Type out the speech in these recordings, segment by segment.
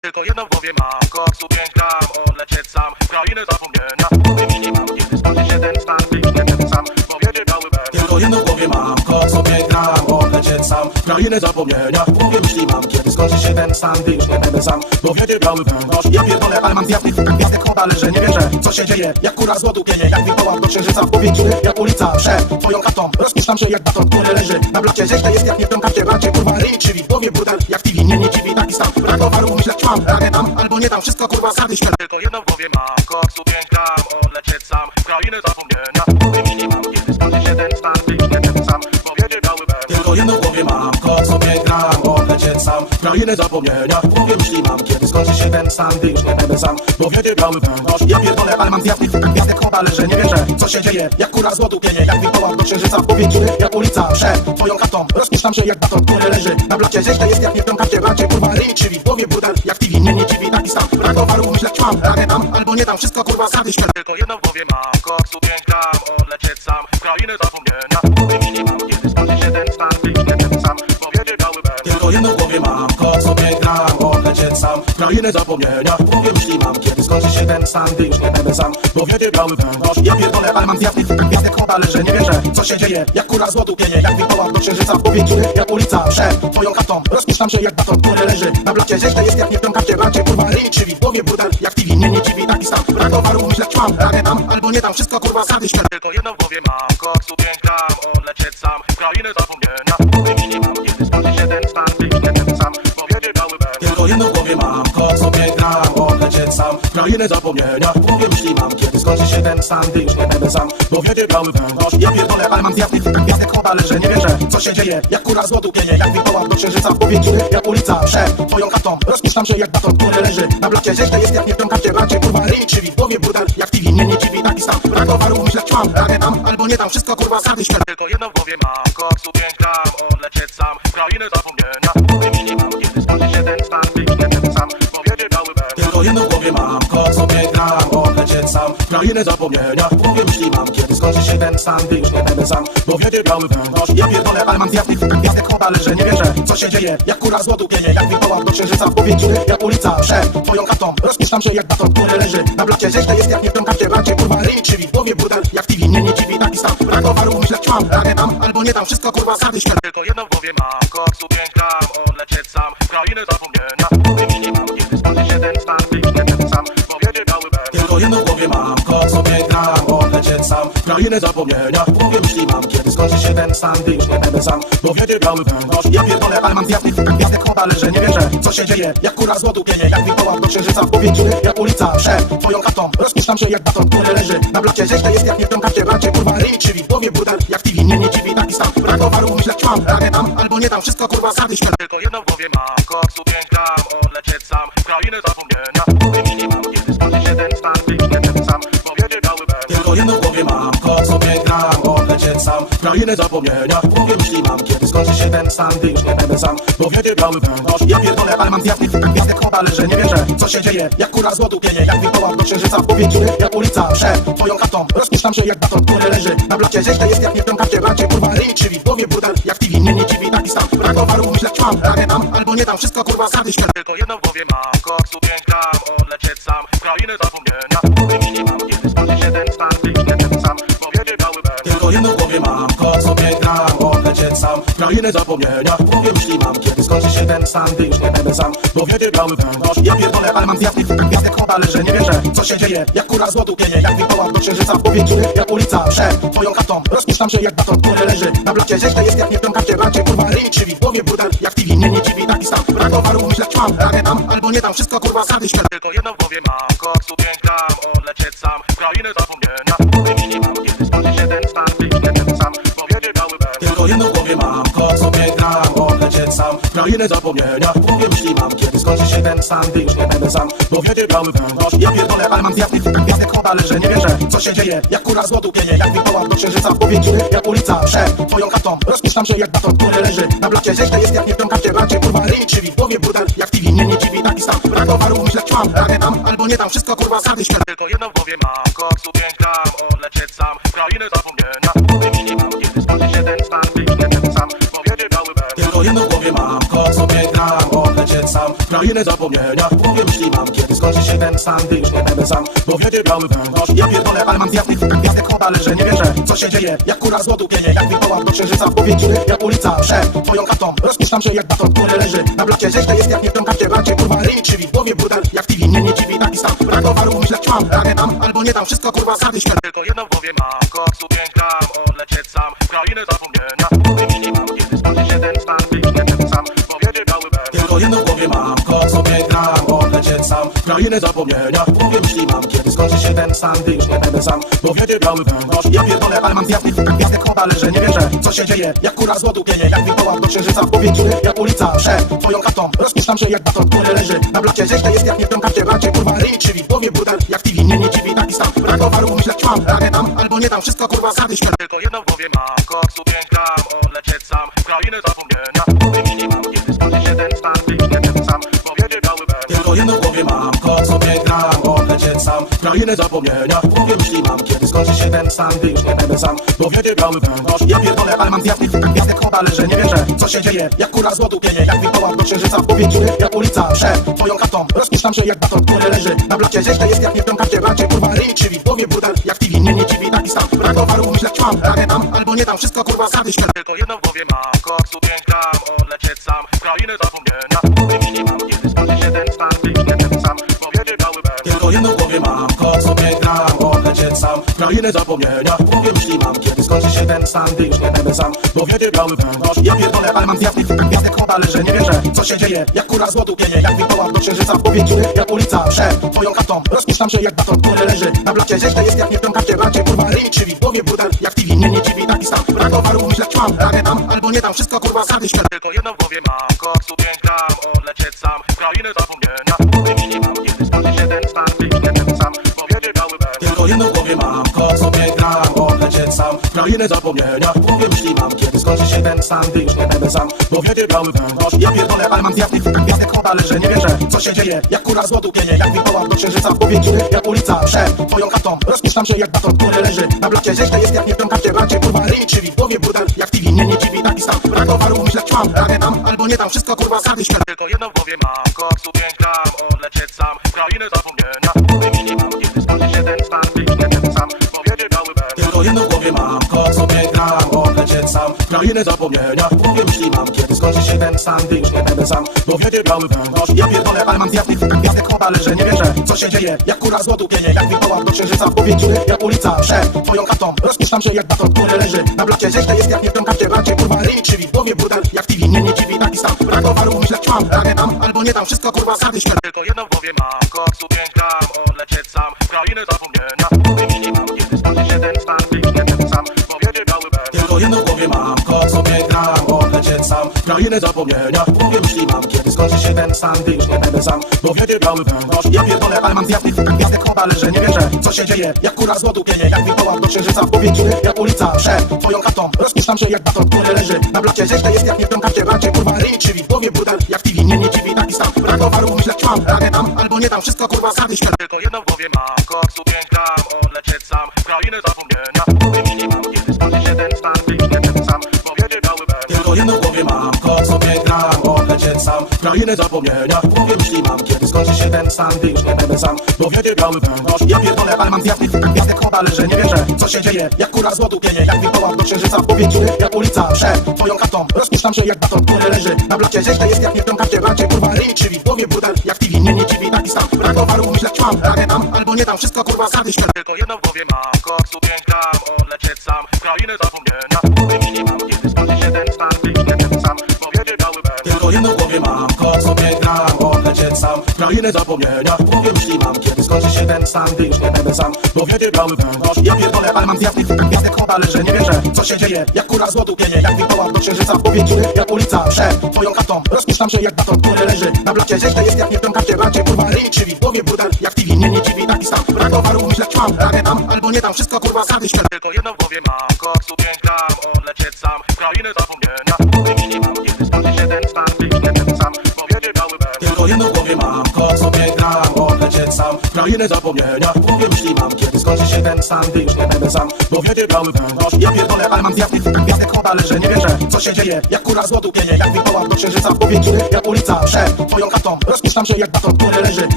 Tylko jedno w głowie mam, koksu 5 gram, odlecieć sam w krainę zapomnienia. Wymieni mam, kiedy skończy się ten stan, ty już nie ten sam, bo wiedzie biały bez. Tylko jedno w głowie mam, koksu 5 gram, odlecieć sam w krainę zapomnienia. W głowie myśli mam, kiedy skończy się ten stan, ty już nie będę sam, bo wiedzie biały bez. Ja pierdolę, ale mam zjawnych gwiazdek choda, leżę, nie wierzę, co się dzieje. Jak kura złotu pienie, jak wilkołak do księżyca w powietrzu. Jak ulica przed twoją chatą, rozpuszczam się jak baton, który leży na blacie. Źle jest jak nie w tą karcie, bracie, kurwa, ryj krzywi. W głowie burdel, jak TV, nie dziwi, taki stan. Brak towaru, myślę, ćmam, ragę tam, albo nie tam, wszystko kurwa sardy śmielam. Tylko jedno w głowie mam, koksu 5 gram, odlecieć sam w krainę zapomnienia. Wymieni mam, kiedy skończy się ten stan, ty już nie ten sam, bo wiedzie biały bez. Tylko jedno w głowie mam, koksu 5 gram, odlecieć sam w krainę zapomnienia. W głowie myśli mam, kiedy skończy się ten stan, ty już nie będę sam, bo wiedzie biały bez. Ja pierdolę, ale mam zjawnych gwiazdek choda, leżę, nie wierzę, co się dzieje. Jak kura złotu pienie, jak wilkołak do księżyca w powietrzu. Jak ulica przed twoją chatą, rozpuszczam się jak baton, który leży na blacie. Źle jest jak nie w tą karcie, bracie, kurwa, ryj krzywi. W głowie burdel, jak TV, nie dziwi, taki stan. Brak towaru, myślę, ćmam, ragę tam, albo nie tam, wszystko kurwa sardy śmielam. Tylko jedno w głowie mam, koksu 5 gram, odlecieć sam w krainę zapomnienia. Wymieni mam, kiedy skończy się ten stan, ty już nie ten sam, bo wiedzie biały bez. Tylko jedno w głowie mam, koksu 5 gram, odlecieć sam w krainę zapomnienia. W głowie myśli mam, kiedy skończy się ten stan, ty już nie będę sam, bo wiedzie biały bez. Ja pierdolę, ale mam zjawnych gwiazdek choda, leżę, nie wierzę, co się dzieje. Jak kura złotu pienie, jak wilkołak do księżyca w powietrzu. Jak ulica przed twoją chatą, rozpuszczam się jak baton, który leży na blacie. Źle jest jak nie w tą karcie, bracie, kurwa, ryj krzywi. W głowie burdel, jak TV, nie dziwi, taki stan. Brak towaru, myślę, ćmam, ragę tam, albo nie tam, wszystko kurwa sardy śmielam. Tylko jedno w głowie mam, koksu 5 gram, odlecieć sam w krainę zapomnienia. Wymieni mam, kiedy skończy się ten stan, ty już nie ten sam, bo wiedzie biały bez. Tylko jedno w głowie mam, koksu 5 gram, odlecieć sam w krainę zapomnienia. W głowie myśli mam, kiedy skończy się ten stan, ty już nie będę sam, bo wiedzie biały bez. Ja pierdolę, ale mam zjawnych gwiazdek choda, leżę, nie wierzę, co się dzieje. Jak kura złotu pienie, jak wilkołak do księżyca w powietrzu. Jak ulica przed twoją chatą, rozpuszczam się jak baton, który leży na blacie. Źle jest jak nie w tą karcie, bracie, kurwa, ryj krzywi. W głowie burdel, jak TV, nie dziwi, taki stan. Brak towaru, myślę, ćmam, ragę tam, albo nie tam, wszystko kurwa sardy śmielam. Tylko jedno w głowie mam, koksu 5 gram, odlecieć sam w krainę zapomnienia. Wymieni mam, kiedy skończy się ten stan, ty już nie ten sam, bo wiedzie biały bez. Tylko jedno w głowie mam, koksu 5 gram, odlecieć sam w krainę zapomnienia. W głowie myśli mam, kiedy skończy się ten stan, ty już nie będę sam, bo wiedzie biały bez. Ja pierdolę, ale mam zjawnych gwiazdek choda, leżę, nie wierzę, co się dzieje. Jak kura złotu pienie, jak wilkołak do księżyca w powietrzu. Jak ulica przed twoją chatą, rozpuszczam się jak baton, który leży na blacie. Źle jest jak nie w tą karcie, bracie, kurwa, ryj krzywi. W głowie burdel, jak TV, nie dziwi, taki stan. Brak towaru, myślę, ćmam, ragę tam, albo nie tam, wszystko kurwa sardy śmielam. Tylko jedno w głowie mam, koksu 5 gram, odlecieć sam w krainę zapomnienia. Wymieni mam, kiedy skończy się ten stan, ty już nie ten sam, bo wiedzie biały bez. Tylko jedno w głowie mam, koksu 5 gram, odlecieć sam w krainę zapomnienia. W głowie myśli mam, kiedy skończy się ten stan, ty już nie będę sam, bo wiedzie biały bez. Ja pierdolę, ale mam zjawnych gwiazdek choda, leżę, nie wierzę, co się dzieje. Jak kura złotu pienie, jak wilkołak do księżyca w powietrzu. Jak ulica przed twoją chatą, rozpuszczam się jak baton, który leży na blacie. Źle jest jak nie w tą karcie, bracie, kurwa, ryj krzywi. W głowie burdel, jak TV, nie dziwi, taki stan. Brak towaru, myślę, ćmam, ragę tam, albo nie tam, wszystko kurwa sardy śmielam. Tylko jedno w głowie mam, koksu 5 gram, odlecieć sam w krainę zapomnienia. Wymieni mam, kiedy skończy się ten stan, ty już nie ten sam, bo wiedzie biały bez. Tylko jedno w głowie mam, koksu 5 gram, odlecieć sam w krainę zapomnienia. W głowie myśli mam, kiedy skończy się ten stan, ty już nie będę sam, bo wiedzie biały bez. Ja pierdolę, ale mam zjawnych gwiazdek choda, leżę, nie wierzę, co się dzieje. Jak kura złotu pienie, jak wilkołak do księżyca w powietrzu. Jak ulica przed twoją chatą, rozpuszczam się jak baton, który leży na blacie. Źle jest jak nie w tą karcie, bracie, kurwa, ryj krzywi. W głowie burdel, jak TV, nie dziwi, taki stan. Brak towaru, myślę, ćmam, ragę tam, albo nie tam, wszystko kurwa sardy śmielam. Tylko jedno w głowie mam, koksu 5 gram, odlecieć sam w krainę zapomnienia. Wymieni mam, kiedy skończy się ten stan, ty już nie ten sam, bo wiedzie biały bez. Tylko jedno w głowie mam, koksu 5 gram, odlecieć sam w krainę zapomnienia. W głowie myśli mam, kiedy skończy się ten stan, ty już nie będę sam, bo wiedzie biały bez. Ja pierdolę, ale mam zjawnych gwiazdek choda, leżę, nie wierzę, co się dzieje. Jak kura złotu pienie, jak wilkołak do księżyca w powietrzu. Jak ulica przed twoją chatą, rozpuszczam się jak baton, który leży na blacie. Źle jest jak nie w tą karcie, bracie, kurwa, ryj krzywi. W głowie burdel, jak TV, nie dziwi, taki stan. Brak towaru, myślę, ćmam, ragę tam, albo nie tam, wszystko kurwa sardy śmielam. Tylko jedno w głowie mam, koksu 5 gram, odlecieć sam w krainę zapomnienia. Wymieni mam, kiedy skończy się ten stan, ty już nie ten sam, bo wiedzie biały bez. Tylko jedno w głowie mam, koksu 5 gram, odlecieć sam w krainę zapomnienia. W głowie myśli mam, kiedy skończy się ten stan, ty już nie będę sam, bo wiedzie biały bez. Ja pierdolę, ale mam zjawnych gwiazdek choda, leżę, nie wierzę, co się dzieje. Jak kura złotu pienie, jak wilkołak do księżyca w powietrzu. Jak ulica przed twoją chatą, rozpuszczam się jak baton, który leży na blacie. Źle jest jak nie w tą karcie, bracie, kurwa, ryj krzywi. W głowie burdel, jak TV, nie dziwi, taki stan. Brak towaru, myślę, ćmam, ragę tam, albo nie tam, wszystko kurwa sardy śmielam. Tylko jedno w głowie mam, koksu 5 gram, odlecieć sam w krainę zapomnienia. Wymieni mam, kiedy skończy się ten stan, ty już nie ten sam, bo wiedzie biały bez. Tylko jedno w głowie mam, koksu 5 gram, odlecieć sam w krainę zapomnienia. W głowie myśli mam, kiedy skończy się ten stan, gdy już nie będę sam, bo wiedzie biały węgorz. Ja pierdolę, ale mam zjazd tych gwiazdek choda, leżę, nie wierzę, co się dzieje. Jak kura złotu pienie, jak wilkołak do księżyca w powietrzu. Jak ulica przed twoją chatą, rozpuszczam się jak baton, który leży na blacie. Rzeź to jest jak nie w tym karcie, bracie, kurwa, ryj krzywi. W głowie brutal, jak TV, mnie nie dziwi taki stan. Brak towaru, myśleć mam, ragę tam, albo nie tam, wszystko kurwa sady śmierć. Tylko jedno w głowie mam, koksu piękna, odlecieć sam w krainę zapomnienia. Myśli mam, kiedy skończy się ten stan, gdy już nie będę sam, bo wiedzie biały węgorz. Tylko jedno w głowie mam, koksu piękna, odlecieć sam w krainę zapomnienia. W głowie myśli mam, kiedy skończy się ten stan, gdy już nie będę sam, bo wiedzie biały węgorz. Ja pierdolę, ale mam zjazd tych gwiazdek choda, leżę, nie wierzę, co się dzieje. Jak kura złotu pienie, jak wilkołak do księżyca w powietrzu. Jak ulica przed twoją chatą, rozpuszczam się jak baton, który leży na blacie. Rzeź to jest jak nie w tym karcie, bracie, kurwa, ryj krzywi. W głowie brutal, jak TV, mnie nie dziwi taki stan. Brak towaru, myśleć mam, ragę tam, albo nie tam, wszystko kurwa sady śmierć. Tylko jedno w głowie mam, koksu piękna, odlecieć sam w krainę zapomnienia. Myśli mam, kiedy skończy się ten stan, gdy już nie będę sam, bo wiedzie biały węgorz. Tylko jedno w głowie mam, koksu piękna, odlecieć sam w krainę zapomnienia. W głowie myśli mam, kiedy skończy się ten stan, gdy już nie będę sam, bo wiedzie biały węgorz. Ja pierdolę, ale mam zjazd tych gwiazdek choda, leżę, nie wierzę, co się dzieje. Jak kura złotu pienie, jak wilkołak do księżyca w powietrzu. Jak ulica przed twoją chatą, rozpuszczam się jak baton, który leży na blacie. Rzeź to jest jak nie w tym karcie, bracie, kurwa, ryj krzywi. W głowie brutal, jak TV, mnie nie dziwi taki stan. Brak towaru, myśleć mam, ragę tam, albo nie tam, wszystko kurwa sady śmierć. Tylko jedno w głowie mam, koksu piękna, odlecieć sam w krainę zapomnienia. Myśli mam, kiedy skończy się ten stan, gdy już nie będę sam, bo wiedzie biały węgorz. Tylko jedno w głowie mam, koksu piękna, odlecieć sam w krainę zapomnienia. W głowie myśli mam, kiedy skończy się ten stan, gdy już nie będę sam, bo wiedzie biały węgorz. Ja pierdolę, ale mam zjazd tych gwiazdek choda, leżę, nie wierzę, co się dzieje. Jak kura złotu pienie, jak wilkołak do księżyca w powietrzu. Jak ulica przed twoją chatą, rozpuszczam się jak baton, który leży na blacie. Rzeź to jest jak nie w tym karcie, bracie, kurwa, ryj krzywi. W głowie brutal, jak TV, mnie nie dziwi taki stan. Brak towaru, myśleć mam, ragę tam, albo nie tam, wszystko kurwa sady śmierć. Tylko jedno w głowie mam, koksu piękna, odlecieć sam w krainę zapomnienia. Myśli mam, kiedy skończy się ten stan, gdy już nie będę sam, bo wiedzie biały węgorz. Tylko jedno w głowie mam, koksu piękna, odlecieć sam w krainę zapomnienia. W głowie myśli mam, kiedy skończy się ten stan, gdy już nie będę sam, bo wiedzie biały węgorz. Ja pierdolę, ale mam zjazd tych gwiazdek choda, leżę, nie wierzę, co się dzieje. Jak kura złotu pienie, jak wilkołak do księżyca w powietrzu. Jak ulica przed twoją chatą, rozpuszczam się jak baton, który leży na blacie. Rzeź to jest jak nie w tym karcie, bracie, kurwa, ryj krzywi. W głowie brutal, jak TV, mnie nie dziwi taki stan. Brak towaru, myśleć mam, ragę tam, albo nie tam, wszystko kurwa sady śmierć. Tylko jedno w głowie mam, koksu piękna, odlecieć sam w krainę zapomnienia. Myśli mam, kiedy skończy się ten stan, gdy już nie będę sam, bo wiedzie biały węgorz. Tylko jedno w głowie mam, koksu piękna, odlecieć sam w krainę zapomnienia. W głowie myśli mam, kiedy skończy się ten stan, gdy już nie będę sam, bo wiedzie biały węgorz. Ja pierdolę, ale mam zjazd tych gwiazdek choda, leżę, nie wierzę, co się dzieje. Jak kura złotu pienie, jak wilkołak do księżyca w powietrzu. Jak ulica przed twoją chatą, rozpuszczam się jak baton, który leży na blacie. Rzeź to jest jak nie w tym karcie, bracie, kurwa, ryj krzywi. W głowie brutal, jak TV, mnie nie dziwi taki stan. Brak towaru, myśleć mam, ragę tam, albo nie tam, wszystko kurwa sady śmierć. Tylko jedno w głowie mam, koksu piękna, odlecieć sam w krainę zapomnienia. Myśli mam, kiedy skończy się ten stan, gdy już nie będę sam, bo wiedzie biały węgorz. Tylko jedno w głowie mam, koksu piękna, odlecieć sam w krainę zapomnienia. W głowie myśli mam, kiedy skończy się ten stan, gdy już nie będę sam, bo wiedzie biały węgorz. Ja pierdolę, ale mam zjazd tych gwiazdek choda, leżę, nie wierzę, co się dzieje. Jak kura złotu pienie, jak wilkołak do księżyca w powietrzu. Jak ulica przed twoją chatą, rozpuszczam się jak baton, który leży na blacie. Rzeź to jest jak nie w tym karcie, bracie, kurwa, ryj krzywi. W głowie brutal, jak TV, mnie nie dziwi taki stan. Brak towaru, myśleć mam, ragę tam, albo nie tam, wszystko kurwa sady śmierć. Tylko jedno w głowie mam, koksu piękna, odlecieć sam w krainę zapomnienia. Myśli mam, kiedy skończy się ten stan, gdy już nie będę sam, bo wiedzie biały węgorz. Tylko jedno w głowie mam, koksu piękna, odlecieć sam w krainę zapomnienia. W głowie myśli mam, kiedy skończy się ten stan, gdy już nie będę sam, bo wiedzie biały węgorz. Ja pierdolę, ale mam zjazd tych gwiazdek choda, leżę, nie wierzę, co się dzieje. Jak kura złotu pienie, jak wilkołak do księżyca w powietrzu. Jak ulica przed twoją chatą, rozpuszczam się jak baton, który leży na blacie. Rzeź to jest jak nie w tym karcie, bracie, kurwa, ryj krzywi. W głowie brutal, jak TV, mnie nie dziwi taki stan. Brak towaru, myśleć mam, ragę tam, albo nie tam, wszystko kurwa sady śmierć. Tylko jedno w głowie mam, koksu piękna, odlecieć sam w krainę zapomnienia. Myśli mam, kiedy skończy się ten stan, gdy już nie będę sam, bo wiedzie biały węgorz. Tylko jedno w głowie mam, koksu piękna, odlecieć sam w krainę zapomnienia. W głowie myśli mam, kiedy skończy się ten stan, gdy już nie będę sam, bo wiedzie biały węgorz. Ja pierdolę, ale mam zjazd tych gwiazdek choda, leżę, nie wierzę, co się dzieje. Jak kura złotu pienie, jak wilkołak do księżyca w powietrzu. Jak ulica przed twoją chatą, rozpuszczam się jak baton, który leży na blacie. Rzeź to jest jak nie w tym karcie, bracie, kurwa, ryj krzywi. W głowie brutal, jak TV, mnie nie dziwi taki stan. Brak towaru, myśleć mam, ragę tam, albo nie tam, wszystko kurwa sady śmierć. Tylko jedno w głowie mam, koksu piękna, odlecieć sam w krainę zapomnienia. Myśli mam, kiedy skończy się ten stan, gdy już nie będę sam, bo wiedzie biały węgorz. Tylko jedno w głowie mam, koksu piękna, odlecieć sam w krainę zapomnienia. W głowie myśli mam, kiedy skończy się ten stan, gdy już nie będę sam. Bo wiedzie biały węgorz. Ja pierdolę, ale mam zjawnych fukach gwiazdek chowa, leżę, nie wierzę, co się dzieje. Jak kura złotu pienie, jak wilkołak do księżyca w powietrzu. Jak ulica przed twoją chatą, rozpuszczam się jak baton, który leży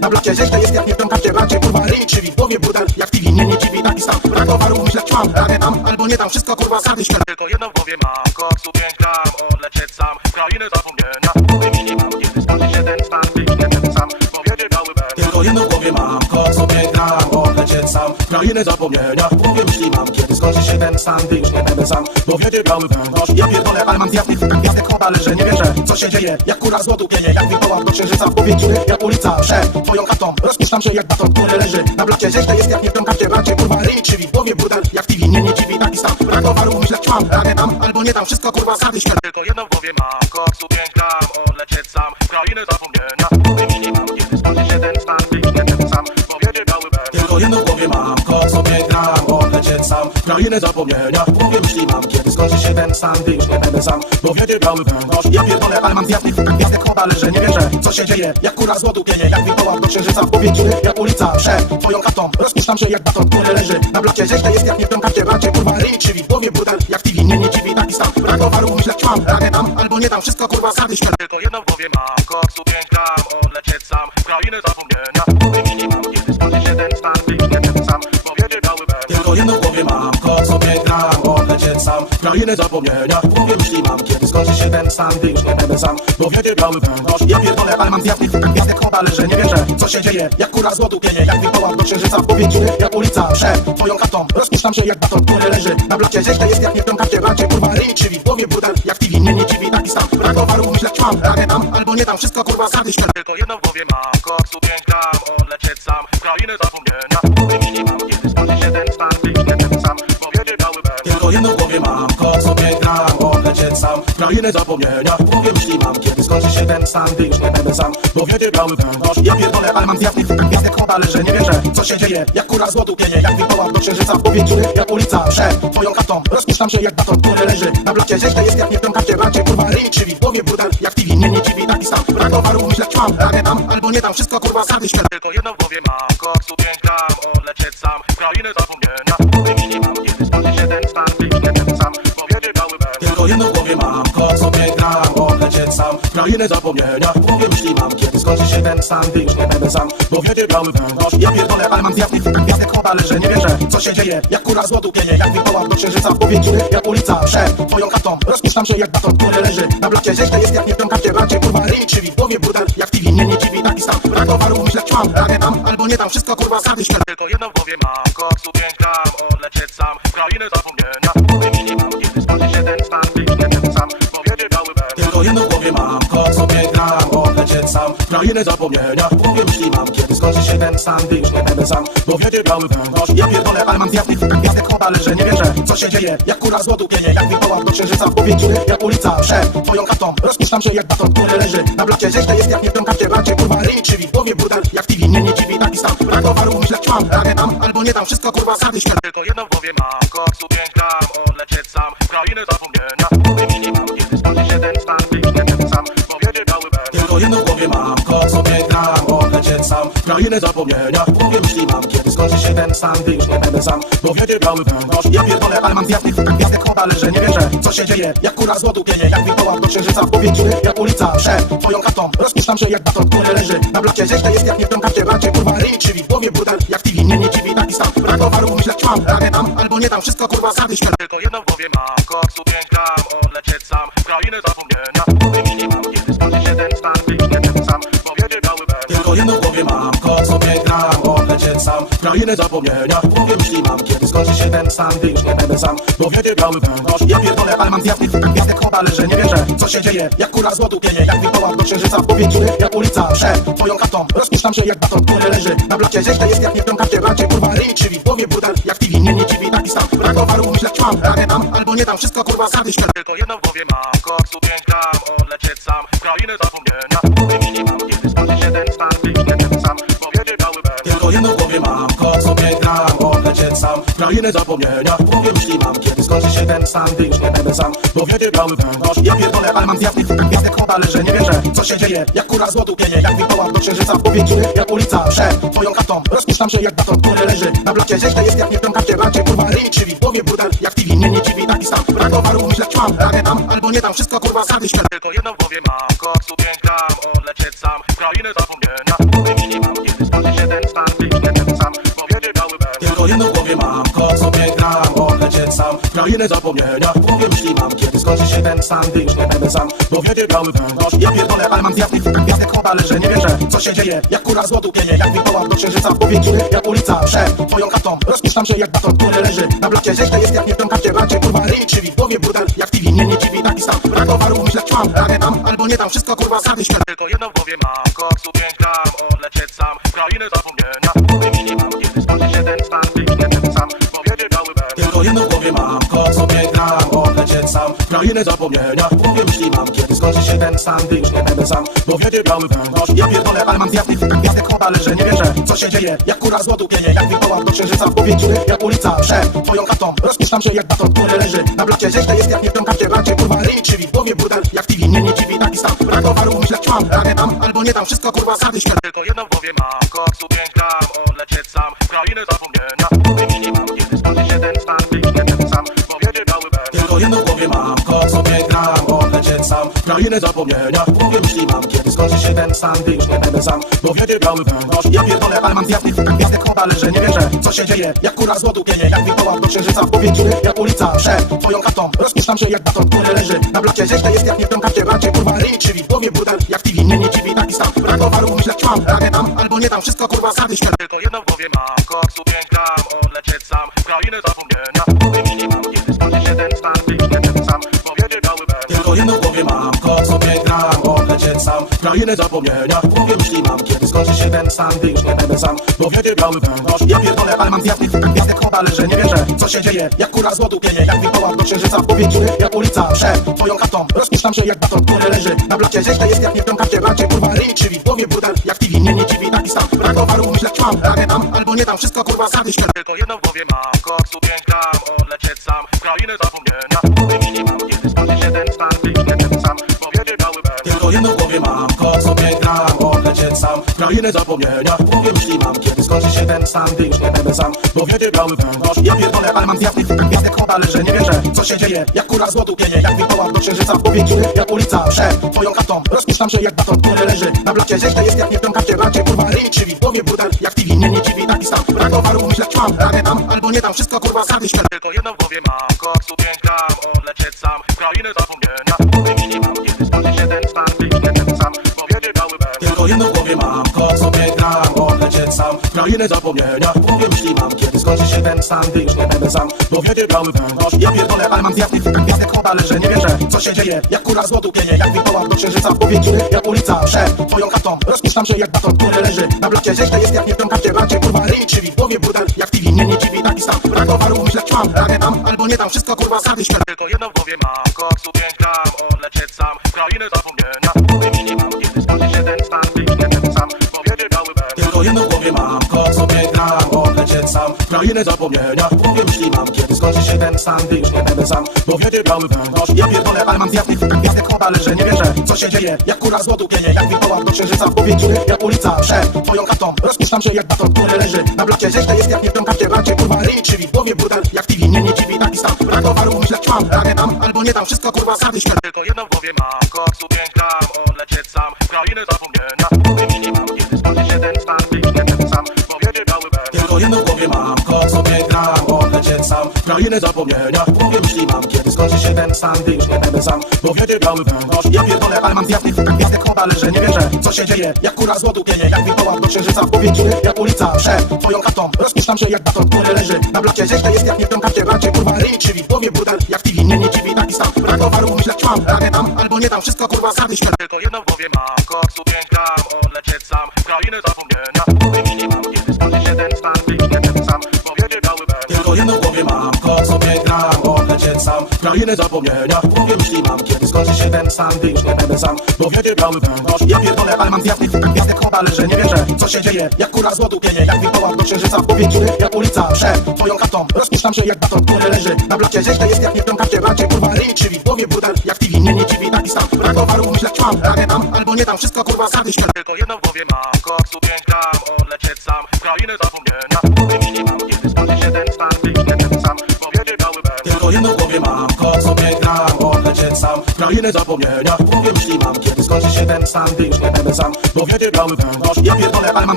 na blacie. Źle jest jak nie w tą karcie, bracie, kurwa, ryj krzywi. W głowie burdel, jak TV, nie dziwi, taki stan. Brak towaru, myślę, ćmam, ragę tam, albo nie tam, wszystko kurwa sardy śmielam. Tylko jedno w głowie mam, koksu 5 gram, odlecieć sam w krainę zapomnienia. Wymieni mam, kiedy skończy się ten stan, gdy już nie będę sam. Bo wiedzie biały węgorz. Tylko jedno w głowie mam, kok sobie gram, odlecieć sam w krainę zapomnienia. W głowie myśli mam, kiedy skończy się ten stan, gdy już nie będę sam. Bo wiedzie biały węgorz. Ja pierdolę, ale mam zjawnych fukach gwiazdek chowa, leżę, nie wierzę, co się dzieje. Jak kura złotu pienie, jak wilkołak do księżyca w powietrzu. Jak ulica przed twoją chatą, rozpuszczam się jak baton, który leży na blacie. Źle jest jak nie w tą karcie, bracie, kurwa, ryj krzywi. W głowie burdel, jak TV, nie dziwi, taki stan. Brak towaru, myślę, ćmam, ragę tam, albo nie tam, wszystko kurwa sardy śmielam. Tylko jedno w głowie mam, koksu 5 gram, odlecieć sam w krainę zapomnienia. Wymieni mam, kiedy skończy się ten stan, gdy już nie będę sam. Bo wiedzie biały węgorz. Tylko jedno w głowie mam, kok sobie gram, odlecieć sam w krainę zapomnienia. W głowie myśli mam, kiedy skończy się ten stan, gdy już nie będę sam. Bo wiedzie biały węgorz. Ja pierdolę, ale mam zjawnych fukach gwiazdek chowa, leżę, nie wierzę, co się dzieje. Jak kura złotu pienie, jak wilkołak do księżyca w powietrzu. Jak ulica przed twoją chatą, rozpuszczam się jak baton, który leży na blacie. Źle jest jak nie w tą karcie, bracie, kurwa, ryj krzywi. W głowie burdel, jak TV, nie dziwi, taki stan. Brak towaru, myślę, ćmam, ragę tam, albo nie tam, wszystko kurwa sardy śmielam. Tylko jedno w głowie mam, koksu 5 gram, odlecieć sam w krainę zapomnienia. Wymieni mam, kiedy skończy się ten stan, gdy już nie będę sam. Bo wiedzie biały węgorz. Tylko jedno w głowie mam, kok sobie gram, odlecieć sam w krainę zapomnienia. W głowie myśli mam, kiedy skończy się ten stan, gdy już nie będę sam. Bo wiedzie biały węgorz. Ja pierdolę, ale mam zjawnych fukach gwiazdek chowa, leżę, nie wierzę, co się dzieje. Jak kura złotu pienie, jak wilkołak do księżyca w powietrzu. Jak ulica przed twoją chatą, rozpuszczam się jak baton, który leży na blacie. Źle jest jak nie w tą karcie, bracie, kurwa, ryj krzywi. W głowie burdel, jak TV, nie dziwi, taki stan. Brak towaru, myślę, ćmam, ragę tam, albo nie tam, wszystko kurwa sardy śmielam. Tylko jedno w głowie mam, koksu 5 gram, odlecieć sam w krainę zapomnienia. Wymieni mam, kiedy skończy się ten stan, gdy już nie będę sam. Bo wiedzie biały węgorz. Tylko jedno w głowie mam, kok sobie gram, odlecieć sam w krainę zapomnienia. W głowie myśli mam, kiedy skończy się ten stan, gdy już nie będę sam. Bo wiedzie biały węgorz. Ja pierdolę, ale mam zjawnych fukach gwiazdek chowa, leżę, nie wierzę, co się dzieje. Jak kura złotu pienie, jak wilkołak do księżyca w powietrzu. Jak ulica przed twoją chatą, rozpuszczam się jak baton, który leży na blacie. Źle jest jak nie w tą karcie, bracie, kurwa, ryj krzywi. W głowie burdel, jak TV, nie dziwi, taki stan. Brak towaru, myślę, ćmam, ragę tam, albo nie tam, wszystko kurwa sardy śmielam. Tylko jedno w głowie mam, koksu 5 gram, odlecieć sam w krainę zapomnienia. Wymieni mam, kiedy skończy się ten stan, gdy już nie będę sam. Bo wiedzie biały węgorz. Tylko jedno w głowie mam, kok sobie gram, odlecieć sam w krainę zapomnienia. W głowie myśli mam, kiedy skończy się ten stan, gdy już nie będę sam. Bo wiedzie biały węgorz. Ja pierdolę, ale mam zjawnych fukach gwiazdek chowa, leżę, nie wierzę, co się dzieje. Jak kura złotu pienie, jak wilkołak do księżyca w powietrzu. Jak ulica przed twoją chatą, rozpuszczam się jak baton, który leży na blacie. Źle jest jak nie w tą karcie, bracie, kurwa, ryj krzywi. W głowie burdel, jak TV, nie dziwi, taki stan. Brak towaru, myślę, ćmam, ragę tam, albo nie tam, wszystko kurwa sardy śmielam. Tylko jedno w głowie mam, koksu 5 gram, odlecieć sam w krainę zapomnienia. Wymieni mam, kiedy skończy się ten stan, gdy już nie będę sam. Bo wiedzie biały węgorz. Tylko jedno w głowie mam, kok sobie gram, odlecieć sam w krainę zapomnienia. W głowie myśli mam, kiedy skończy się ten stan, gdy już nie będę sam. Bo wiedzie biały węgorz. Ja pierdolę, ale mam zjawnych fukach gwiazdek chowa, leżę, nie wierzę, co się dzieje. Jak kura złotu pienie, jak wilkołak do księżyca w powietrzu. Jak ulica przed twoją chatą, rozpuszczam się jak baton, który leży na blacie. Źle jest jak nie w tą karcie, bracie, kurwa, ryj krzywi. W głowie burdel, jak TV, nie dziwi, taki stan. Brak towaru, myślę, ćmam, ragę tam, albo nie tam, wszystko kurwa sardy śmielam. Tylko jedno w głowie mam, koksu 5 gram, odlecieć sam w krainę zapomnienia. Wymieni mam, kiedy skończy się ten stan, gdy już nie będę sam. Bo wiedzie biały węgorz. Tylko jedno w głowie mam, kok sobie gram, odlecieć sam w krainę zapomnienia. W głowie myśli mam, kiedy skończy się ten stan, gdy już nie będę sam. Bo wiedzie biały węgorz. Ja pierdolę, ale mam zjawnych fukach gwiazdek chowa, leżę, nie wierzę, co się dzieje. Jak kura złotu pienie, jak wilkołak do księżyca w powietrzu. Jak ulica przed twoją chatą, rozpuszczam się jak baton, który leży na blacie. Źle jest jak nie w tą karcie, bracie, kurwa, ryj krzywi. W głowie burdel, jak TV, nie dziwi, taki stan. Brak towaru, myślę, ćmam, ragę tam, albo nie tam, wszystko kurwa sardy śmielam. Tylko jedno w głowie mam, koksu 5 gram, odlecieć sam w krainę zapomnienia. Wymieni mam, kiedy skończy się ten stan, gdy już nie będę sam. Bo wiedzie biały węgorz. Tylko jedno w głowie mam, kok sobie gram, odlecieć sam w krainę zapomnienia. W głowie myśli mam, kiedy skończy się ten stan, gdy już nie będę sam. Bo wiedzie biały węgorz. Ja pierdolę, ale mam zjawnych fukach gwiazdek chowa, leżę, nie wierzę, co się dzieje. Jak kura złotu pienie, jak wilkołak do księżyca w powietrzu. Jak ulica przed twoją chatą, rozpuszczam się jak baton, który leży na blacie. Źle jest jak nie w tą karcie, bracie, kurwa, ryj krzywi. W głowie burdel, jak TV, nie dziwi, taki stan. Brak towaru, myślę, ćmam, ragę tam, albo nie tam, wszystko kurwa sardy śmielam. Tylko jedno w głowie mam, koksu 5 gram, odlecieć sam w krainę zapomnienia. Wymieni mam, kiedy skończy się ten stan, gdy już nie będę sam. Bo wiedzie biały węgorz. Tylko jedno w głowie mam, kok sobie gram, odlecieć sam. Krainę zapomnienia, w głowie myśli mam, kiedy skończy się ten stan, gdy już nie będę sam. Bo wiedzie biały węgorz, ja pierdolę, ale mam zjazd tych gwiazdek chowa, leżę, nie wierzę, co się dzieje. Jak kura złotu pienie, jak wilkołak do księżyca w powietrzu. Jak ulica przed twoją chatą, rozpuszczam się jak baton, który leży na blacie. Źle jest jak nie w tym karcie, bracie, kurwa, ryj krzywi. W głowie burdel, jak TV, mnie nie dziwi taki stan. Brak towaru, myślę, ćmam, ramię tam, albo nie tam, wszystko kurwa, sady śmielam. Tylko jedno w głowie mam, koksu 5 gram, odlecieć sam w krainę zapomnienia. Wymieni mam, kiedy skończy się ten stan, gdy już nie będę sam. Bo wiedzie biały węgorz. Tylko jedno w głowie mam, kot sobie gram, odlecieć sam w krainę zapomnienia. W głowie myśli mam, kiedy skończy się ten stan, gdy już nie będę sam. Bo wiedzie biały węgorz, ja pierdolę, ale mam zjazd tych gwiazdek chowa, leżę, nie wierzę, co się dzieje. Jak kura złotu pienie, jak wilkołak do księżyca w powietrzu. Jak ulica przed twoją chatą, rozpuszczam się jak baton, który leży na blacie. Źle jest jak nie w tym karcie, bracie, kurwa, ryj krzywi. W głowie burdel, jak TV, mnie nie dziwi taki stan. Brak towaru, myślę, ćmam, ramię tam, albo nie tam, wszystko kurwa, sady śmielam. Tylko jedno w głowie mam, koksu 5 gram, odlecieć sam w krainę zapomnienia. Wymieni mam, kiedy skończy się ten stan, gdy już nie będę sam. Bo wiedzie biały węgorz. Tylko jedno w głowie mam, kot sobie gram, odlecieć sam w krainę zapomnienia. W głowie myśli mam, kiedy skończy się ten stan, gdy już nie będę sam. Bo wiedzie biały węgorz, ja pierdolę, ale mam zjazd tych gwiazdek chowa, leżę, nie wierzę, co się dzieje. Jak kura złotu pienie, jak wilkołak do księżyca w powietrzu. Jak ulica przed twoją chatą, rozpuszczam się jak baton, który leży na blacie. Źle jest jak nie w tym karcie, bracie, kurwa, ryj krzywi. W głowie burdel, jak TV, mnie nie dziwi taki stan. Brak towaru, myślę, ćmam, ramię tam, albo nie tam, wszystko kurwa, sady śmielam. Tylko jedno w głowie mam, koksu 5 gram, odlecieć sam w krainę zapomnienia. Wymieni mam, kiedy skończy się ten stan, gdy już nie będę sam. Bo wiedzie biały węgorz. Tylko jedno w głowie mam, kot sobie gram, odlecieć sam w krainę zapomnienia. W głowie myśli mam, kiedy skończy się ten stan, gdy już nie będę sam. Bo wiedzie biały węgorz, ja pierdolę, ale mam zjazd tych gwiazdek chowa, leżę, nie wierzę, co się dzieje. Jak kura złotu pienie, jak wilkołak do księżyca w powietrzu. Jak ulica przed twoją chatą, rozpuszczam się jak baton, który leży na blacie. Źle jest jak nie w tym karcie, bracie, kurwa, ryj krzywi. W głowie burdel, jak TV, mnie nie dziwi taki stan. Brak towaru, myślę, ćmam, ramię tam, albo nie tam, wszystko kurwa, sady śmielam. Tylko jedno w głowie mam, koksu 5 gram, odlecieć sam w krainę zapomnienia. Wymieni mam, kiedy skończy się ten stan, gdy już nie będę sam. Bo wiedzie biały węgorz. Tylko jedno w głowie mam, kot sobie gram, odlecieć sam w krainę zapomnienia. W głowie myśli mam, kiedy skończy się ten stan, gdy już nie będę sam. Bo wiedzie biały węgorz, ja pierdolę, ale mam zjazd tych gwiazdek chowa, leżę, nie wierzę, co się dzieje. Jak kura złotu pienie, jak wilkołak do księżyca w powietrzu. Jak ulica przed twoją chatą, rozpuszczam się jak baton, który leży na blacie. Źle jest jak nie w tym karcie, bracie, kurwa, ryj krzywi. W głowie burdel, jak TV, mnie nie dziwi taki stan. Brak towaru, myślę, ćmam, ramię tam, albo nie tam, wszystko kurwa, sady śmielam. Tylko jedno w głowie mam, koksu 5 gram, odlecieć sam w krainę zapomnienia. Wymieni mam, kiedy skończy się ten stan, gdy już nie będę sam. Bo wiedzie biały węgorz. Tylko jedno w głowie mam, kot sobie gram, odlecieć sam w krainę zapomnienia. W głowie myśli mam, kiedy skończy się ten stan, gdy już nie będę sam. Bo wiedzie biały węgorz, ja pierdolę, ale mam zjazd tych gwiazdek chowa, leżę, nie wierzę, co się dzieje. Jak kura złotu pienie, jak wilkołak do księżyca w powietrzu. Jak ulica przed twoją chatą, rozpuszczam się jak baton, który leży na blacie. Źle jest jak nie w tym karcie, bracie, kurwa, ryj krzywi. W głowie burdel, jak TV, mnie nie dziwi taki stan. Brak towaru, myślę, ćmam, ramię tam, albo nie tam, wszystko kurwa, sady śmielam. Tylko jedno w głowie mam, koksu 5 gram, odlecieć sam w krainę zapomnienia. Wymieni mam, kiedy skończy się ten stan, gdy już nie będę sam. Bo wiedzie biały węgorz. Tylko jedno w głowie mam, kot sobie gram, odlecieć sam w krainę zapomnienia. W głowie myśli mam, kiedy skończy się ten stan, gdy już nie będę sam. Bo wiedzie biały węgorz, ja pierdolę, ale mam zjazd tych gwiazdek chowa, leżę, nie wierzę, co się dzieje. Jak kura złotu pienie, jak wilkołak do księżyca w powietrzu. Jak ulica przed twoją chatą, rozpuszczam się jak baton, który leży na blacie. Źle jest jak nie w tym karcie, bracie, kurwa, ryj krzywi. W głowie burdel, jak TV, mnie nie dziwi taki stan. Brak towaru, myślę, ćmam, ramię tam, albo nie tam, wszystko kurwa, sady śmielam. Tylko jedno w głowie mam, koksu 5 gram, odlecieć sam w krainę zapomnienia. Wymieni mam, kiedy skończy się ten stan, gdy już nie będę sam. Bo wiedzie biały węgorz. Tylko jedno w głowie mam, kot sobie gram, odlecieć sam w krainę zapomnienia. W głowie myśli mam, kiedy skończy się ten stan, gdy już nie będę sam. Bo wiedzie biały węgorz, ja pierdolę, ale mam zjazd tych gwiazdek chowa, leżę, nie wierzę, co się dzieje. Jak kura złotu pienie, jak wilkołak do księżyca w powietrzu. Jak ulica przed twoją chatą, rozpuszczam się jak baton, który leży na blacie. Źle jest jak nie w tym karcie, bracie, kurwa, ryj krzywi. W głowie burdel, jak TV, mnie nie dziwi taki stan. Brak towaru, myślę, ćmam, ramię tam, albo nie tam, wszystko kurwa, sady śmielam. Tylko jedno w głowie mam, koksu 5 gram, odlecieć sam w krainę zapomnienia. Wymieni mam, kiedy skończy się ten stan, gdy już nie będę sam. Bo wiedzie biały węgorz. Tylko jedno w głowie mam, kot sobie gram, odlecieć sam w krainę zapomnienia. W głowie myśli mam, kiedy skończy się ten stan, gdy już nie będę sam. Bo wiedzie biały węgorz, ja pierdolę, ale mam zjazd tych gwiazdek chowa, leżę, nie wierzę, co się dzieje. Jak kura złotu pienie, jak wilkołak do księżyca w powietrzu. Jak ulica przed twoją chatą, rozpuszczam się jak baton, który leży na blacie. Źle jest jak nie w tym karcie, bracie, kurwa, ryj krzywi. W głowie burdel, jak TV, mnie nie dziwi taki stan. Brak towaru, myślę, ćmam, ramię tam, albo nie tam, wszystko kurwa, sady śmielam. Tylko jedno w głowie mam, koksu 5 gram, odlecieć sam w krainę zapomnienia. Wymieni mam, kiedy skończy się ten stan, gdy już nie będę sam. Bo wiedzie biały węgorz. Tylko jedno w głowie mam, kot sobie gram, odlecieć odlecieć sam w krainę zapomnienia. W głowie myśli mam, kiedy skończy się ten stan, gdy już nie będę sam, bo wiedzie biały węgorz. Ja pierdolę, ale mam gwiazdek, gwiazdek chowa, leżę, nie wierzę, co się dzieje. Jak kura z lodu pienie, jak wilkołak do księżyca w powietrzu. Jak ulica przed twoją chatą, rozpuszczam się jak baton, który leży na blacie. Źle jest jak nie w tym karcie, bracie, kurwa, ryj krzywi. W głowie burdel, jak TV, mnie nie dziwi taki stan. Brak towaru, myślę, ćmam, nie tam, albo nie tam, wszystko kurwa sardy śmierć. Tylko jedno w głowie mam, koksu 5 gram, odlecieć sam w krainę zapomnienia. Wymieni mam, kiedy skończy się ten stan, gdy już nie będę sam, bo wiedzie biały węgorz. Tylko jedno w głowie mam, kot sobie gram, odlecieć sam w krainę zapomnienia. W głowie myśli mam, kiedy skończy się ten stan, gdy już nie będę sam, bo wiedzie biały węgorz. Ja pierdolę, ale mam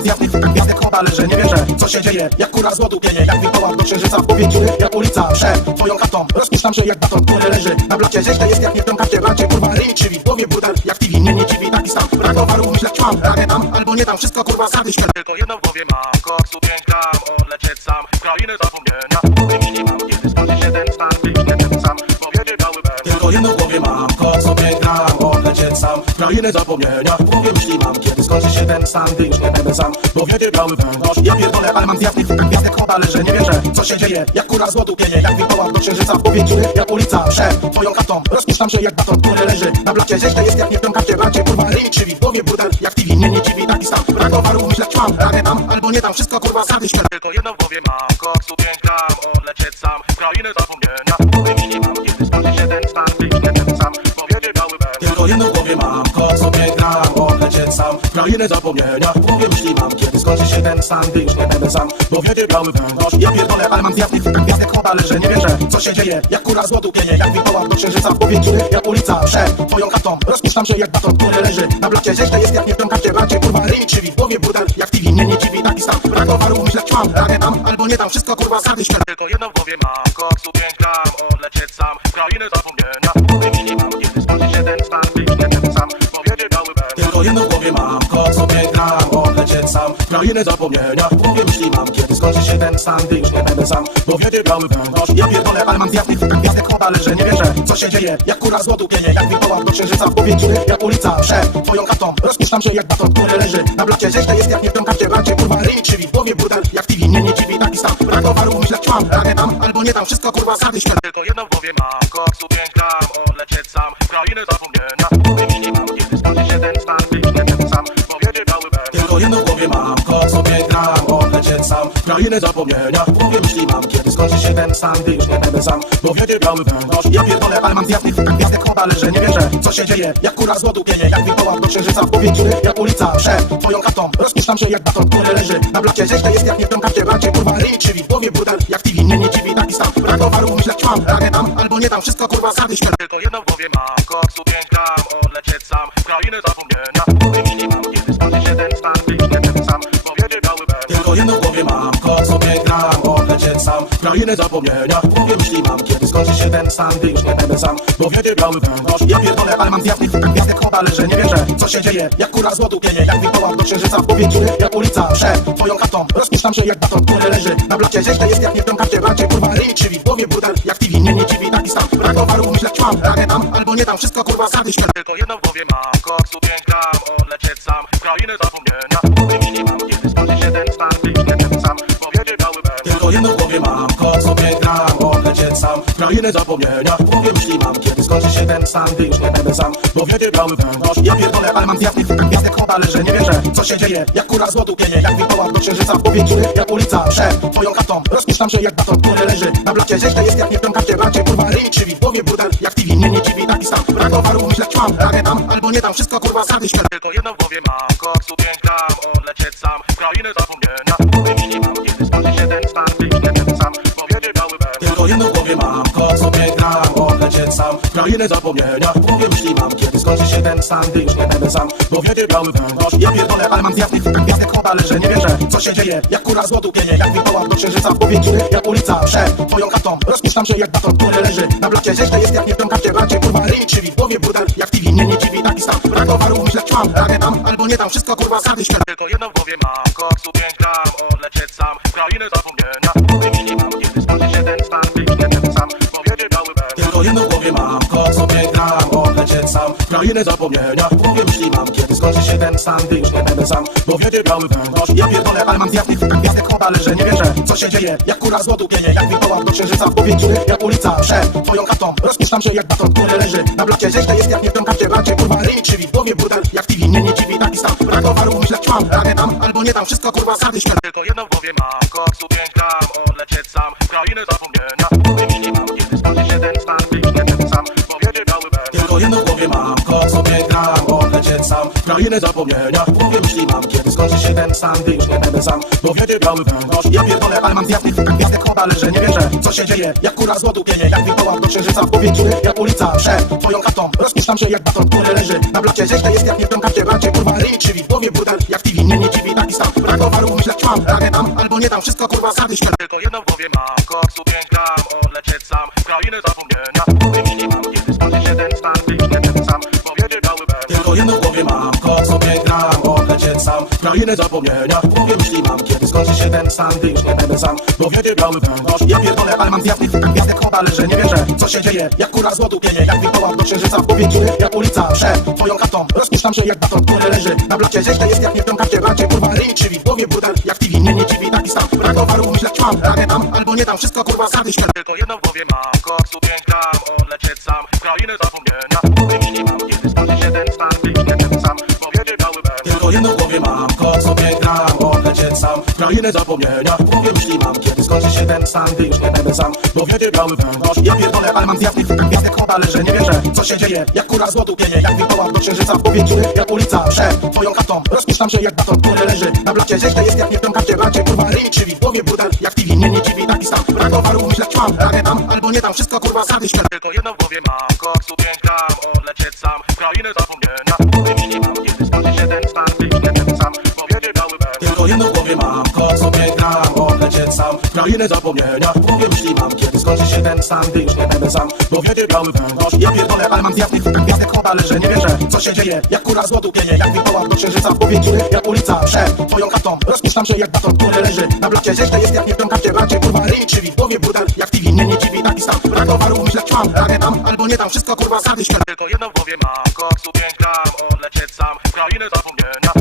gwiazdek chowa, leżę, nie wierzę, co się dzieje. Jak kura z lodu pienie, jak wilkołak do księżyca w powietrzu. Jak ulica przed twoją chatą, rozpuszczam się jak baton, który leży na blacie. Źle jest jak nie w tym karcie, bracie, kurwa, ryj krzywi. W głowie burdel, jak TV, mnie nie dziwi taki stan. Brak towaru, myślę, ćmam, nie tam, albo nie tam, wszystko kurwa sardy śmierć. Tylko jedno w głowie mam, koksu 5 gram, odlecieć sam w krainę zapomnienia. Wymieni mam, kiedy skończy się ten stan, gdy już nie będę sam, bo wiedzie biały węgorz. Tylko jedno w głowie mam, kot sobie gram, odlecieć sam w krainę zapomnienia. W głowie myśli mam, kiedy skończy się ten stan, gdy już nie będę sam, bo wiedzie biały węgorz. Ja pierdolę, ale mam gwiazdek chowa, leżę, nie wierzę, co się dzieje. Jak kura z lodu pienie, jak wilkołak do księżyca w powietrzu. Jak ulica przed twoją chatą, rozpuszczam się jak baton, który leży na blacie. Źle jest jak nie w tym karcie, bracie, kurwa, ryj krzywi. W głowie burdel, jak TV, mnie nie dziwi taki stan. Brak towaru, myślę, ćmam, nie tam, albo nie tam, wszystko kurwa sardy śmierć. Tylko jedno w głowie mam, koksu 5 gram, odlecieć sam w krainę zapomnienia. Wymieni mam, kiedy skończy się ten stan, gdy już nie będę sam, bo wiedzie biały węgorz. Tylko jedno w głowie mam, kot sobie gram, odlecieć sam w krainę zapomnienia. W głowie myśli mam, kiedy skończy się ten stan, gdy już nie będę sam, bo wiedzie biały węgorz. Ja pierdolę, ale mam gwiazdek chowa, leżę, nie wierzę, co się dzieje. Jak kura z lodu pienie, jak wilkołak do księżyca w powietrzu. Jak ulica przed twoją chatą, rozpuszczam się jak baton, który leży na blacie. Źle jest jak nie w tym karcie, bracie, kurwa, ryj krzywi. W głowie burdel, jak TV, mnie nie dziwi taki stan. Brak towaru, myślę, ćmam, nie tam, albo nie tam, wszystko kurwa sardy śmierć. Tylko jedno w głowie mam, koksu 5 gram, odlecieć sam w krainę zapomnienia. Wymieni mam, kiedy skończy się ten stan, gdy już nie będę sam, bo wiedzie biały węgorz. Tylko jedno w głowie mam, kot sobie gram, odlecieć sam w krainę zapomnienia. W głowie myśli mam, kiedy skończy się ten stan, gdy już nie będę sam, bo wiedzie biały węgorz. Ja pierdolę, ale mam gwiazdek chowa, leżę, nie wierzę, co się dzieje. Jak kura z lodu pienie, jak wilkołak do księżyca w powietrzu. Jak ulica przed twoją chatą, rozpuszczam się jak baton, który leży na blacie. Źle jest jak nie w tym karcie, bracie, kurwa, ryj krzywi. W głowie burdel, jak TV, mnie nie dziwi taki stan. Brak towaru, myślę, ćmam, nie tam, albo nie tam, wszystko kurwa sardy śmierć. Tylko jedno w głowie mam, koksu 5 gram, odlecieć sam w krainę zapomnienia. Wymieni mam, kiedy skończy się ten stan, gdy już nie będę sam, bo wiedzie biały węgorz. Tylko jedno w głowie mam, kot sobie gram, odlecieć sam w krainę zapomnienia. W głowie myśli mam, kiedy skończy się ten stan, gdy już nie będę sam, bo wiedzie biały węgorz. Ja pierdolę, ale mam gwiazdek chowa, leżę, nie wierzę, co się dzieje. Jak kura z lodu pienie, jak wilkołak do księżyca w powietrzu. Jak ulica przed twoją chatą, rozpuszczam się jak baton, który leży na blacie. Źle jest jak nie w tym karcie, bracie, kurwa, ryj krzywi. W głowie burdel, jak TV, mnie nie dziwi taki stan. Brak towaru, myślę, ćmam, nie tam, albo nie tam, wszystko kurwa sardy śmierć. Tylko jedno w głowie mam, koksu 5 gram, odlecieć sam w krainę zapomnienia. Wymieni mam, kiedy skończy się ten stan, gdy już nie będę sam, bo wiedzie biały węgorz. Tylko jedno w głowie mam, kot sobie gram, odlecieć sam w krainę zapomnienia. W głowie myśli mam, kiedy skończy się ten stan, gdy już nie będę sam, bo wiedzie biały węgorz. Ja pierdolę, ale mam gwiazdek chowa, leżę, nie wierzę, co się dzieje. Jak kura z lodu pienie, jak wilkołak do księżyca w powietrzu. Jak ulica przed twoją chatą, rozpuszczam się jak baton, który leży na blacie. Źle jest jak nie w tym karcie, bracie, kurwa, ryj krzywi. W głowie burdel, jak TV, mnie nie dziwi taki stan. Brak towaru, myślę, ćmam, nie tam, albo nie tam, wszystko kurwa sardy śmierć. Tylko jedno w głowie mam, koksu 5 gram, odlecieć sam w krainę zapomnienia. Wymieni mam, kiedy skończy się ten stan, gdy już nie będę sam, bo wiedzie biały węgorz. Tylko jedno w głowie mam, kot sobie gram, odlecieć sam w krainę zapomnienia. W głowie myśli mam, kiedy skończy się ten stan, gdy już nie będę sam, bo wiedzie biały węgorz. Ja pierdolę, ale mam gwiazdek chowa, leżę, nie wierzę, co się dzieje. Jak kura z lodu pienie, jak wilkołak do księżyca w powietrzu. Jak ulica przed twoją chatą, rozpuszczam się jak baton, który leży na blacie. Źle jest jak nie w tym karcie, bracie, kurwa, ryj krzywi. W głowie burdel, jak TV, mnie nie dziwi taki stan. Brak towaru, myślę, ćmam, nie tam, albo nie tam, wszystko kurwa sardy śmierć. Tylko jedno w głowie mam, koksu 5 gram, odlecieć sam w krainę zapomnienia. Wymieni mam, kiedy skończy się ten stan, gdy już nie będę sam, bo wiedzie biały węgorz. Tylko jedno w głowie mam, kot sobie gram, odlecieć sam w krainę zapomnienia. W głowie myśli mam, kiedy skończy się ten stan, gdy już nie będę sam, bo wiedzie biały węgorz. Ja pierdolę, ale mam gwiazdek chowa, leżę, nie wierzę, co się dzieje. Jak kura z lodu pienie, jak wilkołak do księżyca w powietrzu. Jak ulica przed twoją chatą, rozpuszczam się jak baton, który leży na blacie. Źle jest jak nie w tym karcie, bracie, kurwa, ryj krzywi. W głowie burdel, jak TV, mnie nie dziwi taki stan. Brak towaru, myślę, ćmam, nie tam, albo nie tam, wszystko kurwa sardy śmierć. Tylko jedno w głowie mam, koksu 5 gram, odlecieć sam w krainę zapomnienia. Wymieni mam, kiedy skończy się ten stan, gdy już nie będę sam, bo wiedzie biały węgorz. Tylko jedno w głowie mam, kot sobie gram, odlecieć sam w krainę zapomnienia. W głowie myśli mam, kiedy skończy się ten stan, gdy już nie będę sam. Bo wiedzie biały węgorz. Ja pierdolę, ale mam zjazd tak gwiazdek chłopa, że nie wierzę, co się dzieje. Jak kura złotu pienie, jak wilkołak do księżyca w powietrzu. Jak ulica przed twoją chatą, rozpuszczam się jak baton, który leży na blacie. Źle jest jak nie w tym karcie, bracie, kurwa, ryj krzywi. W głowie burdel, jak TV, nie dziwi taki stan. Brak towaru, myślę, ćmam, ragę tam, albo nie tam, wszystko kurwa sardy śmielam. Tylko jedno w głowie mam, koksu 5 gram, odlecieć sam w krainę zapomnienia. Wymieni mam, kiedy skończy się ten stan, gdy już nie będę sam. Bo wiedzie biały węgorz. Tylko jedno w głowie mam, kok sobie gram, odlecieć sam w krainę zapomnienia. W głowie myśli mam, kiedy skończy się ten stan, gdy już nie będę sam. Bo wiedzie biały węgorz. Ja pierdolę, ale mam zjazd tak gwiazdek chłopa, że nie wierzę, co się dzieje. Jak kura złotu pienie, jak wilkołak do księżyca w powietrzu. Jak ulica przed twoją chatą, rozpuszczam się jak baton, który leży na blacie. Źle jest jak nie w tym karcie, bracie, kurwa, ryj krzywi. W głowie burdel, jak TV, nie dziwi taki stan. Brak towaru, myślę, ćmam, ragę tam, albo nie tam, wszystko kurwa sardy śmielam. Tylko jedno w głowie mam, koksu 5 gram, odlecieć sam w krainę zapomnienia. Wymieni mam, kiedy skończy się ten stan, gdy już nie będę sam. Bo wiedzie biały węgorz. Tylko jedno w głowie mam, kok sobie gram, odlecieć sam w krainę zapomnienia. W głowie myśli mam, kiedy skończy się ten stan, gdy już nie będę sam. Bo wiedzie biały węgorz. Ja pierdolę, ale mam zjazd tak gwiazdek chłopa, że nie wierzę, co się dzieje. Jak kura złotu pienie, jak wilkołak do księżyca w powietrzu. Jak ulica przed twoją chatą, rozpuszczam się jak baton, który leży na blacie. Źle jest jak nie w tym karcie, bracie, kurwa, ryj krzywi. W głowie burdel, jak TV, nie dziwi taki stan. Brak towaru, myślę, ćmam, ragę tam, albo nie tam, wszystko kurwa sardy śmielam. Tylko jedno w głowie mam, koksu 5 gram, odlecieć sam w krainę zapomnienia. Wymieni mam, kiedy skończy się ten stan, gdy już nie będę sam. Bo wiedzie biały węgorz. Tylko jedno w głowie mam, kok sobie gram, odlecieć sam w krainę zapomnienia. W głowie myśli mam, kiedy skończy się ten stan, gdy już nie będę sam. Bo wiedzie biały węgorz. Ja pierdolę, ale mam zjazd tak gwiazdek chłopa, że nie wierzę, co się dzieje. Jak kura złotu pienie, jak wilkołak do księżyca w powietrzu. Jak ulica przed twoją chatą, rozpuszczam się jak baton, który leży na blacie. Źle jest jak nie w tym karcie, bracie, kurwa, ryj krzywi. W głowie burdel, jak TV, nie dziwi taki stan. Brak towaru, myślę, ćmam, ragę tam, albo nie tam, wszystko kurwa sardy śmielam. Tylko jedno w głowie mam, koksu 5 gram, odlecieć sam w krainę zapomnienia. Wymieni mam, kiedy skończy się ten stan, gdy już nie będę sam. Bo wiedzie biały węgorz. Tylko jedno w głowie mam, kok sobie gram, odlecieć sam w krainę zapomnienia. W głowie myśli mam, kiedy skończy się ten stan, gdy już nie będę sam. Bo wiedzie biały węgorz. Ja pierdolę, ale mam zjazd tak gwiazdek chłopa, że nie wierzę, co się dzieje. Jak kura złotu pienie, jak wilkołak do księżyca w powietrzu. Jak ulica przed twoją chatą, rozpuszczam się jak baton, który leży na blacie. Źle jest jak nie w tym karcie, bracie, kurwa, ryj krzywi. W głowie burdel, jak TV, nie dziwi taki stan. Brak towaru, myślę, ćmam, ragę tam, albo nie tam, wszystko kurwa sardy śmielam. Tylko jedno w głowie mam, koksu 5 gram, odlecieć sam w krainę zapomnienia.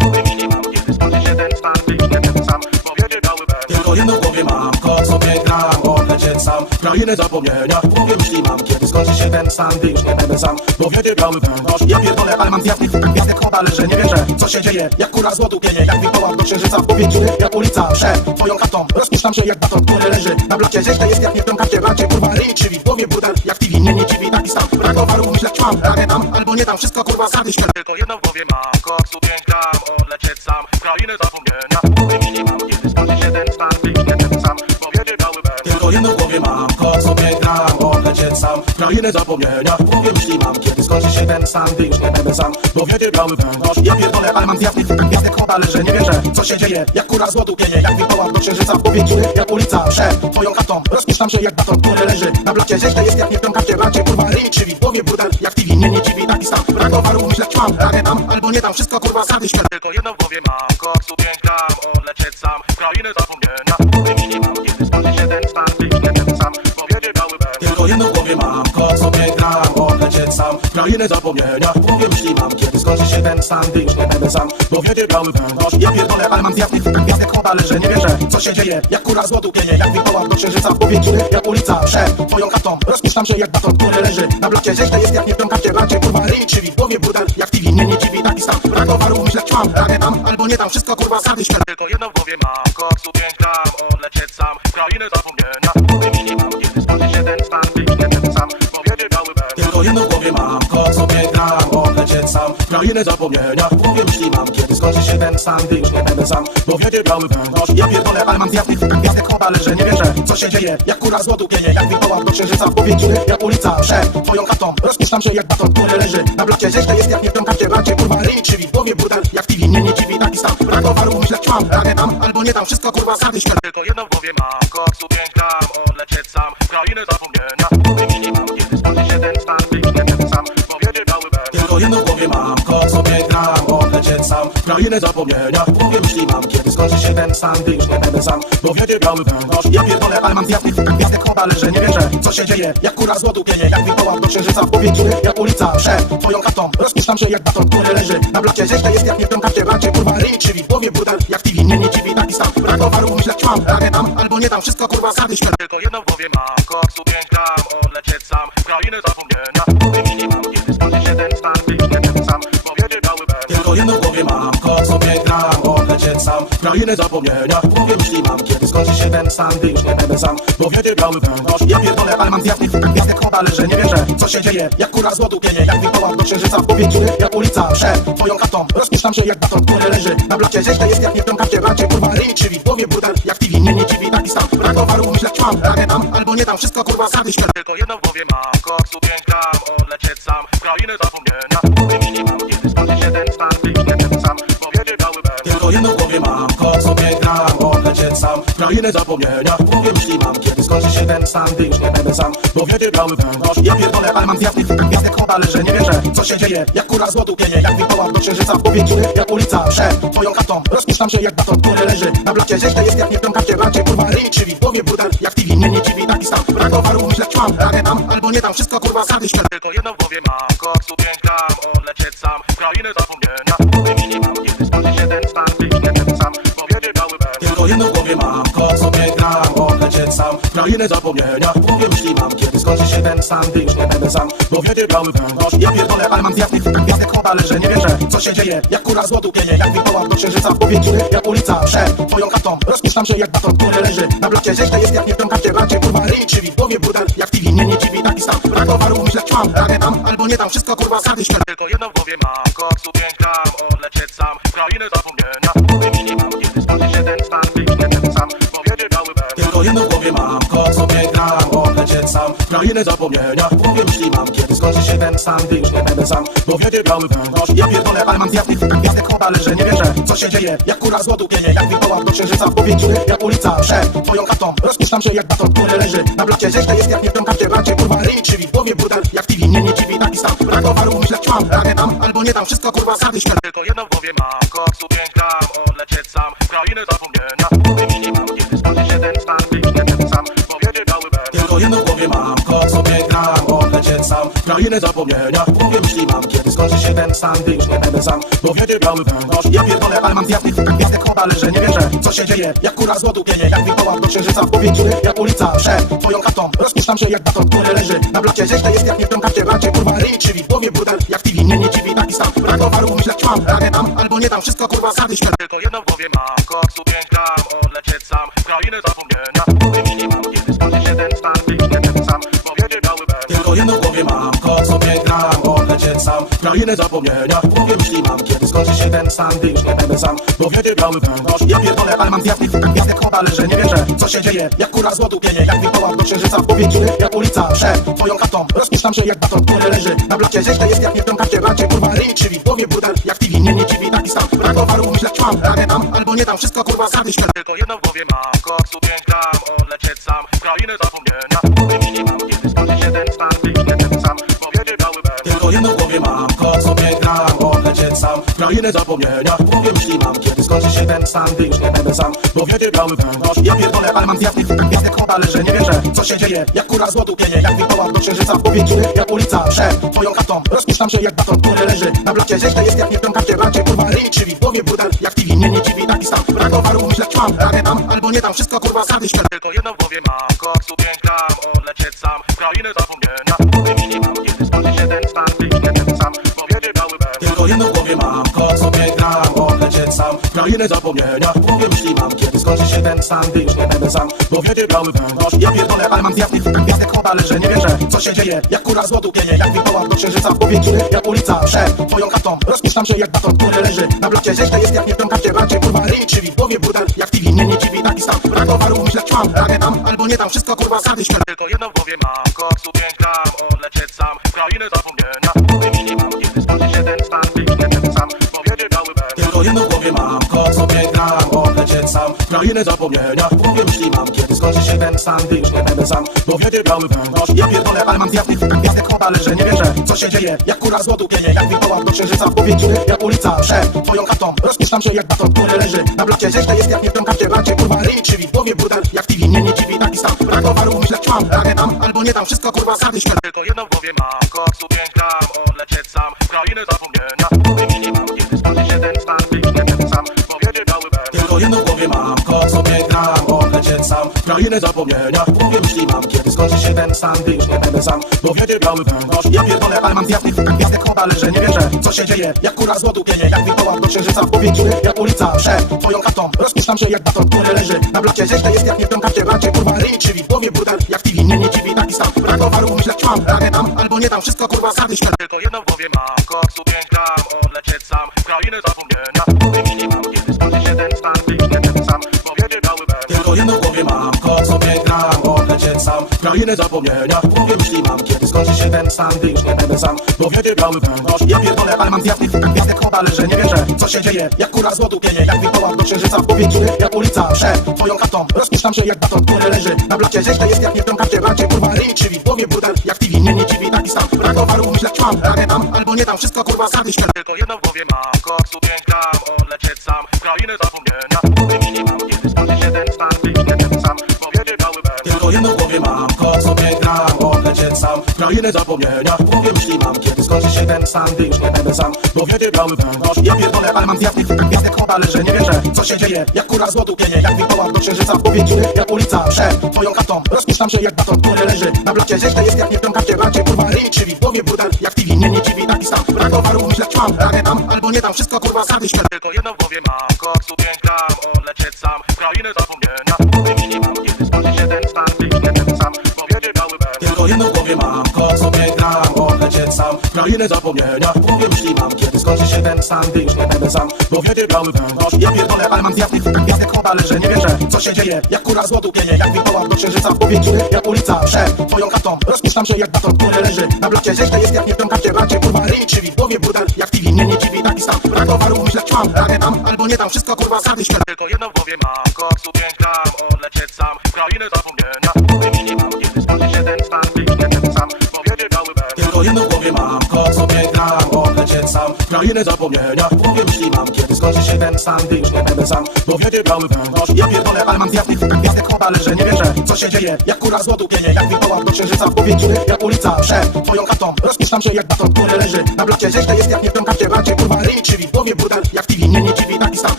Wymieni mam, kiedy skończy się ten stan, gdy już nie będę sam. Bo wiedzie biały węgorz. Tylko jedno w głowie mam, kok sobie gram, odlecieć sam w krainę zapomnienia. W głowie myśli mam, kiedy skończy się ten stan, gdy już nie będę sam. Bo wiedzie biały węgorz. Ja pierdolę, ale mam zjazd tak gwiazdek chłopa, że nie wierzę, co się dzieje. Jak kura złotu pienie, jak wilkołak do księżyca w powietrzu. Jak ulica przed twoją chatą, rozpuszczam się jak baton, który leży na blacie. Źle jest jak nie w tym karcie, bracie, kurwa, ryj krzywi. W głowie burdel, jak TV, nie dziwi taki stan. Brak towaru, myślę, ćmam, ragę tam, albo nie tam, wszystko kurwa sardy śmielam. Tylko jedno w głowie mam, koksu 5 gram, odlecieć sam w krainę zapomnienia. Wymieni mam, kiedy skończy się ten stan, gdy już nie będę sam. Bo wiedzie biały węgorz. Tylko jedno w głowie mam, kok sobie gram, odlecieć sam w krainę zapomnienia. W głowie myśli mam, kiedy skończy się ten stan, gdy już nie będę sam. Bo wiedzie biały węgorz. Ja pierdolę, ale mam zjazd tak gwiazdek chłopa, że nie wierzę, co się dzieje. Jak kura złotu pienie, jak wilkołak do księżyca w powietrzu. Jak ulica przed twoją chatą, rozpuszczam się jak baton, który leży na blacie. Źle jest jak nie w tym karcie, bracie, kurwa, ryj krzywi. W głowie burdel, jak TV, nie dziwi taki stan. Brak towaru, myślę, ćmam, ragę tam, albo nie tam, wszystko kurwa sardy śmielam. Tylko jedno w głowie mam, koksu 5 gram, odlecieć sam w krainę zapomnienia. Wymieni mam, kiedy skończy się ten stan, gdy już nie będę sam. Bo wiedzie biały węgorz. Tylko jedno w głowie mam, kok sobie gram, odlecieć sam w krainę zapomnienia. W głowie myśli mam, kiedy skończy się ten stan, gdy już nie będę sam. Bo wiedzie biały węgorz. Ja pierdolę, ale mam zjazd tak gwiazdek chłopa, że nie wierzę, co się dzieje. Jak kura złotu pienie, jak wilkołak do księżyca w powietrzu. Jak ulica przed twoją chatą, rozpuszczam się jak baton, który leży na blacie. Źle jest jak nie w tym karcie, bracie, kurwa, ryj krzywi. W głowie burdel, jak TV, nie dziwi taki stan. Brak towaru, myślę, ćmam, ragę tam, albo nie tam, wszystko kurwa sardy śmielam. Tylko jedno w głowie mam, koksu 5 gram, odlecieć sam w krainę zapomnienia. Wymieni mam, kiedy skończy się ten stan, gdy już nie będę sam. Bo wiedzie biały węgorz. Tylko jedno w głowie mam, kok sobie gram, odlecieć sam w krainę zapomnienia. W głowie myśli mam, kiedy skończy się ten stan, gdy już nie będę sam. Bo wiedzie biały węgorz. Ja pierdolę, ale mam zjazd tak gwiazdek chłopa, że nie wierzę, co się dzieje. Jak kura złotu pienie, jak wilkołak do księżyca w powietrzu. Jak ulica przed twoją chatą, rozpuszczam się jak baton, który leży na blacie. Źle jest jak nie w tym karcie, bracie, kurwa, ryj krzywi. W głowie burdel, jak TV, nie dziwi taki stan. Brak towaru, myślę, ćmam, ragę tam, albo nie tam, wszystko kurwa sardy śmielam. Tylko jedno w głowie mam, koksu 5 gram, odlecieć sam w krainę zapomnienia. Wymieni mam, kiedy skończy się ten stan, gdy już nie będę sam. Bo wiedzie biały węgorz. Tylko jedno w głowie mam, kok sobie gram, odlecieć sam sam. Krainę zapomnienia, w głowie myśli mam, kiedy skończy się ten stan, gdy już nie będę sam. Bo wiedzie biały węgorz, ja pierdolę, ale mam zjazd tych gwiazdek chowa, leżę, nie wierzę, co się dzieje. Jak kura złotu pienie, jak wilkołak do księżyca w powietrzu. Jak ulica przed twoją chatą, rozpuszczam się jak baton, który leży na blacie. Źle jest jak nie w tym karcie, bracie, kurwa, ryj krzywi. W głowie brutal, jak TV, nie dziwi, taki stan. Brak towaru, myśleć mam, a nie tam, albo nie tam, wszystko kurwa, sady śmierć. Tylko jedno w głowie mam, koksu 5 gram, odlecieć sam. Krainę zapomnienia, wymieni mam, kiedy skończy się ten stan, gdy już nie będę sam. Bo wiedzie biały węgorz. Tylko jedno w głowie mam, kok sobie gram, odlecieć sam. Krainę zapomnienia, w głowie myśli mam, kiedy skończy się ten stan, gdy już nie będę sam. Bo wiedzie biały węgorz, ja pierdolę, ale mam zjazd tych gwiazdek chowa, leżę, nie wierzę, co się dzieje. Jak kura złotu pienie, jak wilkołak do księżyca w powietrzu. Jak ulica przed twoją chatą, rozpuszczam się jak baton, który leży na blacie. Źle jest jak nie w tym karcie, bracie, kurwa, ryj krzywi. W głowie brutal, jak TV, nie dziwi, taki stan. Brak towaru, myśleć mam, a nie tam, albo nie tam, wszystko kurwa, sady śmierć. Tylko jedno w głowie mam, koksu 5 gram, odlecieć sam. Krainę zapomnienia, wymieni mam, kiedy skończy się ten stan, gdy już nie będę sam. Bo wiedzie biały węgorz. Tylko jedno w głowie mam, kok sobie gram, odlecieć sam. Krainę zapomnienia, w głowie myśli mam, kiedy skończy się ten stan, gdy już nie będę sam. Bo wiedzie biały węgorz, ja pierdolę, ale mam zjazd tych gwiazdek chowa, leżę, nie wierzę, co się dzieje. Jak kura złotu pienie, jak wilkołak do księżyca w powietrzu. Jak ulica przed twoją chatą, rozpuszczam się jak baton, który leży na blacie. Źle jest jak nie w tym karcie, bracie, kurwa, ryj krzywi. W głowie brutal, jak TV, nie dziwi, taki stan. Brak towaru, myśleć mam, a nie tam, albo nie tam, wszystko kurwa, sady śmierć. Tylko jedno w głowie mam, koksu 5 gram, odlecieć sam. Krainę zapomnienia, wymieni mam, kiedy skończy się ten stan, gdy już nie będę sam. Bo wiedzie biały węgorz. Tylko jedno w głowie mam, kok sobie gram, odlecieć sam. Krainę zapomnienia, w głowie myśli mam, kiedy skończy się ten stan, gdy już nie będę sam. Bo wiedzie biały węgorz, ja pierdolę, ale mam zjazd tych gwiazdek chowa, leżę, nie wierzę, co się dzieje. Jak kura złotu pienie, jak wilkołak do księżyca w powietrzu. Jak ulica przed twoją chatą, rozpuszczam się jak baton, który leży na blacie. Źle jest jak nie w tym karcie, bracie, kurwa, ryj krzywi. W głowie brutal, jak TV, nie dziwi, taki stan. Brak towaru, myśleć mam, a nie tam, albo nie tam, wszystko kurwa, sady śmierć. Tylko jedno w głowie mam, koksu 5 gram, odlecieć sam. Krainę zapomnienia, wymieni mam, kiedy skończy się ten stan, gdy już nie będę sam. Bo wiedzie biały węgorz. Tylko jedno w głowie mam, kok sobie gram, odlecieć sam. Krainę zapomnienia, w głowie myśli mam, kiedy skończy się ten stan, gdy już nie będę sam. Bo wiedzie biały węgorz, ja pierdolę, ale mam zjazd tych gwiazdek chowa, leżę, nie wierzę, co się dzieje. Jak kura złotu pienie, jak wilkołak do księżyca w powietrzu. Jak ulica przed twoją chatą, rozpuszczam się jak baton, który leży na blacie. Źle jest jak nie w tym karcie, bracie, kurwa, ryj krzywi. W głowie brutal, jak TV, nie dziwi, taki stan. Brak towaru, myśleć mam, a nie tam, albo nie tam, wszystko kurwa, sady śmierć. Tylko jedno w głowie mam, koksu 5 gram, odlecieć sam. Krainę zapomnienia, wymieni mam, kiedy skończy się ten stan, gdy już nie będę sam. Bo wiedzie biały węgorz. Tylko jedno w głowie mam, kok sobie gram, odlecieć sam. Krainę zapomnienia, w głowie myśli mam, kiedy skończy się ten stan, gdy już nie będę sam. Bo wiedzie biały węgorz, ja pierdolę, ale mam zjazd tych gwiazdek chowa, leżę, nie wierzę, co się dzieje. Jak kura złotu pienie, jak wilkołak do księżyca w powietrzu. Jak ulica przed twoją chatą, rozpuszczam się jak baton, który leży na blacie. Źle jest jak nie w tym karcie, bracie, kurwa, ryj krzywi. W głowie brutal, jak TV, nie dziwi, taki stan. Brak towaru, myśleć mam, a nie tam, albo nie tam, wszystko kurwa, sady śmierć. Tylko jedno w głowie mam, koksu 5 gram, odlecieć sam. Krainę zapomnienia, wymieni mam, kiedy skończy się ten stan, gdy już nie będę sam. Bo wiedzie biały węgorz. Tylko jedno w głowie mam, kok sobie gram, odlecieć sam. Krainę zapomnienia, w głowie myśli mam, kiedy skończy się ten stan, gdy już nie będę sam. Bo wiedzie biały węgorz, ja pierdolę, ale mam zjazd tych gwiazdek chowa, leżę, nie wierzę, co się dzieje. Jak kura złotu pienie, jak wilkołak do księżyca w powietrzu. Jak ulica przed twoją chatą, rozpuszczam się jak baton, który leży na blacie. Źle jest jak nie w tym karcie, bracie, kurwa, ryj krzywi. W głowie brutal, jak TV, nie dziwi, taki stan. Brak towaru, myśleć mam, a nie tam, albo nie tam, wszystko kurwa, sady śmierć. Tylko jedno w głowie mam, koksu 5 gram, odlecieć sam. Krainę zapomnienia, wymieni mam, kiedy skończy się ten stan, gdy już nie będę sam. Bo wiedzie biały węgorz. Tylko jedno w głowie mam, kok sobie gram, odlecieć sam. Krainę zapomnienia, w głowie myśli mam, kiedy skończy się ten stan, gdy już nie będę sam. Bo wiedzie biały węgorz, ja pierdolę, ale mam zjazd tych gwiazdek chowa, leżę, nie wierzę, co się dzieje. Jak kura złotu pienie, jak wilkołak do księżyca w powietrzu. Jak ulica przed twoją chatą, rozpuszczam się jak baton, który leży na blacie. Źle jest jak nie w tym karcie, bracie, kurwa, ryj krzywi. W głowie brutal, jak TV, nie dziwi, taki stan. Brak towaru, myśleć mam, a nie tam, albo nie tam, wszystko kurwa, sady śmierć. Tylko jedno w głowie mam, koksu 5 gram, odlecieć sam. Krainę zapomnienia, wymieni mam, kiedy skończy się ten stan, gdy już nie będę sam. Bo wiedzie biały węgorz. Tylko jedno w głowie mam, kok sobie gram, odlecieć sam. Krainę zapomnienia, w głowie myśli mam, kiedy skończy się ten stan, gdy już nie będę sam. Bo wiedzie biały węgorz, ja pierdolę, ale mam zjazd tych gwiazdek chowa, leżę, nie wierzę, co się dzieje. Jak kura złotu pienie, jak wilkołak do księżyca w powietrzu. Jak ulica przed twoją chatą, rozpuszczam się jak baton, który leży na blacie. Źle jest jak nie w tym karcie, bracie, kurwa, ryj krzywi. W głowie brutal, jak TV, nie dziwi, taki stan. Brak towaru, myśleć mam, a nie tam, albo nie tam, wszystko kurwa, sady śmierć. Tylko jedno w głowie mam, koksu 5 gram, odlecieć sam. Krainę zapomnienia, wymieni mam, kiedy skończy się ten stan, gdy już nie będę sam. Bo wiedzie biały węgorz. Tylko jedno w głowie mam, kok sobie gram, odlecieć lecieć sam w krainę zapomnienia. W głowie myśli mam, kiedy skończy się ten stan, gdy już nie będę sam, bo wiedzie biały węgorz. Ja pierdolę, ale mam zjawnych fukach gwiazdek obale, że nie wierzę, co się dzieje. Jak kura złotu pienie, jak wilkołak do księżyca w powietrzu. Jak ulica przed twoją chatą, rozpuszczam się jak baton, który leży na blacie. Źle jest jak nie w tym karcie, bracie, kurwa, ryj krzywi. W głowie brutal, jak TV, mnie nie dziwi taki stan. Brak towaru, myślę, ćmam, ragę tam, albo nie tam, wszystko kurwa sadny śmiech. Tylko jedno w głowie mam, koksu 5 gram, odlecieć sam w krainę zapomnienia. Wymienię mam, kiedy skończy się ten stan, gdy już nie będę sam, bo wiedzie biały węgorz. Tylko jedno w głowie mam, kok sobie gram, odlecieć sam w krainę zapomnienia. W głowie myśli mam, kiedy skończy się ten stan, gdy już nie będę sam, bo wiedzie biały węgorz. Ja pierdolę, ale mam zjawnych fukach gwiazdek obale, że nie wierzę, co się dzieje. Jak kura złotu pienie, jak wilkołak do księżyca w powietrzu. Jak ulica przed twoją chatą, rozpuszczam się jak baton, który leży na blacie. Źle jest jak nie w tym karcie, bracie, kurwa, ryj krzywi. W głowie brutal, jak TV, mnie nie dziwi taki stan. Brak towaru, myślę, ćmam, ragę tam, albo nie tam, wszystko kurwa sadny śmiech. Tylko jedno w głowie mam, koksu 5 gram, odlecieć sam w krainę zapomnienia. Wymienię mam, kiedy skończy się ten stan, gdy już nie będę sam, bo wiedzie biały węgorz. Tylko jedno w głowie mam, kok sobie gram, odlecieć sam w krainę zapomnienia. W głowie myśli mam, kiedy skończy się ten stan, gdy już nie będę sam, bo wiedzie biały węgorz. Ja pierdolę, ale mam zjawnych fukach gwiazdek obale, że nie wierzę, co się dzieje. Jak kura złotu pienie, jak wilkołak do księżyca w powietrzu. Jak ulica przed twoją chatą, rozpuszczam się jak baton, który leży na blacie. Źle jest jak nie w tym karcie, bracie, kurwa, ryj krzywi. W głowie brutal, jak TV, mnie nie dziwi taki stan. Brak towaru, myślę, ćmam, ragę tam, albo nie tam, wszystko kurwa sadny śmiech. Tylko jedno w głowie mam, koksu 5 gram, odlecieć sam w krainę zapomnienia. Wymienię mam, kiedy skończy się ten stan, gdy już nie będę sam, bo wiedzie biały węgorz. Tylko jedno w głowie mam, kok sobie gram, odlecieć sam w krainę zapomnienia. W głowie myśli mam, kiedy skończy się ten stan, gdy już nie będę sam, bo wiedzie biały węgorz. Ja pierdolę, ale mam zjawnych fukach gwiazdek obale, że nie wierzę, co się dzieje. Jak kura złotu pienie, jak wilkołak do księżyca w powietrzu. Jak ulica przed twoją chatą, rozpuszczam się jak baton, który leży na blacie. Źle jest jak nie w tym karcie, bracie, kurwa, ryj krzywi. W głowie brutal, jak TV, mnie nie dziwi taki stan. Brak towaru, myślę, ćmam, ragę tam, albo nie tam, wszystko kurwa sadny śmiech. Tylko jedno w głowie mam, koksu 5 gram, odlecieć sam w krainę zapomnienia. Wymienię mam, kiedy skończy się ten stan, gdy już nie będę sam, bo wiedzie biały węgorz. Tylko jedno w głowie mam, kok sobie gram, odlecieć sam w krainę zapomnienia. W głowie myśli mam, kiedy skończy się ten stan, gdy już nie będę sam, bo wiedzie biały węgorz. Ja pierdolę, ale mam zjawnych fukach gwiazdek obale, że nie wierzę, co się dzieje. Jak kura złotu pienie, jak wilkołak do księżyca w powietrzu. Jak ulica przed twoją chatą, rozpuszczam się jak baton, który leży na blacie. Źle jest jak nie w tym karcie, bracie, kurwa, ryj krzywi. W głowie brutal, jak TV, mnie nie dziwi taki stan. Brak towaru, myślę, ćmam, ragę tam, albo nie tam, wszystko kurwa sadny śmiech. Tylko jedno w głowie mam, koksu 5 gram, odlecieć sam w krainę zapomnienia. Wymienię mam, kiedy skończy się ten stan, gdy już nie będę sam, bo wiedzie biały węgorz. Tylko jedno w głowie mam, kok sobie gram, odlecieć sam w krainę zapomnienia. W głowie myśli mam, kiedy skończy się ten stan, gdy już nie będę sam, bo wiedzie biały węgorz. Ja pierdolę, ale mam zjawnych fukach gwiazdek obale, że nie wierzę, co się dzieje. Jak kura złotu pienie, jak wilkołak do księżyca w powietrzu. Jak ulica przed twoją chatą, rozpuszczam się jak baton, który leży na blacie. Źle jest jak nie w tym karcie, bracie, kurwa, ryj krzywi. W głowie brutal, jak TV, mnie nie dziwi taki stan.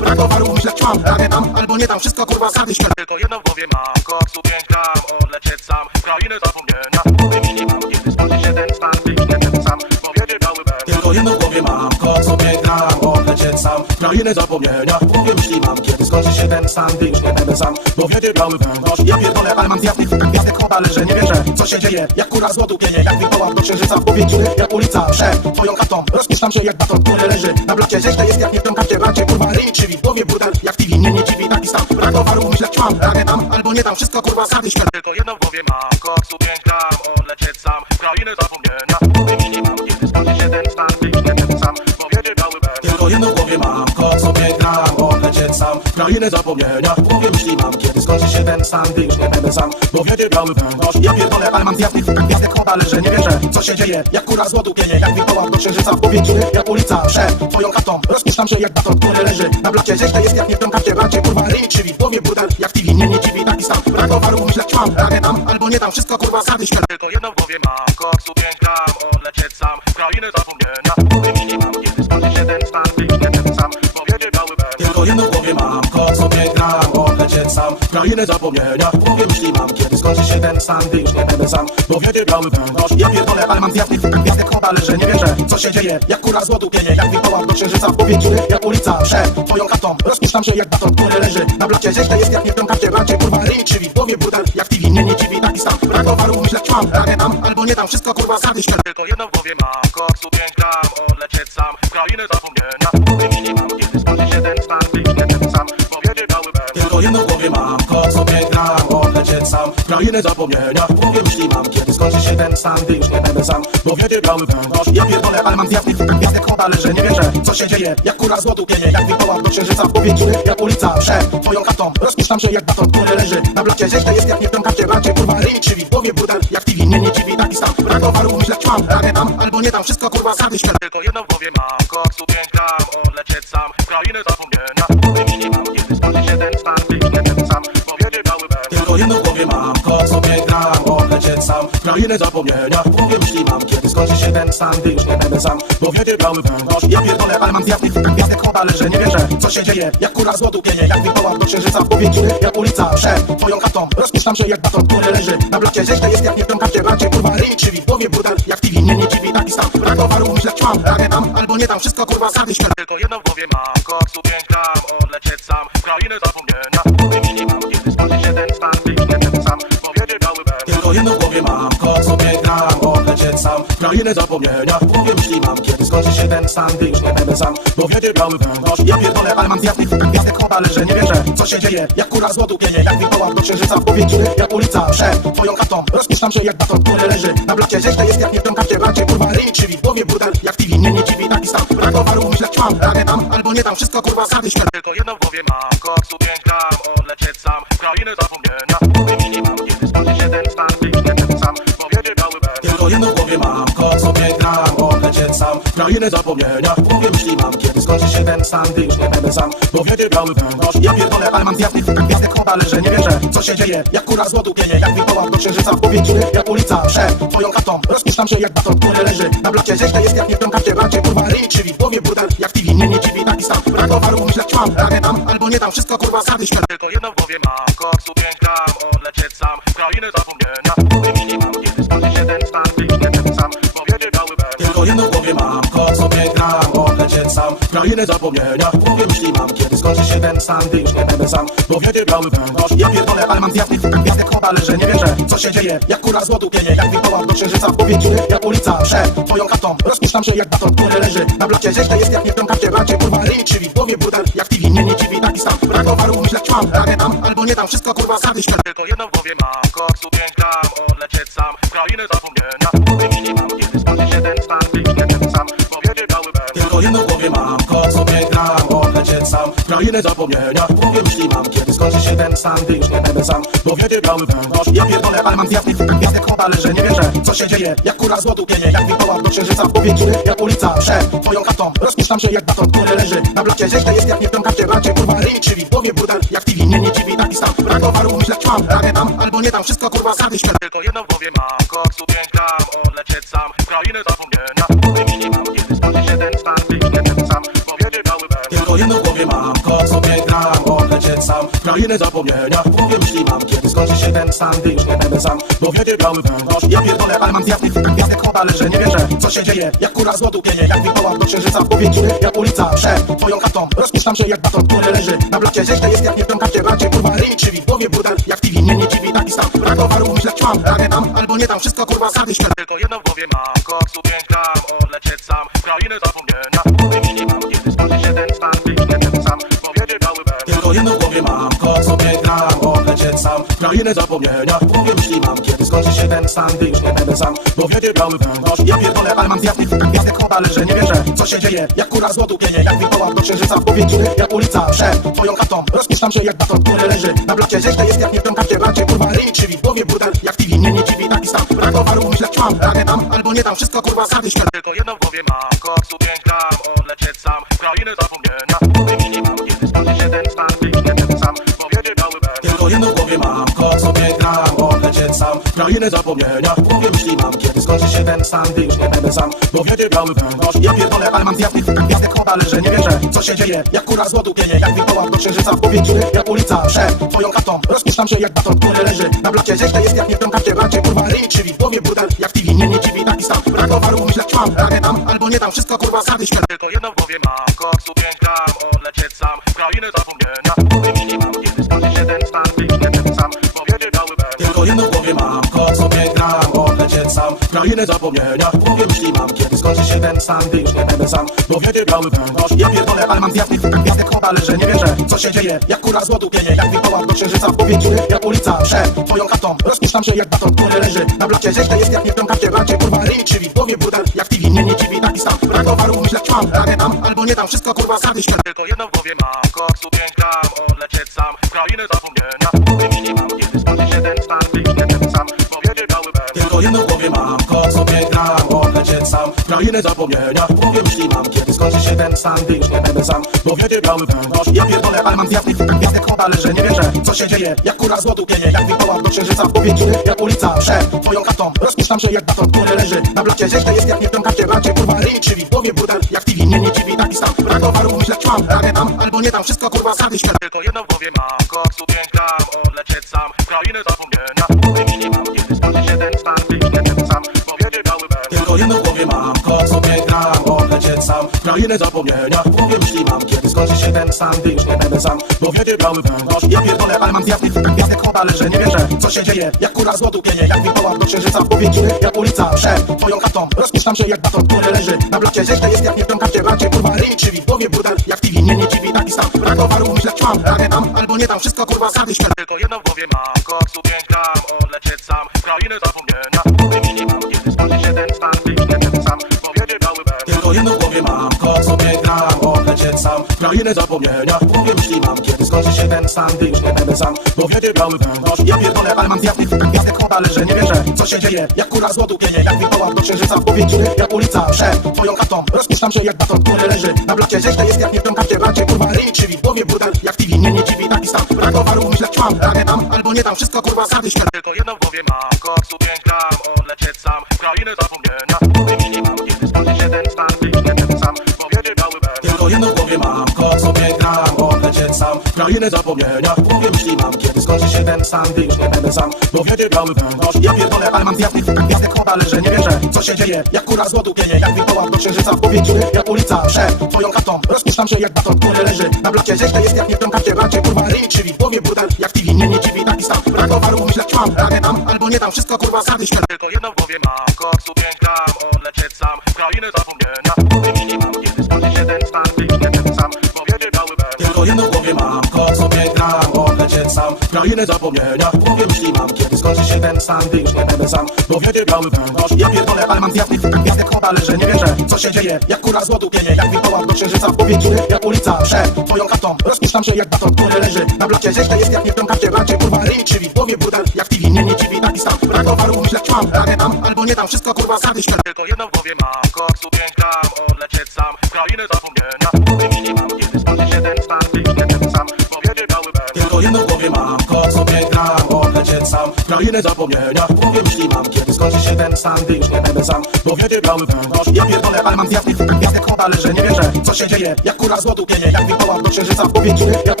Brak towaru, myślę, ćmam, ragę tam, albo nie tam, wszystko kurwa sadny śmiech. Tylko jedno w głowie mam, koksu 5 gram, odlecieć sam w krainę zapomnienia. Wymienię mam, kiedy skończy się ten stan, gdy już nie będę sam, bo wiedzie biały węgorz. Tylko jedno w głowie mam, kok sobie gram, odlecieć sam w krainę zapomnienia. W głowie myśli mam, kiedy skończy się ten stan, gdy już nie będę sam, bo wiedzie biały węgorz. Ja pierdolę, ale mam zjawnych fukach gwiazdek obale, że nie wierzę, co się dzieje. Jak kura złotu pienie, jak wilkołak do księżyca w powietrzu. Jak ulica przed twoją chatą, rozpuszczam się jak baton, który leży na blacie. Źle jest jak nie w tym karcie, bracie, kurwa, ryj krzywi. W głowie brutal, jak TV, mnie nie dziwi taki stan. Brak towaru, myślę, ćmam, ragę tam, albo nie tam, wszystko kurwa sadny śmiech. Tylko jedno w głowie mam, koksu 5 gram, odlecieć sam w krainę zapomnienia. Wymienię mam, kiedy skończy się ten stan, gdy już nie będę sam, bo wiedzie biały węgorz. Tylko jedno w głowie mam, kok sobie gram, odlecieć sam w krainę zapomnienia. W głowie myśli mam, kiedy skończy się ten stan, gdy już nie będę sam, bo wiedzie biały węgorz. Ja pierdolę, ale mam zjawnych fukach gwiazdek obale, że nie wierzę, co się dzieje. Jak kura złotu pienie, jak wilkołak do księżyca w powietrzu. Jak ulica przed twoją chatą, rozpuszczam się jak baton, który leży na blacie. Źle jest jak nie w tym karcie, bracie, kurwa, ryj krzywi. W głowie brutal, jak TV, mnie nie dziwi taki stan. Brak towaru, myślę, ćmam, ragę tam, albo nie tam, wszystko kurwa sadny śmiech. Tylko jedno w głowie mam, koksu 5 gram, odlecieć sam w krainę zapomnienia. Wymienię mam, kiedy skończy się ten stan, gdy już nie będę sam, bo wiedzie biały węgorz. Tylko jedno w głowie mam, kok sobie gram, odlecieć sam w krainę zapomnienia. W głowie myśli mam, kiedy skończy się ten stan, gdy już nie będę sam, bo wiedzie biały węgorz. Ja pierdolę, ale mam zjawnych fukach gwiazdek obale, że nie wierzę, co się dzieje. Jak kura złotu pienie, jak wilkołak do księżyca w powietrzu. Jak ulica przed twoją chatą, rozpuszczam się jak baton, który leży na blacie. Źle jest jak nie w tym karcie, bracie, kurwa, ryj krzywi. W głowie brutal, jak TV, mnie nie dziwi taki stan. Brak towaru, myślę, ćmam, ragę tam, albo nie tam, wszystko kurwa sadny śmiech. Tylko jedno w głowie mam, koksu 5 gram, odlecieć sam w krainę zapomnienia. Wymienię mam, kiedy skończy się ten stan, gdy już nie będę sam, bo wiedzie biały węgorz. Tylko jedno w głowie mam, kok sobie gram, odlecieć odlecieć sam w krainę zapomnienia. W głowie myśli mam, kiedy skończy się ten stan, gdy już nie będę sam, bo wiedzie biały węgorz. Ja pierdolę, ale mam zjazd tych gwiazdek chowa, leżę, nie wierzę, co się dzieje. Jak kura złotu pienie, jak wilkołak do księżyca w powietrzu. Jak ulica przed twoją chatą, rozpuszczam się jak baton, który leży na blacie. Źle jest jak nie w tym karcie, bracie, kurwa, ryj krzywi. W głowie burdel, jak TV, nie dziwi taki stan. Brak towaru, myślę, ćmam, ramię tam, albo nie tam, wszystko kurwa, sady śmielam. Tylko jedno w głowie mam, koksu 5 gram, odlecieć sam w krainę zapomnienia. Wymieni mam, kiedy skończy się ten stan, gdy już nie będę sam, bo wiedzie biały węgorz. Tylko jedno w głowie mam, kot sobie gram, odlecieć sam w krainę zapomnienia. W głowie myśli mam, kiedy skończy się ten stan, gdy już nie będę sam, bo wiedzie biały węgorz. Ja pierdolę, ale mam zjazd tych gwiazdek chowa, leżę, nie wierzę, co się dzieje. Jak kura złotu pienie, jak wilkołak do księżyca w powietrzu. Jak ulica przed twoją chatą, rozpuszczam się jak baton, który leży na blacie. Źle jest jak nie w tym karcie, bracie, kurwa, ryj krzywi. W głowie burdel, jak TV, nie dziwi taki stan. Brak towaru, myślę, ćmam, ramię tam, albo nie tam, wszystko kurwa, sady śmielam. Tylko jedno w głowie mam, koksu 5 gram, odlecieć sam w krainę zapomnienia. Wymieni mam, kiedy skończy się ten stan, gdy już nie będę sam, bo wiedzie biały węgorz. Tylko jedno w głowie mam, kot sobie gram, odlecieć sam w krainę zapomnienia. W głowie myśli mam, kiedy skończy się ten stan, gdy już nie będę sam, bo wiedzie biały węgorz. Ja pierdolę, ale mam zjazd tych gwiazdek chowa, leżę, nie wierzę, co się dzieje. Jak kura złotu pienie, jak wilkołak do księżyca w powietrzu. Jak ulica przed twoją chatą, rozpuszczam się jak baton, który leży na blacie. Źle jest jak nie w tym karcie, bracie, kurwa, ryj krzywi. W głowie burdel, jak TV, nie dziwi taki stan. Brak towaru, myślę, ćmam, ramię tam, albo nie tam, wszystko kurwa, sady śmielam. Tylko jedno w głowie mam, koksu 5 gram, odlecieć sam w krainę zapomnienia. Wymieni mam, kiedy skończy się ten stan, gdy już nie będę sam, bo wiedzie biały węgorz. Tylko jedno w głowie mam, kot sobie gram, odlecieć sam w krainę zapomnienia. W głowie myśli mam, kiedy skończy się ten stan, gdy już nie będę sam, bo wiedzie biały węgorz. Ja pierdolę, ale mam zjazd tych gwiazdek chowa, leżę, nie wierzę, co się dzieje. Jak kura złotu pienie, jak wilkołak do księżyca w powietrzu. Jak ulica przed twoją chatą, rozpuszczam się jak baton, który leży na blacie. Źle jest jak nie w tym karcie, bracie, kurwa, ryj krzywi. W głowie burdel, jak TV, nie dziwi taki stan. Brak towaru, myślę, ćmam, ramię tam, albo nie tam, wszystko kurwa, sady śmielam. Tylko jedno w głowie mam, koksu 5 gram, odlecieć sam w krainę zapomnienia. Wymieni mam, kiedy skończy się ten stan, gdy już nie będę sam, bo wiedzie biały węgorz. Tylko jedno w głowie mam, kot sobie gram, odlecieć sam w krainę zapomnienia. W głowie myśli mam, kiedy skończy się ten stan, gdy już nie będę sam, bo wiedzie biały węgorz. Ja pierdolę, ale mam zjazd tych gwiazdek chowa, leżę, nie wierzę, co się dzieje. Jak kura złotu pienie, jak wilkołak do księżyca w powietrzu. Jak ulica przed twoją chatą, rozpuszczam się jak baton, który leży na blacie. Źle jest jak nie w tym karcie, bracie, kurwa, ryj krzywi. W głowie burdel, jak TV, nie dziwi taki stan. Brak towaru, myślę, ćmam, ramię tam, albo nie tam, wszystko kurwa, sady śmielam. Tylko jedno w głowie mam, koksu 5 gram, odlecieć sam w krainę zapomnienia. Wymieni mam, kiedy skończy się ten stan, gdy już nie będę sam, bo wiedzie biały węgorz. Tylko jedno w głowie mam, kot sobie gram, odlecieć sam w krainę zapomnienia. W głowie myśli mam, kiedy skończy się ten stan, gdy już nie będę sam, bo wiedzie biały węgorz. Ja pierdolę, ale mam zjazd tych gwiazdek chowa, leżę, nie wierzę, co się dzieje. Jak kura złotu pienie, jak wilkołak do księżyca w powietrzu. Jak ulica przed twoją chatą, rozpuszczam się jak baton, który leży na blacie. Źle jest jak nie w tym karcie, bracie, kurwa, ryj krzywi. W głowie burdel, jak TV, nie dziwi taki stan. Brak towaru, myślę, ćmam, ramię tam, albo nie tam, wszystko kurwa, sady śmielam. Tylko jedno w głowie mam, koksu 5 gram, odlecieć sam w krainę zapomnienia. Wymieni mam, kiedy skończy się ten stan, gdy już nie będę sam, bo wiedzie biały węgorz. Tylko jedno w głowie mam, kot sobie gram, odlecieć sam w krainę zapomnienia. W głowie myśli mam, kiedy skończy się ten stan, gdy już nie będę sam, bo wiedzie biały węgorz. Ja pierdolę, ale mam zjazd tych gwiazdek chowa, leżę, nie wierzę, co się dzieje. Jak kura złotu pienie, jak wilkołak do księżyca w powietrzu. Jak ulica przed twoją chatą, rozpuszczam się jak baton, który leży na blacie. Źle jest jak nie w tym karcie, bracie, kurwa, ryj krzywi. W głowie burdel, jak TV, nie dziwi taki stan. Brak towaru, myślę, ćmam, ramię tam, albo nie tam, wszystko kurwa, sady śmielam. Tylko jedno w głowie mam, koksu 5 gram, odlecieć sam w krainę zapomnienia. Wymieni mam, kiedy skończy się ten stan, gdy już nie będę sam, bo wiedzie biały węgorz. Tylko jedno w głowie mam, kot sobie gram, odlecieć sam w krainę zapomnienia. W głowie myśli mam, kiedy skończy się ten stan, gdy już nie będę sam, bo wiedzie biały węgorz. Ja pierdolę, ale mam zjazd tych gwiazdek chowa, leżę, nie wierzę, co się dzieje. Jak kura złotu pienie, jak wilkołak do księżyca w powietrzu. Jak ulica przed twoją chatą, rozpuszczam się jak baton, który leży na blacie. Źle jest jak nie w tym karcie, bracie, kurwa, ryj krzywi. W głowie burdel, jak TV, nie dziwi taki stan. Brak towaru, myślę, ćmam, ramię tam, albo nie tam, wszystko kurwa, sady śmielam. Tylko jedno w głowie mam, koksu 5 gram, odlecieć sam w krainę zapomnienia. Wymieni mam, kiedy skończy się ten stan, gdy już nie będę sam, bo wiedzie biały węgorz. Tylko jedno w głowie mam, kot sobie gram, odlecieć sam w krainę zapomnienia. W głowie myśli mam, kiedy skończy się ten stan, gdy już nie będę sam, bo wiedzie biały węgorz. Ja pierdolę, ale mam zjazd tych gwiazdek chowa, leżę, nie wierzę, co się dzieje. Jak kura złotu pienie, jak wilkołak do księżyca w powietrzu. Jak ulica przed twoją chatą, rozpuszczam się jak baton, który leży na blacie. Źle jest jak nie w tym karcie, bracie, kurwa, ryj krzywi. W głowie burdel, jak TV, nie dziwi taki stan. Brak towaru, myślę, ćmam, ramię tam, albo nie tam, wszystko kurwa, sady śmielam. Tylko jedno w głowie mam, koksu 5 gram, odlecieć sam w krainę zapomnienia. Wymieni mam, kiedy skończy się ten stan, gdy już nie będę sam, bo wiedzie biały węgorz. Tylko jedno w głowie mam, kot sobie gram, odlecieć sam krainę zapomnienia. W głowie myśli mam, kiedy skończy się ten stan, gdy już nie będę sam. Bo wiedzie biały węgorz, ja pierdolę, ale mam zjazdy w gwiazdek choda, leżę, nie wierzę, co się dzieje. Jak kura złotu pienie, jak wilkołak do księżyca w powietrzu. Jak ulica przed twoją chatą, rozpuszczam się jak baton, który leży na blacie. Rzeźle jest jak nie w tym karcie, bracie, kurwa, ryj krzywi. W głowie burdel, jak TV, mnie nie dziwi taki stan. Brak towaru, myślę, ćwam, ragę tam, albo nie tam, wszystko kurwa sardy śmierć. Tylko jedno w głowie mam, koksu 5 gram, odlecieć sam w krainę zapomnienia. Wymienię mam, kiedy skończy się ten stan, gdy już nie będę sam. Bo wiedzie biały węgorz. Tylko jedno w głowie mam, kot sobie gram, odlecieć sam w krainę zapomnienia. W głowie myśli mam, kiedy skończy się ten stan, gdy już nie będę sam. Bo wiedzie biały węgorz, ja pierdolę, ale mam zjazdy w gwiazdek choda, leżę, nie wierzę, co się dzieje. Jak kura złotu pienie, jak wilkołak do księżyca w powietrzu. Jak ulica przed twoją chatą, rozpuszczam się jak baton, który leży na blacie. Rzeźle jest jak nie w tym karcie, bracie, kurwa, ryj krzywi. W głowie burdel, jak TV, mnie nie dziwi taki stan. Brak towaru, myślę, ćwam, ragę tam, albo nie tam, wszystko kurwa sardy śmierć. Tylko jedno w głowie mam, koksu 5 gram, odlecieć sam w krainę zapomnienia. Wymienię mam, kiedy skończy się ten stan, gdy już nie będę sam. Bo wiedzie biały węgorz. Tylko jedno w głowie mam, kot sobie gram, odlecieć sam w krainę zapomnienia. W głowie myśli mam, kiedy skończy się ten stan, gdy już nie będę sam. Bo wiedzie biały węgorz, ja pierdolę, ale mam zjazdy w gwiazdek choda, leżę, nie wierzę, co się dzieje. Jak kura złotu pienie, jak wilkołak do księżyca w powietrzu. Jak ulica przed twoją chatą, rozpuszczam się jak baton, który leży na blacie. Rzeźle jest jak nie w tym karcie, bracie, kurwa, ryj krzywi. W głowie burdel, jak TV, mnie nie dziwi taki stan. Brak towaru, myślę, ćwam, ragę tam, albo nie tam, wszystko kurwa sardy śmierć. Tylko jedno w głowie mam, koksu 5 gram, odlecieć sam w krainę zapomnienia. Wymienię mam, kiedy skończy się ten stan, gdy już nie będę sam. Bo wiedzie biały węgorz. Tylko jedno w głowie mam, kot sobie gram, odlecieć sam w krainę zapomnienia. W głowie myśli mam, kiedy skończy się ten stan, gdy już nie będę sam. Bo wiedzie biały węgorz, ja pierdolę, ale mam zjazdy w gwiazdek choda, leżę, nie wierzę, co się dzieje. Jak kura złotu pienie, jak wilkołak do księżyca w powietrzu. Jak ulica przed twoją chatą, rozpuszczam się jak baton, który leży na blacie. Rzeźle jest jak nie w tym karcie, bracie, kurwa, ryj krzywi. W głowie burdel, jak TV, mnie nie dziwi taki stan. Brak towaru, myślę, ćwam, ragę tam, albo nie tam, wszystko kurwa sardy śmierć. Tylko jedno w głowie mam, koksu 5 gram, odlecieć sam w krainę zapomnienia. Wymienię mam, kiedy skończy się ten stan, gdy już nie będę sam. Bo wiedzie biały węgorz. Tylko jedno w głowie mam, kot sobie gram, odlecieć sam w krainę zapomnienia. W głowie myśli mam, kiedy skończy się ten stan, gdy już nie będę sam. Bo wiedzie biały węgorz, ja pierdolę, ale mam zjazdy w gwiazdek choda, leżę, nie wierzę, co się dzieje. Jak kura złotu pienie, jak wilkołak do księżyca w powietrzu. Jak ulica przed twoją chatą, rozpuszczam się jak baton, który leży na blacie. Rzeźle jest jak nie w tym karcie, bracie, kurwa, ryj krzywi. W głowie burdel, jak TV, mnie nie dziwi taki stan. Brak towaru, myślę, ćwam, ragę tam, albo nie tam, wszystko kurwa sardy śmierć. Tylko jedno w głowie mam, koksu 5 gram, odlecieć sam w krainę zapomnienia. Wymienię mam, kiedy skończy się ten stan, gdy już nie będę sam. Bo wiedzie biały węgorz. Tylko jedno w głowie mam, kot sobie gram, odlecieć sam w krainę zapomnienia. W głowie myśli mam, kiedy skończy się ten stan, gdy już nie będę sam. Bo wiedzie biały węgorz, ja pierdolę, ale mam zjazdy w gwiazdek choda, leżę, nie wierzę, co się dzieje. Jak kura złotu pienie, jak wilkołak do księżyca w powietrzu. Jak ulica przed twoją chatą, rozpuszczam się jak baton, który leży na blacie. Rzeźle jest jak nie w tym karcie, bracie, kurwa, ryj krzywi. W głowie burdel, jak TV, mnie nie dziwi taki stan. Brak towaru, myślę, ćwam, ragę tam, albo nie tam, wszystko kurwa sardy śmierć. Tylko jedno w głowie mam, koksu 5 gram, odlecieć sam w krainę zapomnienia. Wymienię mam, kiedy skończy się ten stan, gdy już nie będę sam. Bo wiedzie biały węgorz. Tylko jedno w głowie mam, kot sobie gram, odlecieć sam w krainę zapomnienia. W głowie myśli mam, kiedy skończy się ten stan, gdy już nie będę sam. Bo wiedzie biały węgorz, ja pierdolę, ale mam zjazdy w gwiazdek choda, leżę, nie wierzę, co się dzieje. Jak kura złotu pienie, jak wilkołak do księżyca w powietrzu. Jak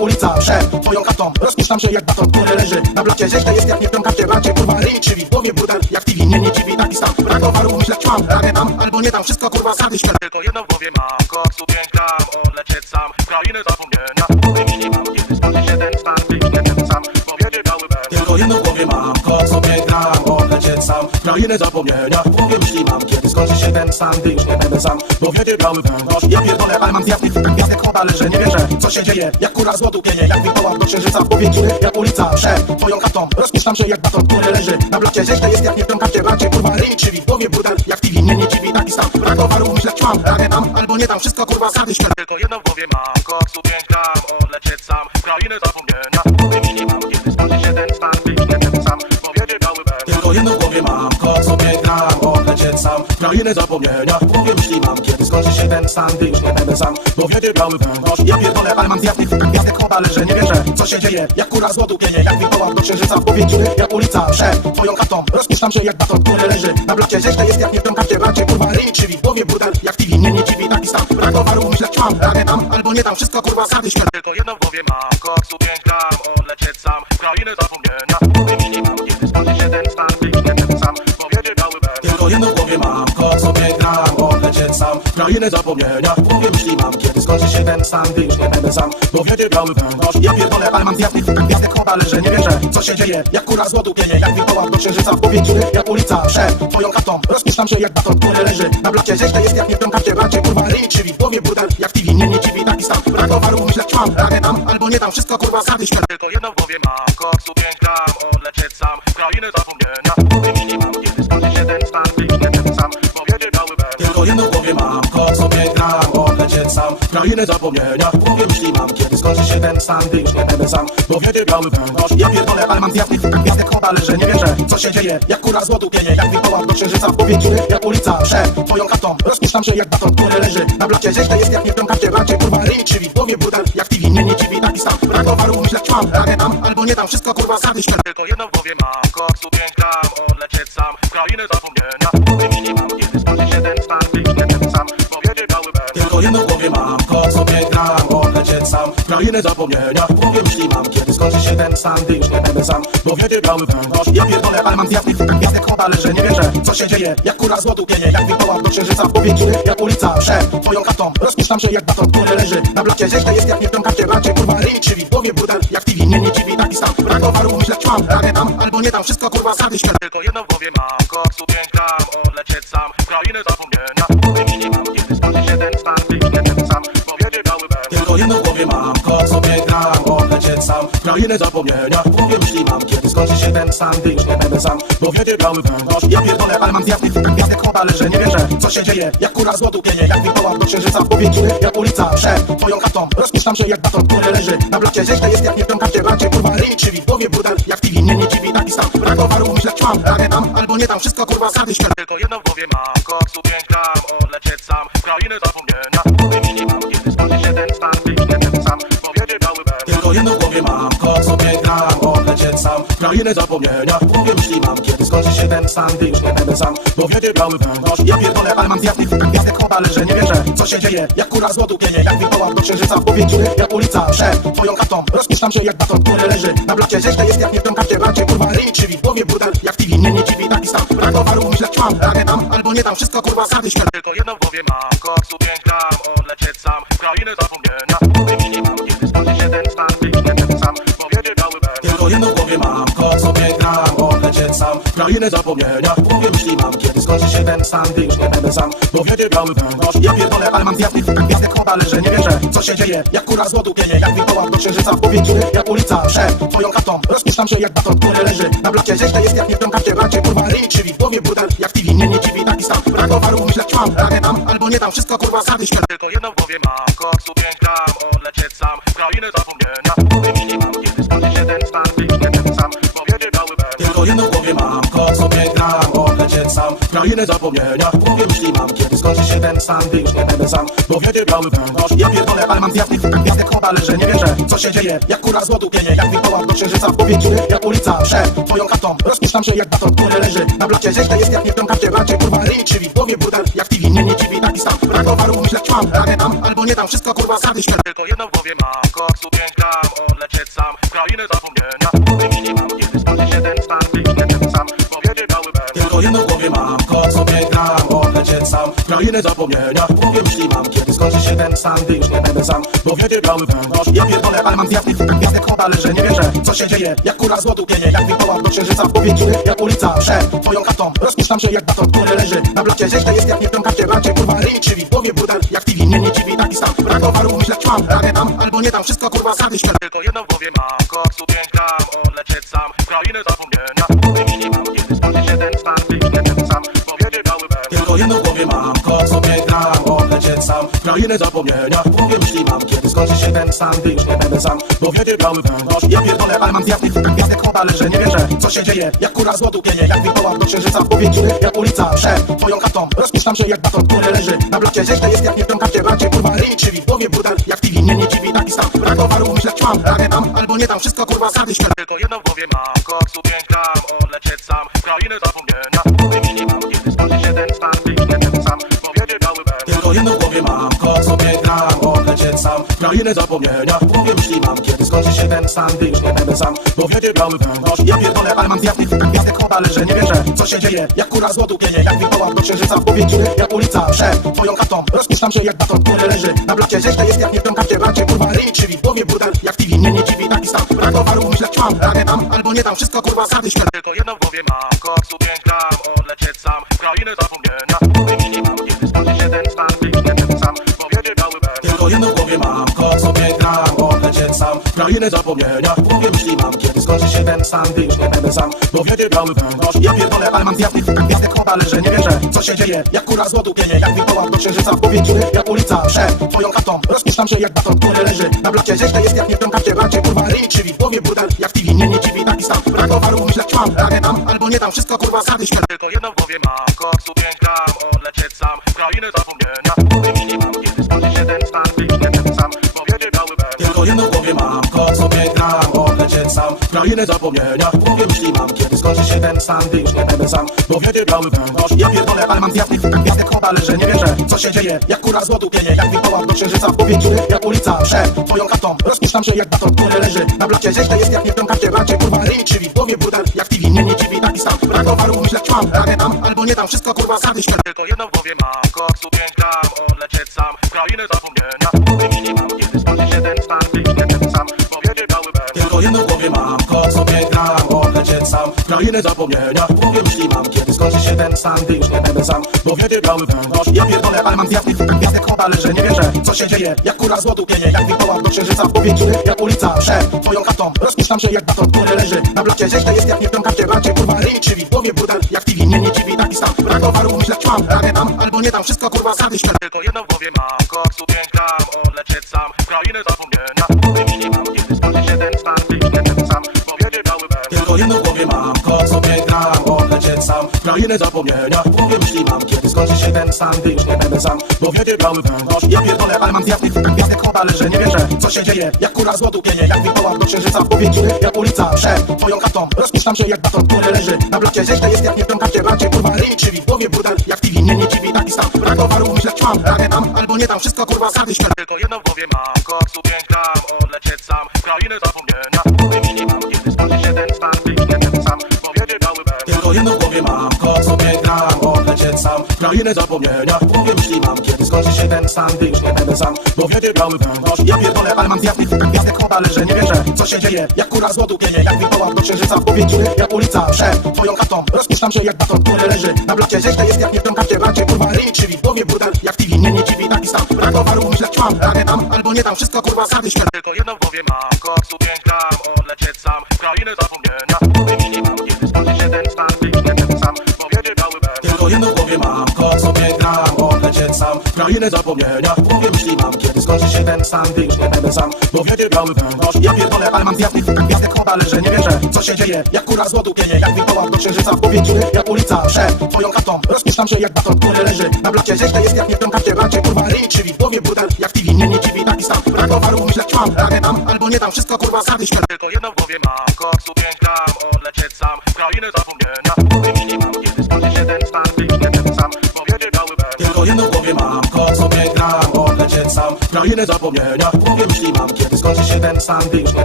ulica przed twoją chatą, rozpuszczam się jak baton, który leży na blacie. Rzeźle jest jak nie w tym karcie, bracie, kurwa, ryj krzywi. W głowie burdel, jak TV, mnie nie dziwi taki stan. Brak towaru, myślę, ćwam, ragę tam, albo nie tam, wszystko kurwa sardy śmierć. Tylko jedno w głowie mam, koksu 5 gram, odlecieć sam w krainę zapomnienia. Wymienię mam, kiedy skończy się ten stan, gdy już nie będę sam. Bo wiedzie biały węgorz. Tylko jedno w głowie mam, kot sobie gram, odlecieć sam w krainę zapomnienia. W głowie myśli mam, kiedy skończy się ten stan, gdy już nie będę sam. Bo wiedzie biały węgorz, ja pierdolę, ale mam zjazdy w gwiazdek choda, leżę, nie wierzę, co się dzieje. Jak kura złotu pienie, jak wilkołak do księżyca w powietrzu. Jak ulica przed twoją chatą, rozpuszczam się jak baton, który leży na blacie. Rzeźle jest jak nie w tym karcie, bracie, kurwa, ryj krzywi. W głowie burdel, jak TV, mnie nie dziwi taki stan. Brak towaru, myślę, ćwam, ragę tam, albo nie tam, wszystko kurwa sardy śmierć. Tylko jedno w głowie mam, koksu 5 gram, odlecieć sam w krainę zapomnienia. Wymienię mam, kiedy skończy się ten stan, gdy już nie będę sam. Bo wiedzie biały węgorz. Tylko jedno w głowie mam, kot sobie gram, odlecieć sam w krainę zapomnienia. W głowie myśli mam, kiedy skończy się ten stan, gdy już nie będę sam. Bo wiedzie biały węgorz, ja pierdolę, ale mam zjazdy w gwiazdek choda, leżę, nie wierzę, co się dzieje. Jak kura złotu pienie, jak wilkołak do księżyca w powietrzu. Jak ulica przed twoją chatą, rozpuszczam się jak baton, który leży na blacie. Rzeźle jest jak nie w tym karcie, bracie, kurwa, ryj krzywi. W głowie burdel, jak TV, mnie nie dziwi taki stan. Brak towaru, myślę, ćwam, ragę tam, albo nie tam, wszystko kurwa sardy śmierć. Tylko jedno w głowie mam, koksu 5 gram, odlecieć sam w krainę zapomnienia. Wymienię mam, kiedy skończy się ten stan, gdy już nie będę sam. Bo wiedzie biały węgorz. Tylko jedno w głowie mam, kot sobie gram, odlecieć sam w krainę zapomnienia. W głowie myśli mam, kiedy skończy się ten stan, gdy już nie będę sam, bo wiedzie biały węgorz. Ja pierdolę, ale mam zjazd tak gwiazdek chobale, że nie wierzę, co się dzieje. Jak kura złotu pienie, jak wilkołak do księżyca w powięciu. Jak ulica przed twoją chatą, rozpuszczam się jak baton, który leży na blacie. Zieźle jest jak nie w tym karcie, bracie, kurwa, ryj krzywi. W głowie burdel, jak TV, nie dziwi, taki stan. Brak towaru, myślę, ćmam, ragę tam, albo nie tam, wszystko kurwa sady śmielam. Tylko jedno w głowie mam, koksu 5 gram, odlecieć sam w krainę zapomnienia. Wymieni mam, kiedy skończy się ten stan, gdy już nie będę sam, bo wiedzie biały węgorz. Tylko jedno w głowie mam, kok sobie gram, odlecieć sam w krainę zapomnienia. W głowie myśli mam, kiedy skończy się ten stan, gdy już nie będę sam, bo wiedzie biały węgorz. Ja pierdolę, ale mam zjazd tak gwiazdek chobale, że nie wierzę, co się dzieje. Jak kura złotu pienie, jak wilkołak do księżyca w powięciu. Jak ulica przed twoją chatą, rozpuszczam się jak baton, który leży na blacie. Zieźle jest jak nie w tym karcie, bracie, kurwa, ryj krzywi. W głowie burdel, jak TV, nie dziwi, taki stan. Brak towaru, myślę, ćmam, ragę tam, albo nie tam, wszystko kurwa sady śmielam. Tylko jedno w głowie mam, koksu 5 gram, odlecieć sam w krainę zapomnienia. Wymieni mam, kiedy skończy się ten stan, gdy już nie będę sam, bo wiedzie biały węgorz. Tylko jedno w głowie mam, kok sobie gram, odlecieć sam w krainę zapomnienia. W głowie myśli mam, kiedy skończy się ten stan, gdy już nie będę sam, bo wiedzie biały węgorz. Ja pierdolę, ale mam zjazd tak gwiazdek chobale, że nie wierzę, co się dzieje. Jak kura złotu pienie, jak wilkołak do księżyca w powięciu. Jak ulica przed twoją chatą, rozpuszczam się jak baton, który leży na blacie. Zieźle jest jak nie w tym karcie, bracie, kurwa, ryj krzywi. W głowie burdel, jak TV, nie dziwi, taki stan. Brak towaru, myślę, ćmam, ragę tam, albo nie tam, wszystko kurwa sady śmielam. Tylko jedno w głowie mam, koksu 5 gram, odlecieć sam w krainę zapomnienia. Wymieni mam, kiedy skończy się ten stan, gdy już nie będę sam, bo wiedzie biały węgorz. Tylko jedno w głowie mam, kok sobie gram, odlecieć sam w krainę zapomnienia. W głowie myśli mam, kiedy skończy się ten stan, gdy już nie będę sam, bo wiedzie biały węgorz. Ja pierdolę, ale mam zjazd tak gwiazdek chobale, że nie wierzę, co się dzieje. Jak kura złotu pienie, jak wilkołak do księżyca w powięciu. Jak ulica przed twoją chatą, rozpuszczam się jak baton, który leży na blacie. Zieźle jest jak nie w tym karcie, bracie, kurwa, ryj krzywi. W głowie burdel, jak TV, nie dziwi, taki stan. Brak towaru, myślę, ćmam, ragę tam, albo nie tam, wszystko kurwa sady śmielam. Tylko jedno w głowie mam, koksu 5 gram, odlecieć sam w krainę zapomnienia. Wymieni mam, kiedy skończy się ten stan, gdy już nie będę sam, bo wiedzie biały węgorz. Tylko jedno w głowie mam, kok sobie gram, odlecieć sam w krainę zapomnienia. W głowie myśli mam, kiedy skończy się ten stan, gdy już nie będę sam, bo wiedzie biały węgorz. Ja pierdolę, ale mam zjazd tak gwiazdek chobale, że nie wierzę, co się dzieje. Jak kura złotu pienie, jak wilkołak do księżyca w powięciu. Jak ulica przed twoją chatą, rozpuszczam się jak baton, który leży na blacie. Zieźle jest jak nie w tym karcie, bracie, kurwa, ryj krzywi. W głowie burdel, jak TV, nie dziwi, taki stan. Brak towaru, myślę, ćmam, ragę tam, albo nie tam, wszystko kurwa sady śmielam. Tylko jedno w głowie mam, koksu 5 gram, odlecieć sam w krainę zapomnienia. Wymieni mam, kiedy skończy się ten stan, gdy już nie będę sam, bo wiedzie biały węgorz. Tylko jedno w głowie mam, kok sobie gram, odlecieć sam w krainę zapomnienia. W głowie myśli mam, kiedy skończy się ten stan, gdy już nie będę sam, bo wiedzie biały węgorz. Ja pierdolę, ale mam zjazd tak gwiazdek chobale, że nie wierzę, co się dzieje. Jak kura złotu pienie, jak wilkołak do księżyca w powięciu. Jak ulica przed twoją chatą, rozpuszczam się jak baton, który leży na blacie. Zieźle jest jak nie w tym karcie, bracie, kurwa, ryj krzywi. W głowie burdel, jak TV, nie dziwi, taki stan. Brak towaru, myślę, ćmam, ragę tam, albo nie tam, wszystko kurwa sady śmielam. Tylko jedno w głowie mam, koksu 5 gram, odlecieć sam w krainę zapomnienia. Wymieni mam, kiedy skończy się ten stan, gdy już nie będę sam, bo wiedzie biały węgorz. Tylko jedno w głowie mam, kok sobie gram, odlecieć sam w krainę zapomnienia. W głowie myśli mam, kiedy skończy się ten stan, gdy już nie będę sam, bo wiedzie biały węgorz. Ja pierdolę, ale mam zjazd tak gwiazdek chobale, że nie wierzę, co się dzieje. Jak kura złotu pienie, jak wilkołak do księżyca w powięciu. Jak ulica przed twoją chatą, rozpuszczam się jak baton, który leży na blacie. Zieźle jest jak nie w tym karcie, bracie, kurwa, ryj krzywi. W głowie burdel, jak TV, nie dziwi, taki stan. Brak towaru, myślę, ćmam, ragę tam, albo nie tam, wszystko kurwa sady śmielam. Tylko jedno w głowie mam, koksu 5 gram, odlecieć sam w krainę zapomnienia. Wymieni mam, kiedy skończy się ten stan, gdy już nie będę sam, bo wiedzie biały węgorz. Tylko jedno w głowie mam, kok sobie gram, odlecieć sam w krainę zapomnienia. W głowie myśli mam, kiedy skończy się ten stan, gdy już nie będę sam, bo wiedzie biały węgorz. Ja pierdolę, ale mam zjazd tak gwiazdek chobale, że nie wierzę, co się dzieje. Jak kura złotu pienie, jak wilkołak do księżyca w powięciu. Jak ulica przed twoją chatą, rozpuszczam się jak baton, który leży na blacie. Zieźle jest jak nie w tym karcie, bracie, kurwa, ryj krzywi. W głowie burdel, jak TV, nie dziwi, taki stan. Brak towaru, myślę, ćmam, ragę tam, albo nie tam, wszystko kurwa sady śmielam. Tylko jedno w głowie mam, koksu 5 gram, odlecieć sam w krainę zapomnienia. Wymieni mam, kiedy skończy się ten stan, gdy już nie będę sam, bo wiedzie biały węgorz. Tylko jedno w głowie mam, kok sobie gram, odlecieć sam w krainę zapomnienia. W głowie myśli mam, kiedy skończy się ten stan, gdy już nie będę sam, bo wiedzie biały węgorz. Ja pierdolę, ale mam zjazd tak gwiazdek chobale, że nie wierzę, co się dzieje. Jak kura złotu pienie, jak wilkołak do księżyca w powięciu. Jak ulica przed twoją chatą, rozpuszczam się jak baton, który leży na blacie. Zieźle jest jak nie w tym karcie, bracie, kurwa, ryj krzywi. W głowie burdel, jak TV, nie dziwi, taki stan. Brak towaru, myślę, ćmam, ragę tam, albo nie tam, wszystko kurwa sady śmielam. Tylko jedno w głowie mam, koksu 5 gram, odlecieć sam w krainę zapomnienia. Wymieni mam, kiedy skończy się ten stan, gdy już nie będę sam, bo wiedzie biały węgorz. Tylko jedno w głowie mam, kok sobie gram, odlecieć odlecieć sam w krainę zapomnienia. W głowie myśli mam, kiedy skończy się ten stan, gdy już nie będę sam, bo wiedzie biały węgorz. Ja pierdolę, ale mam zjazd tych gwiazdek chowa, leżę, nie wierzę, co się dzieje. Jak kura złotu pienie, jak wilkołak do księżyca w powieki. Jak ulica przed twoją chatą, rozpuszczam się jak baton, który leży na blacie. Źle jest jak nie w tym karcie, bracie, kurwa, ryj krzywi. W głowie burdel, jak TV, mnie nie dziwi taki stan. Brak towaru, myślę, ćmam, ragę tam, albo nie tam, wszystko kurwa, sady śmierć. Tylko jedno w głowie mam, koksu 5 gram, odlecieć sam w krainę zapomnienia. Wymieni mam, kiedy skończy się ten stan, gdy już nie będę sam, bo wiedzie biały węgorz. Tylko jedno w głowie mam, kok sobie gram, odlecieć sam w krainę zapomnienia. W głowie myśli mam, kiedy skończy się ten stan, gdy już nie będę sam, bo wiedzie biały węgorz. Ja pierdolę, ale mam zjazd tych gwiazdek chowa, leżę, nie wierzę, co się dzieje. Jak kura złotu pienie, jak wilkołak do księżyca w powieki. Jak ulica przed twoją chatą, rozpuszczam się jak baton, który leży na blacie. Źle jest jak nie w tym karcie, bracie, kurwa, ryj krzywi. W głowie burdel, jak TV, mnie nie dziwi taki stan. Brak towaru, myślę, ćmam, ragę tam, albo nie tam, wszystko kurwa, sady śmierć. Tylko jedno w głowie mam, koksu 5 gram, odlecieć sam w krainę zapomnienia. Wymieni mam, kiedy skończy się ten stan, gdy już nie będę sam, bo wiedzie biały węgorz. Tylko jedno w głowie mam, kok sobie gram, odlecieć sam w krainę zapomnienia. W głowie myśli mam, kiedy skończy się ten stan, gdy już nie będę sam, bo wiedzie biały węgorz. Ja pierdolę, ale mam zjazd tych gwiazdek chowa, leżę, nie wierzę, co się dzieje. Jak kura złotu pienie, jak wilkołak do księżyca w powieki. Jak ulica przed twoją chatą, rozpuszczam się jak baton, który leży na blacie. Źle jest jak nie w tym karcie, bracie, kurwa, ryj krzywi. W głowie burdel, jak TV, mnie nie dziwi taki stan. Brak towaru, myślę, ćmam, ragę tam, albo nie tam, wszystko kurwa, sady śmierć. Tylko jedno w głowie mam, koksu 5 gram, odlecieć sam w krainę zapomnienia. Wymieni mam, kiedy skończy się ten stan, gdy już nie będę sam, bo wiedzie biały węgorz. Tylko jedno w głowie mam, kok sobie gram, odlecieć sam w krainę zapomnienia. W głowie myśli mam, kiedy skończy się ten stan, gdy już nie będę sam, bo wiedzie biały węgorz. Ja pierdolę, ale mam zjazd tych gwiazdek chowa, leżę, nie wierzę, co się dzieje. Jak kura złotu pienie, jak wilkołak do księżyca w powieki. Jak ulica przed twoją chatą, rozpuszczam się jak baton, który leży na blacie. Źle jest jak nie w tym karcie, bracie, kurwa, ryj krzywi. W głowie burdel, jak TV, mnie nie dziwi taki stan. Brak towaru, myślę, ćmam, ragę tam, albo nie tam, wszystko kurwa, sady śmierć. Tylko jedno w głowie mam, koksu 5 gram, odlecieć sam w krainę zapomnienia. Wymieni mam, kiedy skończy się ten stan, gdy już nie będę sam, bo wiedzie biały węgorz. Tylko jedno w głowie mam, kok sobie gram, odlecieć sam w krainę zapomnienia. W głowie myśli mam, kiedy skończy się ten stan, gdy już nie będę sam, bo wiedzie biały węgorz. Ja pierdolę, ale mam zjazd tych gwiazdek chowa, leżę, nie wierzę, co się dzieje. Jak kura złotu pienie, jak wilkołak do księżyca w powieki. Jak ulica przed twoją chatą, rozpuszczam się jak baton, który leży na blacie. Źle jest jak nie w tym karcie, bracie, kurwa, ryj krzywi. W głowie burdel, jak TV, mnie nie dziwi taki stan. Brak towaru, myślę, ćmam, ragę tam, albo nie tam, wszystko kurwa, sady śmierć. Tylko jedno w głowie mam, koksu 5 gram, odlecieć sam w krainę zapomnienia. Wymieni mam, kiedy skończy się ten stan, gdy już nie będę sam, bo wiedzie biały węgorz. Tylko jedno w głowie mam, kok sobie gram, odlecieć sam w krainę zapomnienia. W głowie myśli mam, kiedy skończy się ten stan, gdy już nie będę sam, bo wiedzie biały węgorz. Ja pierdolę, ale mam zjazd tych gwiazdek chowa, leżę, nie wierzę, co się dzieje. Jak kura złotu pienie, jak wilkołak do księżyca w powieki. Jak ulica przed twoją chatą, rozpuszczam się jak baton, który leży na blacie. Źle jest jak nie w tym karcie, bracie, kurwa, ryj krzywi. W głowie burdel, jak TV, mnie nie dziwi taki stan. Brak towaru, myślę, ćmam, ragę tam, albo nie tam, wszystko kurwa, sady śmierć. Tylko jedno w głowie mam, koksu 5 gram, odlecieć sam w krainę zapomnienia. Wymieni mam, kiedy skończy się ten stan, gdy już nie będę sam, bo wiedzie biały węgorz. Tylko jedno w głowie mam, kok sobie gram, odlecieć sam w krainę zapomnienia. W głowie myśli mam, kiedy skończy się ten stan, gdy już nie będę sam, bo wiedzie biały węgorz. Ja pierdolę, ale mam zjazd tych gwiazdek chowa, leżę, nie wierzę, co się dzieje. Jak kura złotu pienie, jak wilkołak do księżyca w powieki. Jak ulica przed twoją chatą, rozpuszczam się jak baton, który leży na blacie. Źle jest jak nie w tym karcie, bracie, kurwa, ryj krzywi. W głowie burdel, jak TV, mnie nie dziwi taki stan. Brak towaru, myślę, ćmam, ragę tam, albo nie tam, wszystko kurwa, sady śmierć. Tylko jedno w głowie mam, koksu 5 gram, odlecieć sam w krainę zapomnienia. Wymieni mam, kiedy skończy się ten stan, gdy już nie będę sam, bo wiedzie biały węgorz. Tylko jedno w głowie mam, kok sobie gram, odlecieć sam w krainę zapomnienia. W głowie myśli mam, kiedy skończy się ten stan, gdy już nie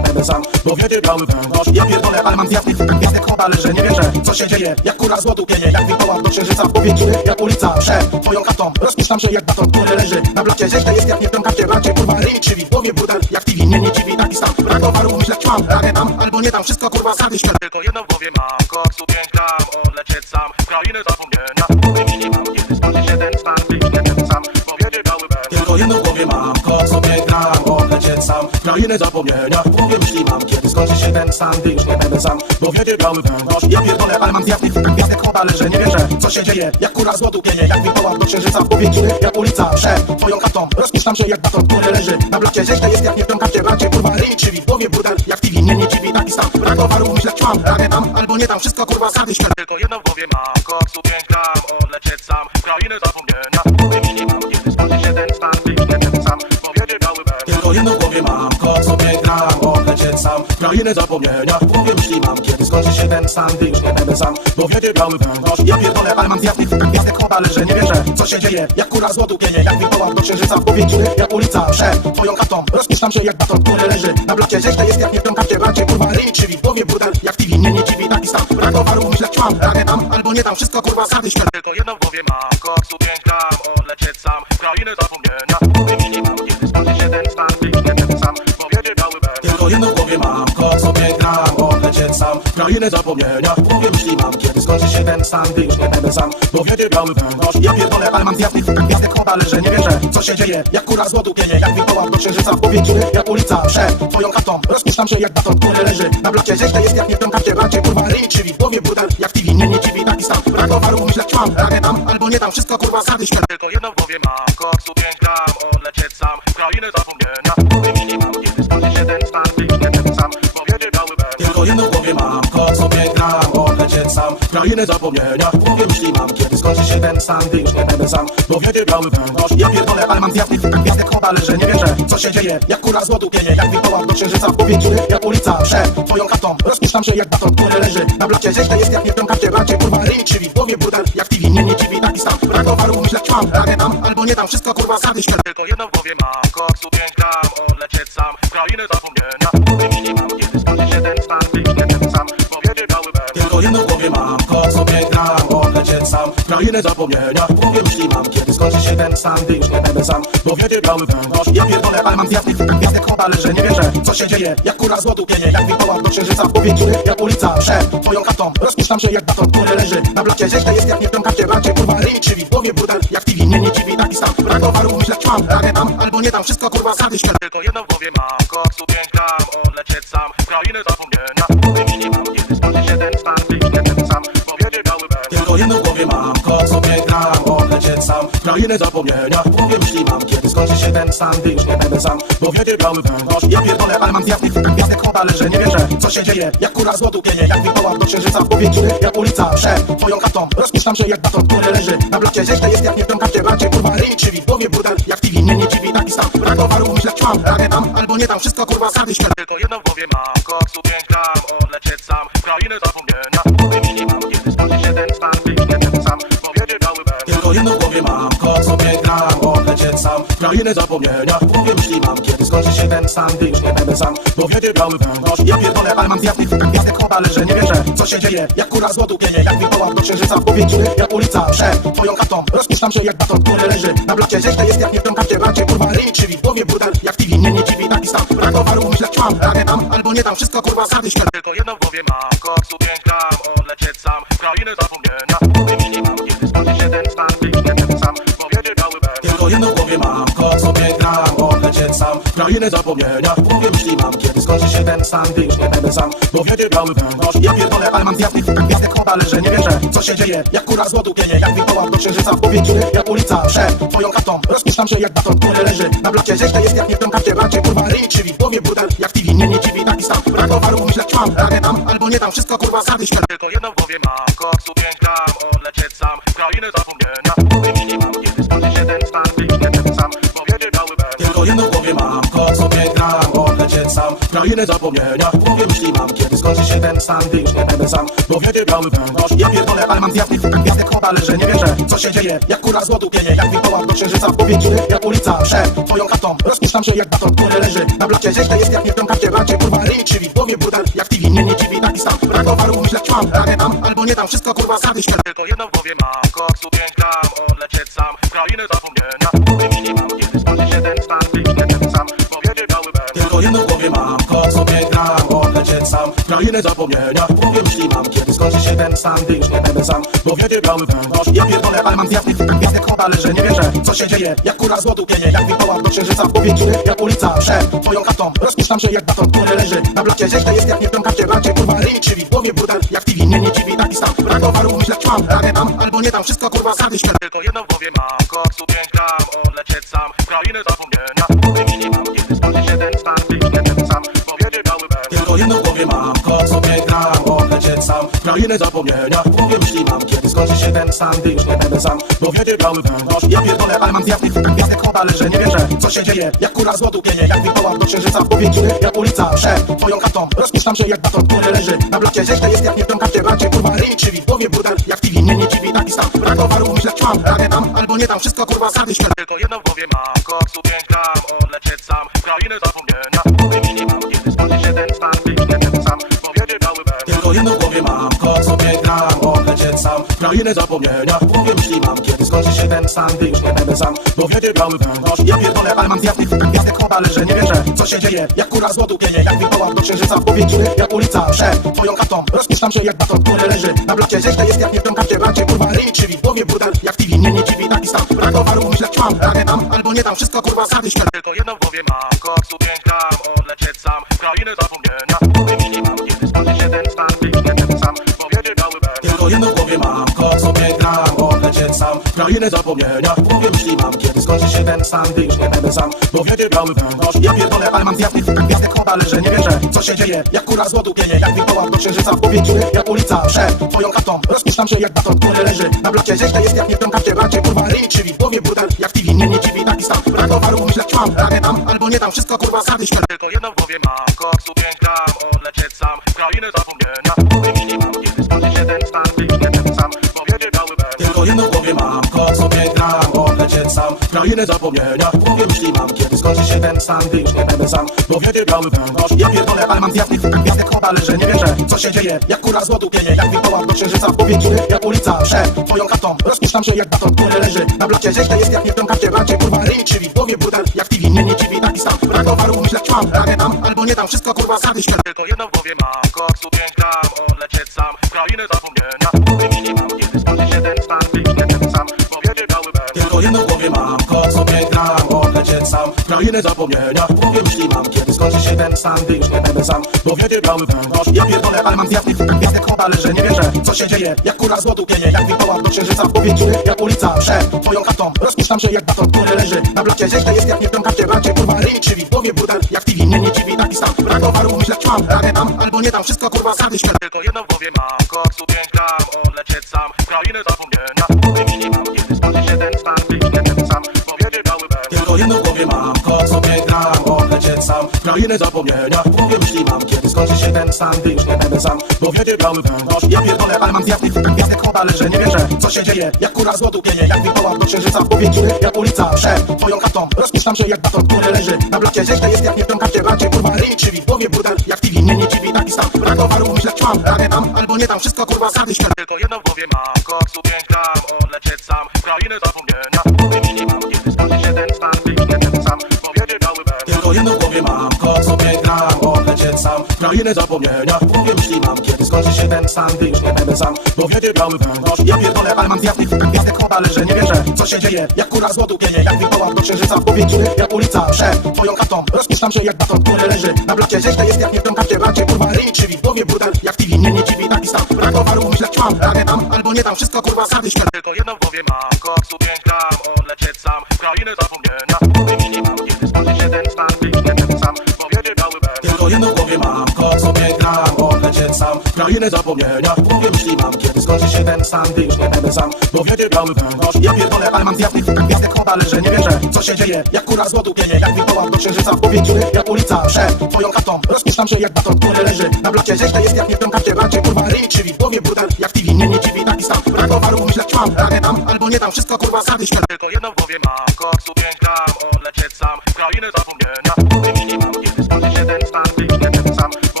będę sam, bo wiedzie biały węgorz. Ja pierdolę, ale mam zjazd tych gwiazdek chowa, leżę, nie wierzę, co się dzieje. Jak kura złotu pienie, jak wilkołak do księżyca w powieki. Jak ulica przed twoją chatą, rozpuszczam się jak baton, który leży na blacie. Źle jest jak nie w tym karcie, bracie, kurwa, ryj krzywi. W głowie burdel, jak TV, mnie nie dziwi taki stan. Brak towaru, myślę, ćmam, ragę tam, albo nie tam, wszystko kurwa, sady śmierć. Tylko jedno w głowie mam, koksu 5 gram, odlecieć sam w krainę zapomnienia. Wymieni mam, kiedy skończy się ten stan, gdy już nie będę sam, bo wiedzie biały węgorz. Tylko jedno w głowie mam, kok sobie gram, odlecieć sam w krainę zapomnienia. W głowie myśli mam, kiedy skończy się ten stan, gdy już nie będę sam, bo wiedzie biały węgorz. Ja pierdolę, ale mam zjazd tych gwiazdek chowa, leżę, nie wierzę, co się dzieje. Jak kura złotu pienie, jak wilkołak do księżyca w powieki. Jak ulica przed twoją chatą, rozpuszczam się jak baton, który leży na blacie. Źle jest jak nie w tym karcie, bracie, kurwa, ryj krzywi. W głowie burdel, jak TV, mnie nie dziwi taki stan. Brak towaru, myślę, ćmam, ragę tam, albo nie tam, wszystko kurwa, sady śmierć. Tylko jedno w głowie mam, koksu 5 gram, odlecieć sam w krainę zapomnienia. Wymieni mam, kiedy skończy się ten stan, gdy już nie będę sam, bo wiedzie biały węgorz. Tylko jedno w głowie mam, kok sobie gram, odlecieć sam. Krainę zapomnienia, w głowie myśli mam, kiedy skończy się ten stan, gdy już nie będę sam. Bo wiedzie biały węgorz, ja pierdolę, ale mam zjazdy w gwiazdek chobale, że nie wierzę, co się dzieje. Jak kura złotu pienie, jak wilkołak do księżyca w powietrzu. Jak ulica przed twoją chatą, rozpuszczam się jak baton, który leży na blocie. Źle jest jak nie w tą karcie, bracie, kurwa, ryj krzywi. W głowie burdel, jak TV, nie dziwi, taki stan. Brak towaru, myślę, ćmam, ragę tam, albo nie tam, wszystko kurwa sady śmielam. Tylko jedno w głowie mam, koksu 5 gram, odlecieć sam w krainę zapomnienia. Wymieni mam, kiedy skończy się ten stan, gdy już nie będę sam. Bo wiedzie biały węgorz. Tylko jedno w głowie mam, kok sobie gram, odlecieć sam w krainę zapomnienia. W głowie myśli mam, kiedy skończy się ten stan, gdy już nie będę sam. Bo wiedzie biały węgorz, ja pierdolę, ale mam zjazdy w gwiazdek chobale, że nie wierzę, co się dzieje. Jak kura złotu pienie, jak wilkołak do księżyca w powietrzu. Jak ulica przed twoją chatą, rozpuszczam się jak baton, który leży na blocie. Źle jest jak nie w tą karcie, bracie, kurwa, ryj krzywi. W głowie burdel, jak TV, nie dziwi, taki stan. Brak towaru, myślę, ćmam, ragę tam, albo nie tam, wszystko kurwa sady śmielam. Tylko jedno w głowie mam, koksu 5 gram, odlecieć sam w krainę zapomnienia. Wymieni mam, kiedy skończy się ten stan, gdy już nie będę sam. Bo wiedzie biały węgorz. Tylko jedno w głowie mam, kok sobie gram, odlecieć sam w krainę zapomnienia. W głowie myśli mam, kiedy skończy się ten stan, gdy już nie będę sam. Bo wiedzie biały węgorz, ja pierdolę, ale mam zjazdy w gwiazdek chobale, że nie wierzę, co się dzieje. Jak kura złotu pienie, jak wilkołak do księżyca w powietrzu. Jak ulica przed twoją chatą, rozpuszczam się jak baton, który leży na blocie. Źle jest jak nie w tą karcie, bracie, kurwa, ryj krzywi. W głowie burdel, jak TV, nie dziwi, taki stan. Brak towaru, myślę, ćmam, ragę tam, albo nie tam, wszystko kurwa sady śmielam. Tylko jedno w głowie mam, koksu 5 gram, odlecieć sam w krainę zapomnienia. Wymieni mam, kiedy skończy się ten stan, gdy już nie będę sam. Bo wiedzie biały węgorz. Tylko jedno w głowie mam, kok sobie gram, odlecieć sam w krainę zapomnienia. W głowie myśli mam, kiedy skończy się ten stan, gdy już nie będę sam. Bo wiedzie biały węgorz, ja pierdolę, ale mam zjazdy w gwiazdek chobale, że nie wierzę, co się dzieje. Jak kura złotu pienie, jak wilkołak do księżyca w powietrzu. Jak ulica przed twoją chatą, rozpuszczam się jak baton, który leży na blocie. Źle jest jak nie w tą karcie, bracie, kurwa, ryj krzywi. W głowie burdel, jak TV, nie dziwi, taki stan. Brak towaru, myślę, ćmam, ragę tam, albo nie tam, wszystko kurwa sady śmielam. Tylko jedno w głowie mam, koksu 5 gram, odlecieć sam w krainę zapomnienia. Wymieni mam, kiedy skończy się ten stan, gdy już nie będę sam. Bo wiedzie biały węgorz. Tylko jedno w głowie mam, kok sobie gram, odlecieć sam w krainę zapomnienia. W głowie myśli mam, kiedy skończy się ten stan, gdy już nie będę sam. Bo wiedzie biały węgorz, ja pierdolę, ale mam zjazdy w gwiazdek chobale, że nie wierzę, co się dzieje. Jak kura złotu pienie, jak wilkołak do księżyca w powietrzu. Jak ulica przed twoją chatą, rozpuszczam się jak baton, który leży na blocie. Źle jest jak nie w tą karcie, bracie, kurwa, ryj krzywi. W głowie burdel, jak TV, nie dziwi, taki stan. Brak towaru, myślę, ćmam, ragę tam, albo nie tam, wszystko kurwa sady śmielam. Tylko jedno w głowie mam, koksu 5 gram, odlecieć sam w krainę zapomnienia. Wymieni mam, kiedy skończy się ten stan, gdy już nie będę sam. Bo wiedzie biały węgorz. Tylko jedno w głowie mam, kok sobie gram, odlecieć sam w krainę zapomnienia. W głowie myśli mam, kiedy skończy się ten stan, gdy już nie będę sam. Bo wiedzie biały węgorz, ja pierdolę, ale mam zjazdy w gwiazdek chobale, że nie wierzę, co się dzieje. Jak kura złotu pienie, jak wilkołak do księżyca w powietrzu. Jak ulica przed twoją chatą, rozpuszczam się jak baton, który leży na blocie. Źle jest jak nie w tą karcie, bracie, kurwa, ryj krzywi. W głowie burdel, jak TV, nie dziwi, taki stan. Brak towaru, myślę, ćmam, ragę tam, albo nie tam, wszystko kurwa sady śmielam. Tylko jedno w głowie mam, koksu 5 gram, odlecieć sam w krainę zapomnienia. Wymieni mam, kiedy skończy się ten stan, gdy już nie będę sam. Bo wiedzie biały węgorz. Tylko jedno w głowie mam, kok sobie gram, odlecieć sam w krainę zapomnienia. W głowie myśli mam, kiedy skończy się ten stan, gdy już nie będę sam. Bo wiedzie biały węgorz, ja pierdolę, ale mam zjazdy w gwiazdek chobale, że nie wierzę, co się dzieje. Jak kura złotu pienie, jak wilkołak do księżyca w powietrzu. Jak ulica przed twoją chatą, rozpuszczam się jak baton, który leży na blocie. Źle jest jak nie w tą karcie, bracie, kurwa, ryj krzywi. W głowie burdel, jak TV, nie dziwi, taki stan. Brak towaru, myślę, ćmam, ragę tam, albo nie tam, wszystko kurwa sady śmielam. Tylko jedno w głowie mam, koksu 5 gram, odlecieć sam w krainę zapomnienia. Wymieni mam, kiedy skończy się ten stan, gdy już nie będę sam. Bo wiedzie biały węgorz. Tylko jedno w głowie mam, kok sobie gram, odlecieć sam w krainę zapomnienia. W głowie myśli mam, kiedy skończy się ten stan, gdy już nie będę sam. Bo wiedzie biały węgorz, ja pierdolę, ale mam zjazdy w gwiazdek chobale, że nie wierzę, co się dzieje. Jak kura złotu pienie, jak wilkołak do księżyca w powietrzu. Jak ulica przed twoją chatą, rozpuszczam się jak baton, który leży na blocie. Źle jest jak nie w tą karcie, bracie, kurwa, ryj krzywi. W głowie burdel, jak TV, nie dziwi, taki stan. Brak towaru, myślę, ćmam, ragę tam, albo nie tam, wszystko kurwa sady śmielam. Tylko jedno w głowie mam, koksu 5 gram, odlecieć sam w krainę zapomnienia. Wymieni mam, kiedy skończy się ten stan, gdy już nie będę sam. Bo wiedzie biały węgorz. Tylko jedno w głowie mam, kok sobie gram, odlecieć sam w krainę zapomnienia. W głowie myśli mam, kiedy skończy się ten stan, gdy już nie będę sam. Bo wiedzie biały węgorz, ja pierdolę, ale mam zjazdy w gwiazdek chobale, że nie wierzę, co się dzieje. Jak kura złotu pienie, jak wilkołak do księżyca w powietrzu. Jak ulica przed twoją chatą, rozpuszczam się jak baton, który leży na blocie. Źle jest jak nie w tą karcie, bracie, kurwa, ryj krzywi. W głowie burdel, jak TV, nie dziwi, taki stan. Brak towaru, myślę, ćmam, ragę tam, albo nie tam, wszystko kurwa sady śmielam. Tylko jedno w głowie mam, koksu 5 gram, odlecieć sam w krainę zapomnienia. Wymieni mam, kiedy skończy się ten stan, gdy już nie będę sam. Bo wiedzie biały węgorz. Tylko jedno w głowie mam, kok sobie gram, odlecieć sam w krainę zapomnienia. W głowie myśli mam, kiedy skończy się ten stan, gdy już nie będę sam, bo wiedzie biały węgorz. Ja pierdolę, ale mam zjazd tych gwiazdek chowa, leżę, nie wierzę, co się dzieje. Jak kura złotu pienie, jak wilkołak do księżyca w powięciu. Jak ulica przed twoją chatą, rozpuszczam się jak baton, który leży na blacie. Źle jest jak nie w tym karcie, bracie, kurwa, ryj krzywi. W głowie burdel, jak TV, mnie nie dziwi taki stan. Brak towaru, myślę, ćmam, radę tam, albo nie tam, wszystko kurwa sady śmieję. Tylko jedno w głowie mam, koksu piękna, odlecieć sam w krainę zapomnienia. Wymieni mam, kiedy skończy się ten stan, gdy już nie będę sam, bo wiedzie biały węgorz. Tylko jedno w głowie mam, kot sobie gram, odlecieć sam w krainę zapomnienia. W głowie myśli mam, kiedy skończy się ten stan, gdy już nie będę sam, bo wiedzie biały węgorz. Ja pierdolę, ale mam zjazd tych gwiazdek chowa, leżę, nie wierzę, co się dzieje. Jak kura złotu pienie, jak wilkołak do księżyca w powięciu. Jak ulica przed twoją chatą, rozpuszczam się jak baton, który leży na blacie. Źle jest jak nie w tym karcie, bracie, kurwa, ryj krzywi. W głowie burdel, jak TV, mnie nie dziwi taki stan. Brak towaru, myślę, ćmam, radę tam, albo nie tam, wszystko kurwa sady śmieję. Tylko jedno w głowie mam, koksu piękna, odlecieć sam w krainę zapomnienia. Wymieni mam, kiedy skończy się ten stan, gdy już nie będę sam, bo wiedzie biały węgorz. Tylko jedno w głowie mam, kot sobie gram, odlecieć sam w krainę zapomnienia. W głowie myśli mam, kiedy skończy się ten stan, gdy już nie będę sam, bo wiedzie biały węgorz. Ja pierdolę, ale mam zjazd tych gwiazdek chowa, leżę, nie wierzę, co się dzieje. Jak kura złotu pienie, jak wilkołak do księżyca w powięciu. Jak ulica przed twoją chatą, rozpuszczam się jak baton, który leży na blacie. Źle jest jak nie w tym karcie, bracie, kurwa, ryj krzywi. W głowie burdel, jak TV, mnie nie dziwi taki stan. Brak towaru, myślę, ćmam, radę tam, albo nie tam, wszystko kurwa sady śmieję. Tylko jedno w głowie mam, koksu piękna, odlecieć sam w krainę zapomnienia. Wymieni mam, kiedy skończy się ten stan, gdy już nie będę sam, bo wiedzie biały węgorz. Tylko jedno w głowie mam, kot sobie gram, odlecieć sam w krainę zapomnienia. W głowie myśli mam, kiedy skończy się ten stan, gdy już nie będę sam, bo wiedzie biały węgorz. Ja pierdolę, ale mam zjazd tych gwiazdek chowa, leżę, nie wierzę, co się dzieje. Jak kura złotu pienie, jak wilkołak do księżyca w powięciu. Jak ulica przed twoją chatą, rozpuszczam się jak baton, który leży na blacie. Źle jest jak nie w tym karcie, bracie, kurwa, ryj krzywi. W głowie burdel, jak TV, mnie nie dziwi taki stan. Brak towaru, myślę, ćmam, radę tam, albo nie tam, wszystko kurwa sady śmieję. Tylko jedno w głowie mam, koksu piękna, odlecieć sam w krainę zapomnienia. Wymieni mam, kiedy skończy się ten stan, gdy już nie będę sam, bo wiedzie biały węgorz. Tylko jedno w głowie mam, kot sobie gram, odlecieć sam w krainę zapomnienia. W głowie myśli mam, kiedy skończy się ten stan, gdy już nie będę sam, bo wiedzie biały węgorz. Ja pierdolę, ale mam zjazd tych gwiazdek chowa, leżę, nie wierzę, co się dzieje. Jak kura złotu pienie, jak wilkołak do księżyca w powięciu. Jak ulica przed twoją chatą, rozpuszczam się jak baton, który leży na blacie. Źle jest jak nie w tym karcie, bracie, kurwa, ryj krzywi. W głowie burdel, jak TV, mnie nie dziwi taki stan. Brak towaru, myślę, ćmam, radę tam, albo nie tam, wszystko kurwa sady śmieję. Tylko jedno w głowie mam, koksu piękna, odlecieć sam w krainę zapomnienia. Wymieni mam, kiedy skończy się ten stan, gdy już nie będę sam, bo wiedzie biały węgorz. Tylko jedno w głowie mam, kot sobie gram, odlecieć sam w krainę zapomnienia. W głowie myśli mam, kiedy skończy się ten stan, gdy już nie będę sam, bo wiedzie biały węgorz. Ja pierdolę, ale mam zjazd tych gwiazdek chowa, leżę, nie wierzę, co się dzieje. Jak kura złotu pienie, jak wilkołak do księżyca w powięciu. Jak ulica przed twoją chatą, rozpuszczam się jak baton, który leży na blacie. Źle jest jak nie w tym karcie, bracie, kurwa, ryj krzywi. W głowie burdel, jak TV, mnie nie dziwi taki stan. Brak towaru, myślę, ćmam, radę tam, albo nie tam, wszystko kurwa sady śmieję. Tylko jedno w głowie mam, koksu piękna, odlecieć sam w krainę zapomnienia. Wymieni mam, kiedy skończy się ten stan, gdy już nie będę sam, bo wiedzie biały węgorz. Tylko jedno w głowie mam, kot sobie gram, odlecieć sam w krainę zapomnienia. W głowie myśli mam, kiedy skończy się ten stan, gdy już nie będę sam, bo wiedzie biały węgorz. Ja pierdolę, ale mam zjazd tych gwiazdek chowa, leżę, nie wierzę, co się dzieje. Jak kura złotu pienie, jak wilkołak do księżyca w powięciu. Jak ulica przed twoją chatą, rozpuszczam się jak baton, który leży na blacie. Źle jest jak nie w tym karcie, bracie, kurwa, ryj krzywi. W głowie burdel, jak TV, mnie nie dziwi taki stan. Brak towaru, myślę, ćmam, radę tam, albo nie tam, wszystko kurwa sady śmieję. Tylko jedno w głowie mam, koksu piękna, odlecieć sam w krainę zapomnienia. Wymieni mam, kiedy skończy się ten stan, gdy już nie będę sam, bo wiedzie biały węgorz. Tylko jedno w głowie mam, kot sobie gram, odlecieć sam w krainę zapomnienia. W głowie myśli mam, kiedy skończy się ten stan, gdy już nie będę sam, bo wiedzie biały węgorz. Ja pierdolę, ale mam zjazd tych gwiazdek chowa, leżę, nie wierzę, co się dzieje. Jak kura złotu pienie, jak wilkołak do księżyca w powięciu. Jak ulica przed twoją chatą, rozpuszczam się jak baton, który leży na blacie. Źle jest jak nie w tym karcie, bracie, kurwa, ryj krzywi. W głowie burdel, jak TV, mnie nie dziwi taki stan. Brak towaru, myślę, ćmam, radę tam, albo nie tam, wszystko kurwa sady śmieję. Tylko jedno w głowie mam, koksu piękna, odlecieć sam w krainę zapomnienia. Wymieni mam, kiedy skończy się ten stan, gdy już nie będę sam, bo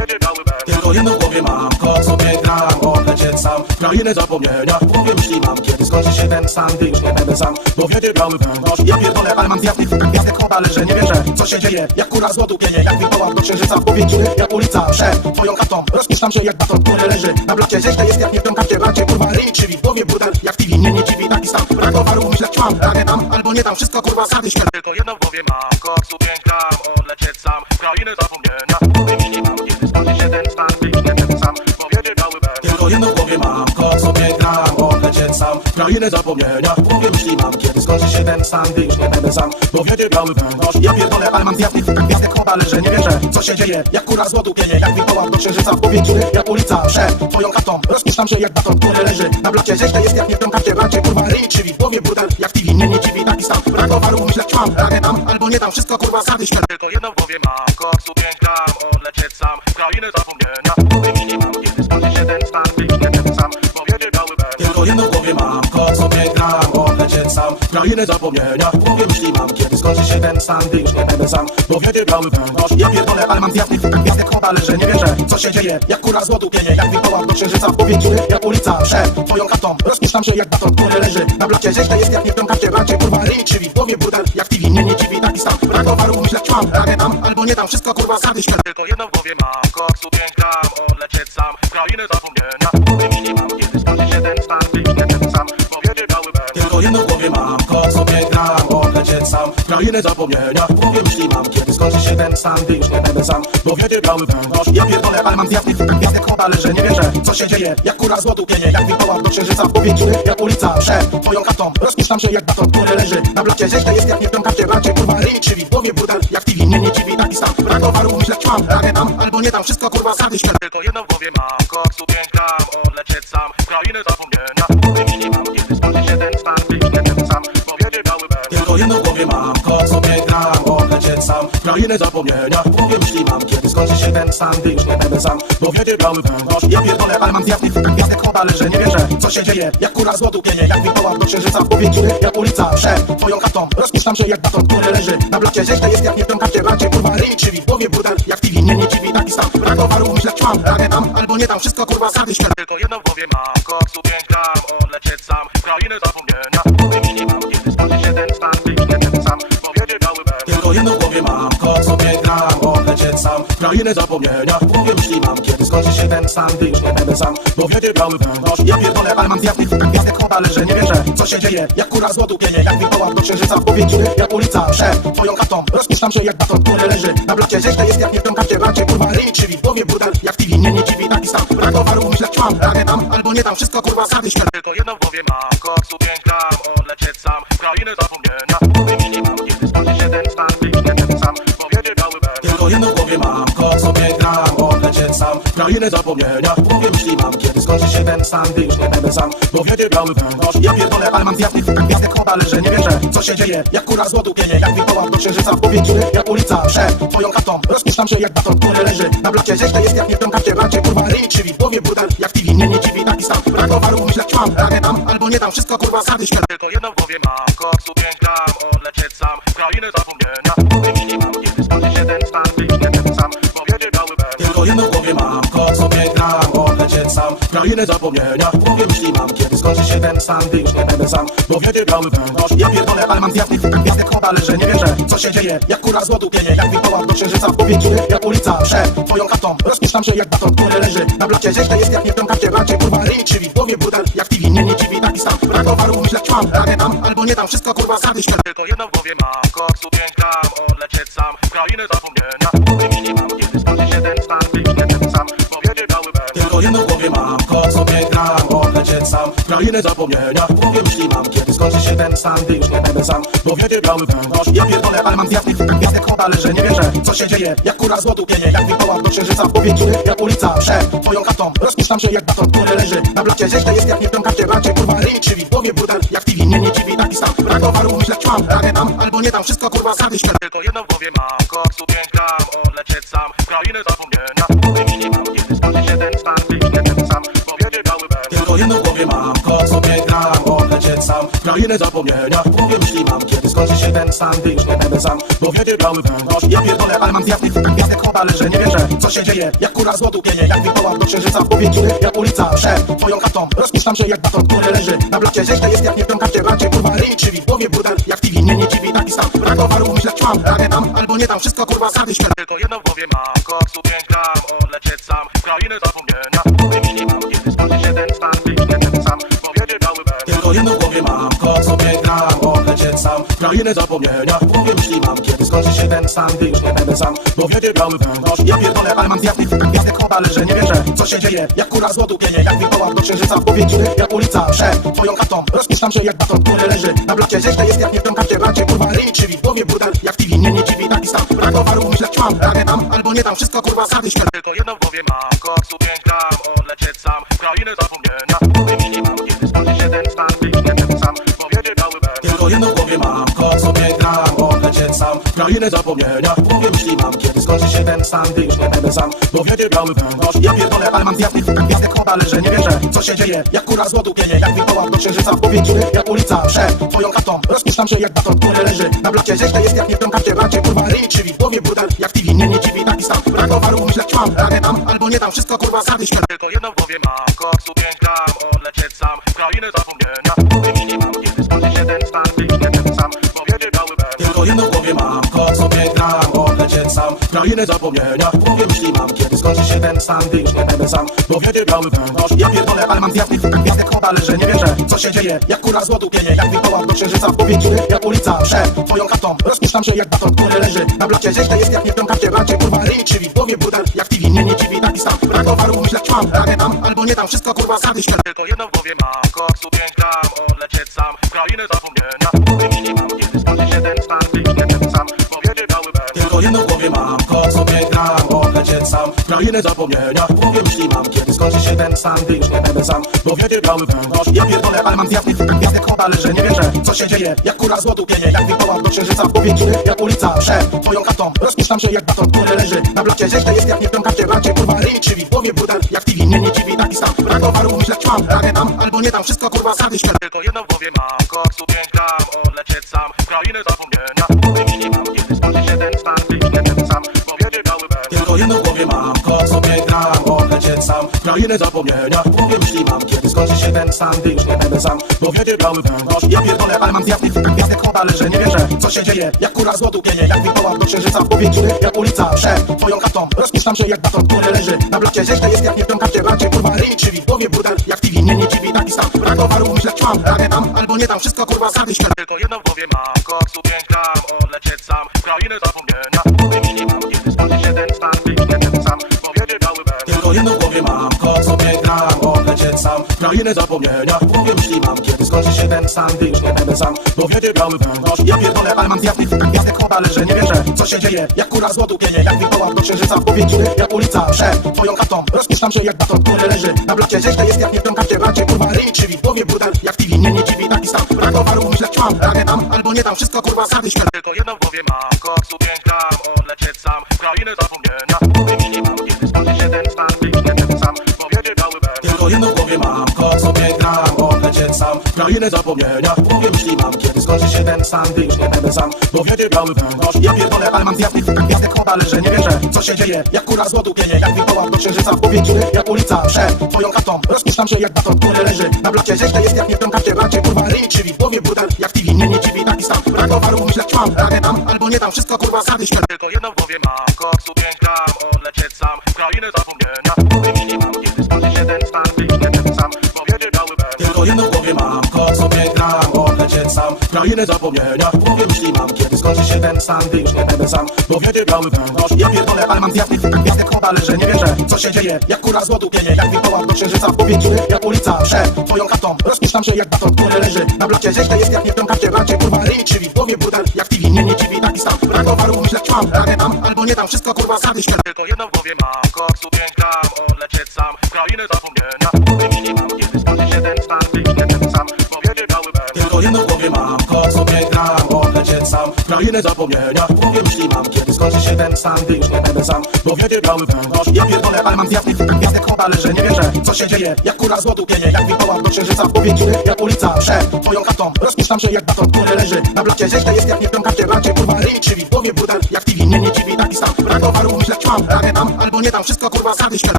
wiedzie biały węgorz. Tylko jedno w głowie mam, kot sobie gram, odlecieć sam w krainę zapomnienia. W głowie myśli mam, kiedy skończy się ten stan, gdy już nie będę sam, bo wiedzie biały węgorz. Ja pierdolę, ale mam zjazd tych gwiazdek chowa, leżę, nie wierzę, co się dzieje. Jak kura złotu pienie, jak wilkołak do księżyca w powięciu. Jak ulica przed twoją chatą, rozpuszczam się jak baton, który leży na blacie. Źle jest jak nie w tym karcie, bracie, kurwa, ryj krzywi. W głowie burdel, jak TV, mnie nie dziwi taki stan. Brak towaru, myślę, ćmam, radę tam, albo nie tam, wszystko kurwa sady śmieję. Tylko jedno w głowie mam, koksu piękna, odlecieć sam w krainę zapomnienia. Wymieni mam, kiedy skończy się ten stan, gdy już nie będę sam, bo wiedzie biały węgorz. Tylko jedno w głowie mam, kot sobie gram, odlecieć sam krainę zapomnienia. W głowie myśli mam, kiedy skończy się ten stan, gdy już nie będę sam, bo wiedzie biały węgorz. Ja pierdolę, ale mam zjazdy, tak gwiazdek chowa leży. Nie wierzę, co się dzieje, jak kura z lotu pienie, jak wilkołak do księżyca w powietrzu, jak ulica przed twoją chatą. Rozpuszczam się jak baton, który leży na blacie. Źle jest jak nie w tym karcie, bracie, kurwa, ryj krzywi. W głowie burdel, jak TV, mnie nie dziwi taki stan. Brak towaru, myślę, ćmam, ragę tam, albo nie tam, wszystko kurwa sady śmierć. Tylko jedno w głowie mam, koksu 5 gram, odlecieć sam w krainę zapomnienia. Wymienię mam, kiedy skończy się ten stan, gdy już nie będę sam, bo wiedzie biały węgorz. Tylko jedno w głowie mam, kot sobie gram, odlecieć sam w krainę zapomnienia. W głowie myśli mam, kiedy skończy się ten stan, gdy już nie będę sam, bo wiedzie biały węgorz. Ja pierdolę, ale mam zjazdy, tak gwiazdek chowa leży. Nie wierzę, co się dzieje, jak kura z lotu pienie, jak wilkołak do księżyca w powietrzu, jak ulica przed twoją chatą. Rozpuszczam się jak baton, który leży na blacie. Źle jest jak nie w tym karcie, bracie, kurwa, ryj krzywi. W głowie burdel, jak TV, mnie nie dziwi taki stan. Brak towaru, myślę, ćmam, ragę tam, albo nie tam, wszystko kurwa sady śmierć. Tylko jedno w głowie mam, koksu 5 gram, odlecieć sam w krainę zapomnienia. Wymienię mam, kiedy skończy się ten stan, gdy już nie będę sam, bo wiedzie biały węgorz. Tylko jedno w głowie mam, kot sobie gram, odlecieć sam w krainę zapomnienia. W głowie myśli mam, kiedy skończy się ten stan, gdy już nie będę sam, bo wiedzie biały węgorz. Ja pierdolę, ale mam zjazdy, tak gwiazdek chowa leży. Nie wierzę, co się dzieje, jak kura z lotu pienie, jak wilkołak do księżyca w powietrzu, jak ulica przed twoją chatą. Rozpuszczam się jak baton, który leży na blacie. Źle jest jak nie w tym karcie, bracie, kurwa, ryj krzywi. W głowie burdel, jak TV, mnie nie dziwi taki stan. Brak towaru, myślę, ćmam, ragę tam, albo nie tam, wszystko kurwa sady śmierć. Tylko jedno w głowie mam, koksu 5 gram, odlecieć sam w krainę zapomnienia. Wymienię mam, kiedy skończy się ten stan, gdy już nie będę sam, bo wiedzie biały węgorz. Tylko jedno w głowie mam, kot sobie gram, odlecieć sam w krainę zapomnienia. W głowie myśli mam, kiedy skończy się ten stan, gdy już nie będę sam, bo wiedzie biały węgorz. Ja pierdolę, ale mam zjazdy, tak gwiazdek chowa leży. Nie wierzę, co się dzieje, jak kura z lotu pienie, jak wilkołak do księżyca w powietrzu, jak ulica przed twoją chatą. Rozpuszczam się jak baton, który leży na blacie. Źle jest jak nie w tym karcie, bracie, kurwa, ryj krzywi. W głowie burdel, jak TV, mnie nie dziwi taki stan. Brak towaru, myślę, ćmam, ragę tam, albo nie tam, wszystko kurwa sady śmierć. Tylko jedno w głowie mam, koksu 5 gram, odlecieć sam w krainę zapomnienia. Wymienię mam, kiedy skończy się ten stan, gdy już nie będę sam, bo wiedzie biały węgorz. Tylko jedno w głowie mam, kot sobie gram, odlecieć sam w krainę zapomnienia. W głowie myśli mam, kiedy skończy się ten stan, gdy już nie będę sam, bo wiedzie biały węgorz. Ja pierdolę, ale mam zjazdy, tak gwiazdek chowa leży. Nie wierzę, co się dzieje, jak kura z lotu pienie, jak wilkołak do księżyca w powietrzu, jak ulica przed twoją chatą. Rozpuszczam się jak baton, który leży na blacie. Źle jest jak nie w tym karcie, bracie, kurwa, ryj krzywi. W głowie burdel, jak TV, mnie nie dziwi taki stan. Brak towaru, myślę, ćmam, ragę tam, albo nie tam, wszystko kurwa sady śmierć. Tylko jedno w głowie mam, koksu 5 gram, odlecieć sam w krainę zapomnienia. Wymienię mam, kiedy skończy się ten stan, gdy już nie będę sam, bo wiedzie biały węgorz. Tylko jedno w głowie mam, kot sobie gram, odlecieć sam w krainę zapomnienia. W głowie myśli mam, kiedy skończy się ten stan, gdy już nie będę sam, bo wiedzie biały węgorz. Ja pierdolę, ale mam zjazdy, tak gwiazdek chowa leży. Nie wierzę, co się dzieje, jak kura z lotu pienie, jak wilkołak do księżyca w powietrzu, jak ulica przed twoją chatą. Rozpuszczam się jak baton, który leży na blacie. Źle jest jak nie w tym karcie, bracie, kurwa, ryj krzywi. W głowie burdel, jak TV, mnie nie dziwi taki stan. Brak towaru, myślę, ćmam, ragę tam, albo nie tam, wszystko kurwa sady śmierć. Tylko jedno w głowie mam, koksu 5 gram, odlecieć sam w krainę zapomnienia. Wymienię mam, kiedy skończy się ten stan, gdy już nie będę sam, bo wiedzie biały węgorz. Tylko jedno w głowie mam, kot sobie gram, odlecieć sam w krainę zapomnienia. W głowie myśli mam, kiedy skończy się ten stan, gdy już nie będę sam, bo wiedzie biały węgorz. Ja pierdolę, ale mam zjazdy, tak gwiazdek chowa leży. Nie wierzę, co się dzieje, jak kura z lotu pienie, jak wilkołak do księżyca w powietrzu, jak ulica przed twoją chatą. Rozpuszczam się jak baton, który leży na blacie. Źle jest jak nie w tym karcie, bracie, kurwa, ryj krzywi. W głowie burdel, jak TV, mnie nie dziwi taki stan. Brak towaru, myślę, ćmam, ragę tam, albo nie tam, wszystko kurwa sady śmierć. Tylko jedno w głowie mam, koksu 5 gram, odlecieć sam w krainę zapomnienia. Wymienię mam, kiedy skończy się ten stan, gdy już nie będę sam, bo wiedzie biały węgorz. Tylko jedno w głowie mam, kot sobie gram, odlecieć sam w krainę zapomnienia. W głowie myśli mam, kiedy skończy się ten stan, gdy już nie będę sam, bo wiedzie biały węgorz. Ja pierdolę, ale mam zjazdy, tak gwiazdek chowa leży. Nie wierzę, co się dzieje, jak kura z lotu pienie, jak wilkołak do księżyca w powietrzu, jak ulica przed twoją chatą. Rozpuszczam się jak baton, który leży na blacie. Źle jest jak nie w tym karcie, bracie, kurwa, ryj krzywi. W głowie burdel, jak TV, mnie nie dziwi taki stan. Brak towaru, myślę, ćmam, ragę tam, albo nie tam, wszystko kurwa sady śmierć. Tylko jedno w głowie mam, koksu 5 gram, odlecieć sam w krainę zapomnienia. Wymienię mam, kiedy skończy się ten stan, gdy już nie będę sam, bo wiedzie biały węgorz. Tylko jedno w głowie mam, kot sobie gram, odlecieć sam w krainę zapomnienia. W głowie myśli mam, kiedy skończy się ten stan, gdy już nie będę sam, bo wiedzie biały węgorz. Ja pierdolę, ale mam zjazdy, tak gwiazdek chowa leży. Nie wierzę, co się dzieje, jak kura z lotu pienie, jak wilkołak do księżyca w powietrzu, jak ulica przed twoją chatą. Rozpuszczam się jak baton, który leży na blacie. Źle jest jak nie w tym karcie, bracie, kurwa, ryj krzywi. W głowie burdel, jak TV, mnie nie dziwi taki stan. Brak towaru, myślę, ćmam, ragę tam, albo nie tam, wszystko kurwa sady śmierć. Tylko jedno w głowie mam, koksu 5 gram, odlecieć sam w krainę zapomnienia. Wymienię mam, kiedy skończy się ten stan, gdy już nie będę sam, bo wiedzie biały węgorz. Tylko jedno w głowie mam, kot sobie gram, odlecieć lecieć sam w krainę zapomnienia. W głowie myśli mam, kiedy skończy się ten stan, gdy już nie będę sam, bo wiedzie biały węgorz. Ja pierdolę, ale mam zjazdy, gwiazdek obale, że nie wierzę, co się dzieje. Jak kura złotu pienie, jak wilkołak do księżyca w powieki. Jak ulica przed twoją chatą, rozpuszczam się jak baton, który leży na blacie. Źle jest jak nie w tym karcie, bracie, kurwa, ryj krzywi. W głowie burdel, jak TV, nie dziwi, taki stan. Brak towaru, myślę, ćmam, ragę tam, albo nie tam, wszystko kurwa sady śmieję. Tylko jedno w głowie mam, koksu 5 gram, odlecieć sam w krainę zapomnienia. Wymieni mam, kiedy skończy się ten stan, gdy już nie będę sam, bo wiedzie biały węgorz. Tylko jedno w głowie mam, kot sobie gram, odlecieć sam w krainę zapomnienia. W głowie myśli mam, kiedy skończy się ten stan, gdy już nie będę sam, bo wiedzie biały węgorz. Ja pierdolę, ale mam zjazdy, gwiazdek obale, że nie wierzę, co się dzieje. Jak kura złotu pienie, jak wilkołak do księżyca w powieki. Jak ulica przed twoją chatą, rozpuszczam się jak baton, który leży na blacie. Źle jest jak nie w tym karcie, bracie, kurwa, ryj krzywi. W głowie burdel, jak TV, nie dziwi, taki stan. Brak towaru, myślę, ćmam, ragę tam, albo nie tam, wszystko kurwa sady śmieję. Tylko jedno w głowie mam, koksu 5 gram, odlecieć sam w krainę zapomnienia. Wymieni mam, kiedy skończy się ten stan, gdy już nie będę sam, bo wiedzie biały węgorz. Tylko jedno w głowie mam, kot sobie gram, odlecieć sam w krainę zapomnienia. W głowie myśli mam, kiedy skończy się ten stan, gdy już nie będę sam, bo wiedzie biały węgorz. Ja pierdolę, ale mam zjazdy, gwiazdek obale, że nie wierzę, co się dzieje. Jak kura złotu pienie, jak wilkołak do księżyca w powieki. Jak ulica przed twoją chatą, rozpuszczam się jak baton, który leży na blacie. Źle jest jak nie w tym karcie, bracie, kurwa, ryj krzywi. W głowie burdel, jak TV, nie dziwi, taki stan. Brak towaru, myślę, ćmam, ragę tam, albo nie tam, wszystko kurwa sady śmieję. Tylko jedno w głowie mam, koksu 5 gram, odlecieć sam w krainę zapomnienia. Wymieni mam, kiedy skończy się ten stan, gdy już nie będę sam, bo wiedzie biały węgorz. Tylko jedno w głowie mam, kot sobie gram, odlecieć sam w krainę zapomnienia. W głowie myśli mam, kiedy skończy się ten stan, gdy już nie będę sam, bo wiedzie biały węgorz. Ja pierdolę, ale mam zjazdy, gwiazdek obale, że nie wierzę, co się dzieje. Jak kura złotu pienie, jak wilkołak do księżyca w powieki. Jak ulica przed twoją chatą, rozpuszczam się jak baton, który leży na blacie. Źle jest jak nie w tym karcie, bracie, kurwa, ryj krzywi. W głowie burdel, jak TV, nie dziwi, taki stan. Brak towaru, myślę, ćmam, ragę tam, albo nie tam, wszystko kurwa sady śmieję. Tylko jedno w głowie mam, koksu 5 gram, odlecieć sam w krainę zapomnienia. Wymieni mam, kiedy skończy się ten stan, gdy już nie będę sam, bo wiedzie biały węgorz. Tylko jedno w głowie mam, kot sobie gram, odlecieć sam w krainę zapomnienia. W głowie myśli mam, kiedy skończy się ten stan, gdy już nie będę sam, bo wiedzie biały węgorz. Ja pierdolę, ale mam zjazdy, gwiazdek obale, że nie wierzę, co się dzieje. Jak kura złotu pienie, jak wilkołak do księżyca w powieki. Jak ulica przed twoją chatą, rozpuszczam się jak baton, który leży na blacie. Źle jest jak nie w tym karcie, bracie, kurwa, ryj krzywi. W głowie burdel, jak TV, nie dziwi, taki stan. Brak towaru, myślę, ćmam, ragę tam, albo nie tam, wszystko kurwa sady śmieję. Tylko jedno w głowie mam, koksu 5 gram, odlecieć sam w krainę zapomnienia. Wymieni mam, kiedy skończy się ten stan, gdy już nie będę sam, bo wiedzie biały węgorz. Tylko jedno w głowie mam, kot sobie gram, odlecieć sam w krainę zapomnienia. W głowie myśli mam, kiedy skończy się ten stan, gdy już nie będę sam, bo wiedzie biały węgorz. Ja pierdolę, ale mam zjazdy, gwiazdek obale, że nie wierzę, co się dzieje. Jak kura złotu pienie, jak wilkołak do księżyca w powieki. Jak ulica przed twoją chatą, rozpuszczam się jak baton, który leży na blacie. Źle jest jak nie w tym karcie, bracie, kurwa, ryj krzywi. W głowie burdel, jak TV, nie dziwi, taki stan. Brak towaru, myślę, ćmam, ragę tam, albo nie tam, wszystko kurwa sady śmieję. Tylko jedno w głowie mam, koksu 5 gram, odlecieć sam w krainę zapomnienia. Wymieni mam, kiedy skończy się ten stan, gdy już nie będę sam, bo wiedzie biały węgorz. Tylko jedno w głowie mam, kot sobie gram, odlecieć sam w krainę zapomnienia. W głowie myśli mam, kiedy skończy się ten stan, gdy już nie będę sam, bo wiedzie biały węgorz. Ja pierdolę, ale mam zjazdy, gwiazdek obale, że nie wierzę, co się dzieje. Jak kura złotu pienie, jak wilkołak do księżyca w powieki. Jak ulica przed twoją chatą, rozpuszczam się jak baton, który leży na blacie. Źle jest jak nie w tym karcie, bracie, kurwa, ryj krzywi. W głowie burdel, jak TV, nie dziwi, taki stan. Brak towaru, myślę, ćmam, ragę tam, albo nie tam, wszystko kurwa sady śmieję. Tylko jedno w głowie mam, koksu 5 gram, odlecieć sam w krainę zapomnienia. Wymieni mam, kiedy skończy się ten stan, gdy już nie będę sam, bo wiedzie biały węgorz. Tylko jedno w głowie mam, kot sobie gram, odlecieć sam w krainę zapomnienia. W głowie myśli mam, kiedy skończy się ten stan, gdy już nie będę sam, bo wiedzie biały węgorz. Ja pierdolę, ale mam zjazdy, gwiazdek obale, że nie wierzę, co się dzieje. Jak kura złotu pienie, jak wilkołak do księżyca w powieki. Jak ulica przed twoją chatą, rozpuszczam się jak baton, który leży na blacie. Źle jest jak nie w tym karcie, bracie, kurwa, ryj krzywi. W głowie burdel, jak TV, nie dziwi, taki stan. Brak towaru, myślę, ćmam, ragę tam, albo nie tam, wszystko kurwa sady śmieję. Tylko jedno w głowie mam, koksu 5 gram, odlecieć sam w krainę zapomnienia. Wymieni mam, kiedy skończy się ten stan, gdy już nie będę sam, bo wiedzie biały węgorz. Tylko jedno w głowie mam, kot sobie gram, odlecieć sam w krainę zapomnienia. W głowie myśli mam, kiedy skończy się ten stan, gdy już nie będę sam, bo wiedzie biały węgorz. Ja pierdolę, ale mam zjazdy, gwiazdek obale, że nie wierzę, co się dzieje. Jak kura złotu pienie, jak wilkołak do księżyca w powieki. Jak ulica przed twoją chatą, rozpuszczam się jak baton, który leży na blacie. Źle jest jak nie w tym karcie, bracie, kurwa, ryj krzywi. W głowie burdel, jak TV, nie dziwi, taki stan. Brak towaru, myślę, ćmam, ragę tam, albo nie tam, wszystko kurwa sady śmieję.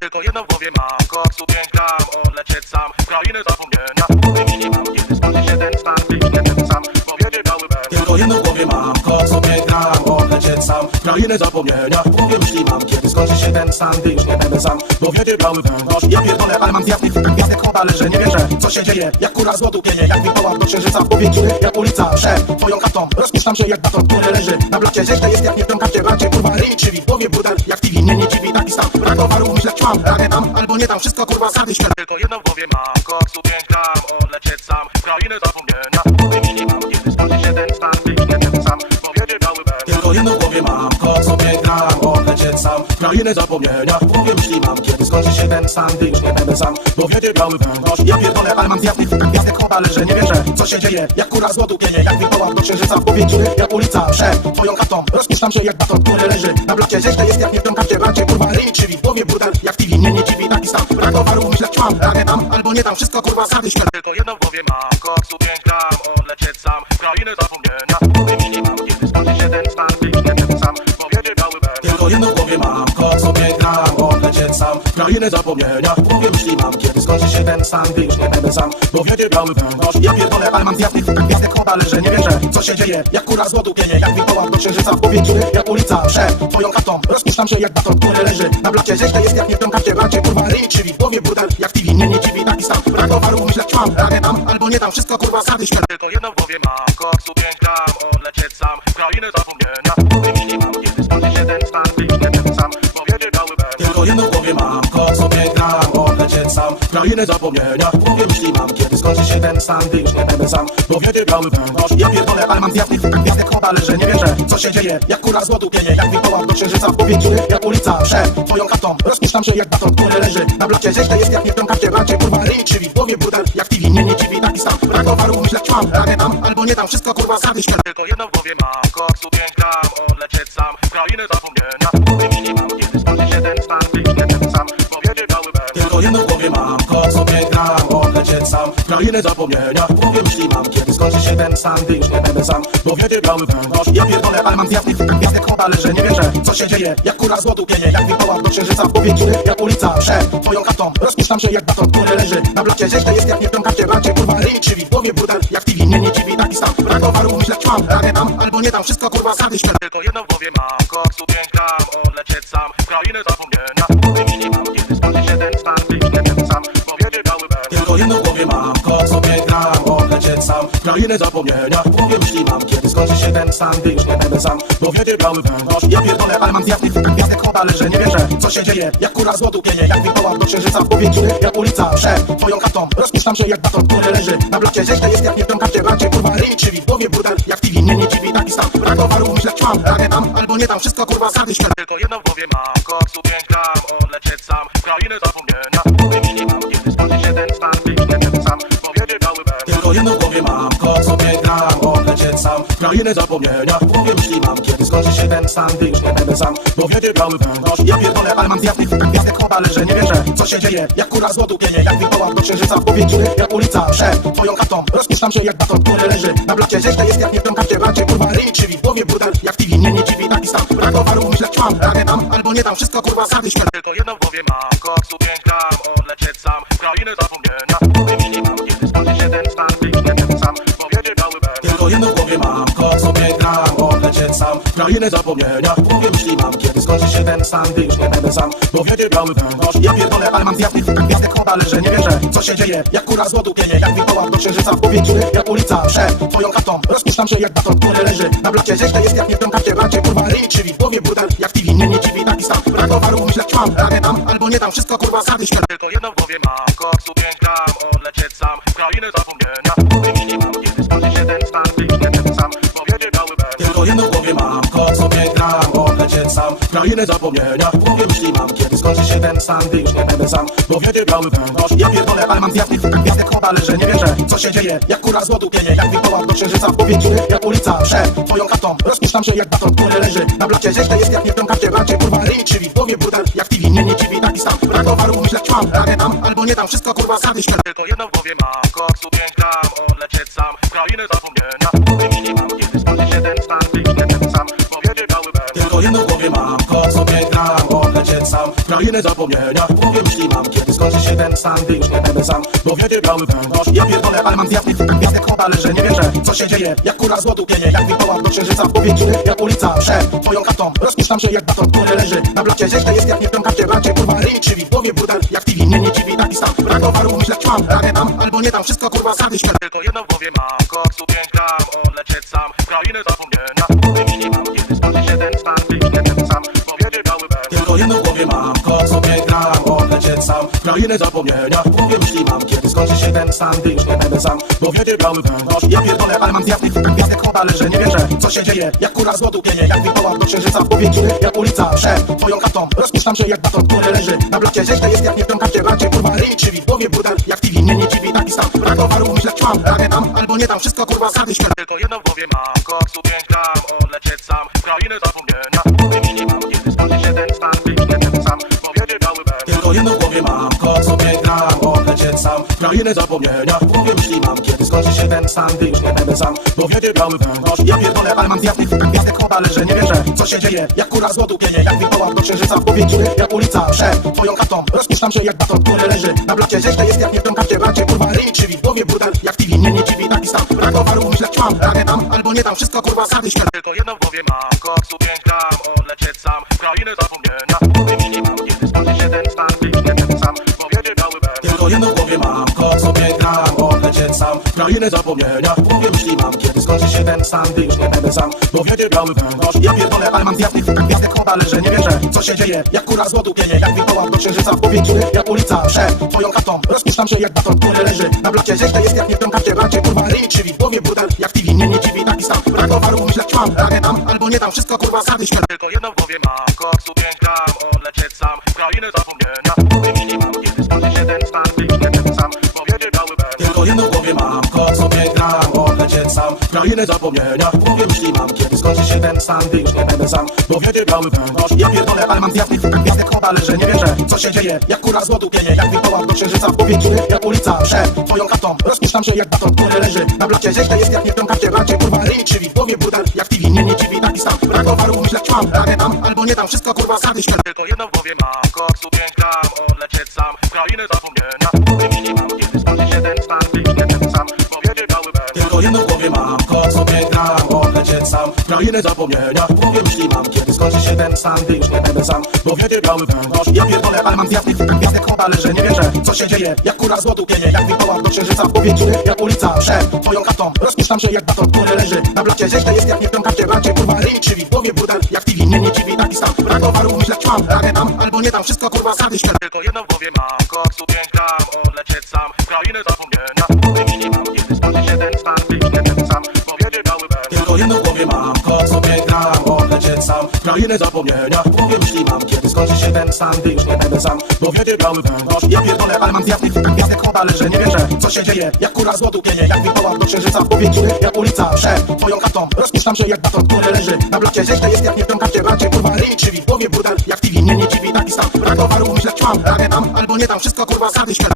Tylko jedno w głowie mam, koksu 5 gram, odlecieć sam w krainę zapomnienia. Wymieni mam, kiedy skończy się ten stan, gdy już nie będę sam, bo wiedzie biały węgorz. Tylko jedno w głowie mam, kot sobie gram, odlecieć sam w krainę zapomnienia. W głowie myśli mam, kiedy skończy się ten stan, gdy już nie będę sam, bo wiedzie biały węgorz. Ja pierdolę, ale mam zjazd tych gwiazdek chowa, leżę, nie wierzę, co się dzieje. Jak kura złotu pienie, jak wilkołak do księżyca w powietrzu. Jak ulica przed twoją chatą, rozpuszczam się jak baton, który leży na blacie. Źle jest jak nie w tym karcie, bracie, kurwa, ryj krzywi. W głowie burdel, jak TV, nie dziwi, taki stan. Brak towaru, myślę, ćłam, ragę tam, albo nie tam, wszystko kurwa, sady śmierć. Tylko jedno w głowie mam, koksu 5 gram, odlecieć sam w krainę zapomnienia. Wymieni mam, kiedy skończy się ten stan, gdy już nie będę sam, bo wiedzie biały węgorz. Tylko jedno w głowie mam, kok sobie gram, odlecieć sam w krainę zapomnienia. W głowie myśli mam, kiedy skończy się ten stan, gdy już nie będę sam, bo wiedzie biały węgorz. Ja pierdolę, ale mam zjazd tych gwiazdek chowa, leżę, nie wierzę, co się dzieje. Jak kura złotu pienie, jak wilkołak do księżyca w powietrzu. Jak ulica przed twoją chatą, rozpuszczam się jak baton, który leży na blacie. Źle jest jak nie w tym karcie, bracie, kurwa, ryj krzywi. W głowie burdel, jak TV, nie dziwi, taki stan. Brak towaru, myślę, ćłam, ragę tam, albo nie tam, wszystko kurwa, sady śmierć. Tylko jedno w głowie mam, koksu 5 gram, odlecieć sam w krainę zapomnienia. Wymieni mam, kiedy skończy się ten stan, gdy już nie będę sam, bo wiedzie biały węgorz. Tylko jedno w głowie mam, kok sobie gram, odlecieć sam w krainę zapomnienia. W głowie myśli mam, kiedy skończy się ten stan, gdy już nie będę sam, bo wiedzie biały węgorz. Ja pierdolę, ale mam zjazd tych gwiazdek chowa, leżę, nie wierzę, co się dzieje. Jak kura złotu pienie, jak wilkołak do księżyca w powietrzu. Jak ulica przed twoją chatą, rozpuszczam się jak baton, który leży na blacie. Źle jest jak nie w tym karcie, bracie, kurwa, ryj krzywi. W głowie burdel, jak TV, nie dziwi, taki stan. Brak towaru, myślę, ćłam, ragę tam, albo nie tam, wszystko kurwa, sady śmierć. Tylko jedno w głowie mam, koksu 5 gram, odlecieć sam w krainę zapomnienia. Wymieni mam, kiedy skończy się ten stan, gdy już nie będę sam, bo wiedzie biały węgorz. Tylko jedno w głowie mam, kok sobie gram, odlecieć sam w krainę zapomnienia. W głowie myśli mam, kiedy skończy się ten stan, gdy już nie będę sam, bo wiedzie biały węgorz. Ja pierdolę, ale mam zjazd tych gwiazdek chowa, leżę, nie wierzę, co się dzieje. Jak kura złotu pienie, jak wilkołak do księżyca w powietrzu. Jak ulica przed twoją chatą, rozpuszczam się jak baton, który leży na blacie. Źle jest jak nie w tym karcie, bracie, kurwa, ryj krzywi. W głowie burdel, jak TV, nie dziwi, taki stan. Brak towaru, myślę, ćłam, ragę tam, albo nie tam, wszystko kurwa, sady śmierć. Tylko jedno w głowie mam, koksu 5 gram, odlecieć sam w krainę zapomnienia. Wymieni mam, kiedy skończy się ten stan, gdy już nie będę sam, bo wiedzie biały węgorz. Tylko jedno w głowie mam, kok sobie gram, odlecieć sam w krainę zapomnienia. W głowie myśli mam, kiedy skończy się ten stan, gdy już nie będę sam, bo wiedzie biały węgorz. Ja pierdolę, ale mam zjazd tych gwiazdek chowa, leżę, nie wierzę, co się dzieje. Jak kura złotu pienie, jak wilkołak do księżyca w powietrzu. Jak ulica przed twoją chatą, rozpuszczam się jak baton, który leży na blacie. Źle jest jak nie w tym karcie, bracie, kurwa, ryj krzywi. W głowie burdel, jak TV, nie dziwi, taki stan. Brak towaru, myślę, ćłam, ragę tam, albo nie tam, wszystko kurwa, sady śmierć. Tylko jedno w głowie mam, koksu 5 gram, odlecieć sam w krainę zapomnienia. Wymieni mam, kiedy skończy się ten stan, gdy już nie będę sam, bo wiedzie biały węgorz. Tylko jedno w głowie mam, kok sobie gram, odlecieć sam w krainę zapomnienia. W głowie myśli mam, kiedy skończy się ten stan, gdy już nie będę sam, bo wiedzie biały węgorz. Ja pierdolę, ale mam zjazd tych gwiazdek chowa, leżę, nie wierzę, co się dzieje. Jak kura złotu pienie, jak wilkołak do księżyca w powietrzu. Jak ulica przed twoją chatą, rozpuszczam się jak baton, który leży na blacie. Źle jest jak nie w tym karcie, bracie, kurwa, ryj krzywi. W głowie burdel, jak TV, nie dziwi, taki stan. Brak towaru, myślę, ćłam, ragę tam, albo nie tam, wszystko kurwa, sady śmierć. Tylko jedno w głowie mam, koksu 5 gram, odlecieć sam w krainę zapomnienia. Wymieni mam, kiedy skończy się ten stan, gdy już nie będę sam, bo wiedzie biały węgorz. Tylko jedno w głowie mam, kok sobie gram, odlecieć sam w krainę zapomnienia. W głowie myśli mam, kiedy skończy się ten stan, gdy już nie będę sam, bo wiedzie biały węgorz. Ja pierdolę, ale mam zjazd tych gwiazdek chowa, leżę, nie wierzę, co się dzieje. Jak kura złotu pienie, jak wilkołak do księżyca w powietrzu. Jak ulica przed twoją chatą, rozpuszczam się jak baton, który leży na blacie. Źle jest jak nie w tym karcie, bracie, kurwa, ryj krzywi. W głowie burdel, jak TV, nie dziwi, taki stan. Brak towaru, myślę, ćłam, ragę tam, albo nie tam, wszystko kurwa, sady śmierć. Tylko jedno w głowie mam, koksu 5 gram, odlecieć sam w krainę zapomnienia. Wymieni mam, kiedy skończy się ten stan, gdy już nie będę sam, bo wiedzie biały węgorz. Tylko jedno w głowie mam, kok sobie gram, odlecieć sam w krainę zapomnienia. W głowie myśli mam, kiedy skończy się ten stan, gdy już nie będę sam, bo wiedzie biały węgorz. Ja pierdolę, ale mam zjazd tych gwiazdek chowa, leżę, nie wierzę, co się dzieje. Jak kura złotu pienie, jak wilkołak do księżyca w powietrzu. Jak ulica przed twoją chatą, rozpuszczam się jak baton, który leży na blacie. Źle jest jak nie w tym karcie, bracie, kurwa, ryj krzywi. W głowie burdel, jak TV, nie dziwi, taki stan. Brak towaru, myślę, ćłam, ragę tam, albo nie tam, wszystko kurwa, sady śmierć. Tylko jedno w głowie mam, koksu 5 gram, odlecieć sam w krainę zapomnienia. Wymieni mam, kiedy skończy się ten stan, gdy już nie będę sam, bo wiedzie biały węgorz. Tylko jedno w głowie mam, kok sobie gram, odlecieć sam w krainę zapomnienia. W głowie myśli mam, kiedy skończy się ten stan, gdy już nie będę sam, bo wiedzie biały węgorz. Ja pierdolę, ale mam zjazd tych gwiazdek chowa, leżę, nie wierzę, co się dzieje. Jak kura złotu pienie, jak wilkołak do księżyca w powietrzu. Jak ulica przed twoją chatą, rozpuszczam się jak baton, który leży na blacie. Źle jest jak nie w tym karcie, bracie, kurwa, ryj krzywi. W głowie burdel, jak TV, nie dziwi, taki stan. Brak towaru, myślę, ćłam, ragę tam, albo nie tam, wszystko kurwa, sady śmierć. Tylko jedno w głowie mam, koksu 5 gram, odlecieć sam w krainę zapomnienia. Wymieni mam, kiedy skończy się ten stan, gdy już nie będę sam, bo wiedzie biały węgorz. Tylko jedno w głowie mam, kok sobie gram, odlecieć sam w krainę zapomnienia. W głowie myśli mam, kiedy skończy się ten stan, gdy już nie będę sam, bo wiedzie biały węgorz. Ja pierdolę, ale mam zjazdy, tak gwiazdek chowa leży. Nie wierzę, co się dzieje, jak kura złotu pienie, jak wilkołak do księżyca w powietrzu, jak ulica przed twoją chatą. Rozpuszczam się jak baton, który leży na blacie. Źle jest jak nie w tym karcie, bracie, kurwa, ryj krzywi. W głowie brutal, jak TV, mnie nie dziwi taki stan. Brak towaru, myślę, ćmam, ragę tam, albo nie tam, wszystko kurwa sady śmielam. Tylko jedno w głowie mam, koksu 5 gram, odlecieć sam w krainę zapomnienia. Wymieni mam, kiedy skończy się ten stan, ty już nie ten sam, bo wiedzie biały węgorz. Tylko jedno w głowie mam, kok sobie gram, odlecieć sam w krainę zapomnienia. W głowie myśli mam, kiedy skończy się ten stan, ty już nie będę sam, bo wiedzie biały węgorz. Ja pierdolę, ale mam zjazdy, tak gwiazdek chowa leży. Nie wierzę, co się dzieje, jak kura złotu pienie, jak wilkołak do księżyca w powietrzu, jak ulica przed twoją chatą. Rozpuszczam się jak baton, który leży na blacie. Źle jest jak nie w tym karcie, bracie, kurwa, ryj krzywi. W głowie brutal, jak TV, mnie nie dziwi taki stan. Brak towaru, myślę, ćmam, ragę tam, albo nie tam, wszystko kurwa sady śmielam. Tylko jedno w głowie mam, koksu 5 gram, odlecieć sam w krainę zapomnienia. Wymieni mam, kiedy skończy się ten stan, ty już nie ten sam, bo wiedzie biały węgorz. Tylko jedno w głowie mam, kok sobie gram, odlecieć sam w krainę zapomnienia. W głowie myśli mam, kiedy skończy się ten stan, ty już nie będę sam, bo wiedzie biały węgorz. Ja pierdolę, ale mam zjazdy, tak gwiazdek chowa leży. Nie wierzę, co się dzieje, jak kura złotu pienie, jak wilkołak do księżyca w powietrzu, jak ulica przed twoją chatą. Rozpuszczam się jak baton, który leży na blacie. Źle jest jak nie w tym karcie, bracie, kurwa, ryj krzywi. W głowie brutal, jak TV, mnie nie dziwi taki stan. Brak towaru, myślę, ćmam, ragę tam, albo nie tam, wszystko kurwa sady śmielam. Tylko jedno w głowie mam, koksu 5 gram, odlecieć sam w krainę zapomnienia. Wymieni mam, kiedy skończy się ten stan, ty już nie ten sam, bo wiedzie biały węgorz. Tylko jedno w głowie mam, kok sobie gram, odlecieć sam w krainę zapomnienia. W głowie myśli mam, kiedy skończy się ten stan, ty już nie będę sam, bo wiedzie biały węgorz. Ja pierdolę, ale mam zjazdy, tak gwiazdek chowa leży. Nie wierzę, co się dzieje, jak kura złotu pienie, jak wilkołak do księżyca w powietrzu, jak ulica przed twoją chatą. Rozpuszczam się jak baton, który leży na blacie. Źle jest jak nie w tym karcie, bracie, kurwa, ryj krzywi. W głowie brutal, jak TV, mnie nie dziwi taki stan. Brak towaru, myślę, ćmam, ragę tam, albo nie tam, wszystko kurwa sady śmielam. Tylko jedno w głowie mam, koksu 5 gram, odlecieć sam w krainę zapomnienia. Wymieni mam, kiedy skończy się ten stan, ty już nie ten sam, bo wiedzie biały węgorz. Tylko jedno w głowie mam, kok sobie gram, odlecieć sam w krainę zapomnienia. W głowie myśli mam, kiedy skończy się ten stan, ty już nie będę sam, bo wiedzie biały węgorz. Ja pierdolę, ale mam zjazdy, tak gwiazdek chowa leży. Nie wierzę, co się dzieje, jak kura złotu pienie, jak wilkołak do księżyca w powietrzu, jak ulica przed twoją chatą. Rozpuszczam się jak baton, który leży na blacie. Źle jest jak nie w tym karcie, bracie, kurwa, ryj krzywi. W głowie brutal, jak TV, mnie nie dziwi taki stan. Brak towaru, myślę, ćmam, ragę tam, albo nie tam, wszystko kurwa sady śmielam. Tylko jedno w głowie mam, koksu 5 gram, odlecieć sam w krainę zapomnienia. Wymieni mam, kiedy skończy się ten stan, ty już nie ten sam, bo wiedzie biały węgorz. Tylko jedno w głowie mam, kok sobie gram, odlecieć sam w krainę zapomnienia. W głowie myśli mam, kiedy skończy się ten stan, ty już nie będę sam, bo wiedzie biały węgorz. Ja pierdolę, ale mam zjazdy, tak gwiazdek chowa leży. Nie wierzę, co się dzieje, jak kura złotu pienie, jak wilkołak do księżyca w powietrzu, jak ulica przed twoją chatą. Rozpuszczam się jak baton, który leży na blacie. Źle jest jak nie w tym karcie, bracie, kurwa, ryj krzywi. W głowie brutal, jak TV, mnie nie dziwi taki stan. Brak towaru, myślę, ćmam, ragę tam, albo nie tam, wszystko kurwa sady śmielam. Tylko jedno w głowie mam, koksu 5 gram, odlecieć sam w krainę zapomnienia. Wymieni mam, kiedy skończy się ten stan, ty już nie ten sam, bo wiedzie biały węgorz. Tylko jedno w głowie mam, kok sobie gram, odlecieć sam w krainę zapomnienia. W głowie myśli mam, kiedy skończy się ten stan, ty już nie będę sam, bo wiedzie biały węgorz. Ja pierdolę, ale mam zjazdy, tak gwiazdek chowa leży. Nie wierzę, co się dzieje, jak kura złotu pienie, jak wilkołak do księżyca w powietrzu, jak ulica przed twoją chatą. Rozpuszczam się jak baton, który leży na blacie. Źle jest jak nie w tym karcie, bracie, kurwa, ryj krzywi. W głowie brutal, jak TV, mnie nie dziwi taki stan. Brak towaru, myślę, ćmam, ragę tam, albo nie tam, wszystko kurwa sady śmielam.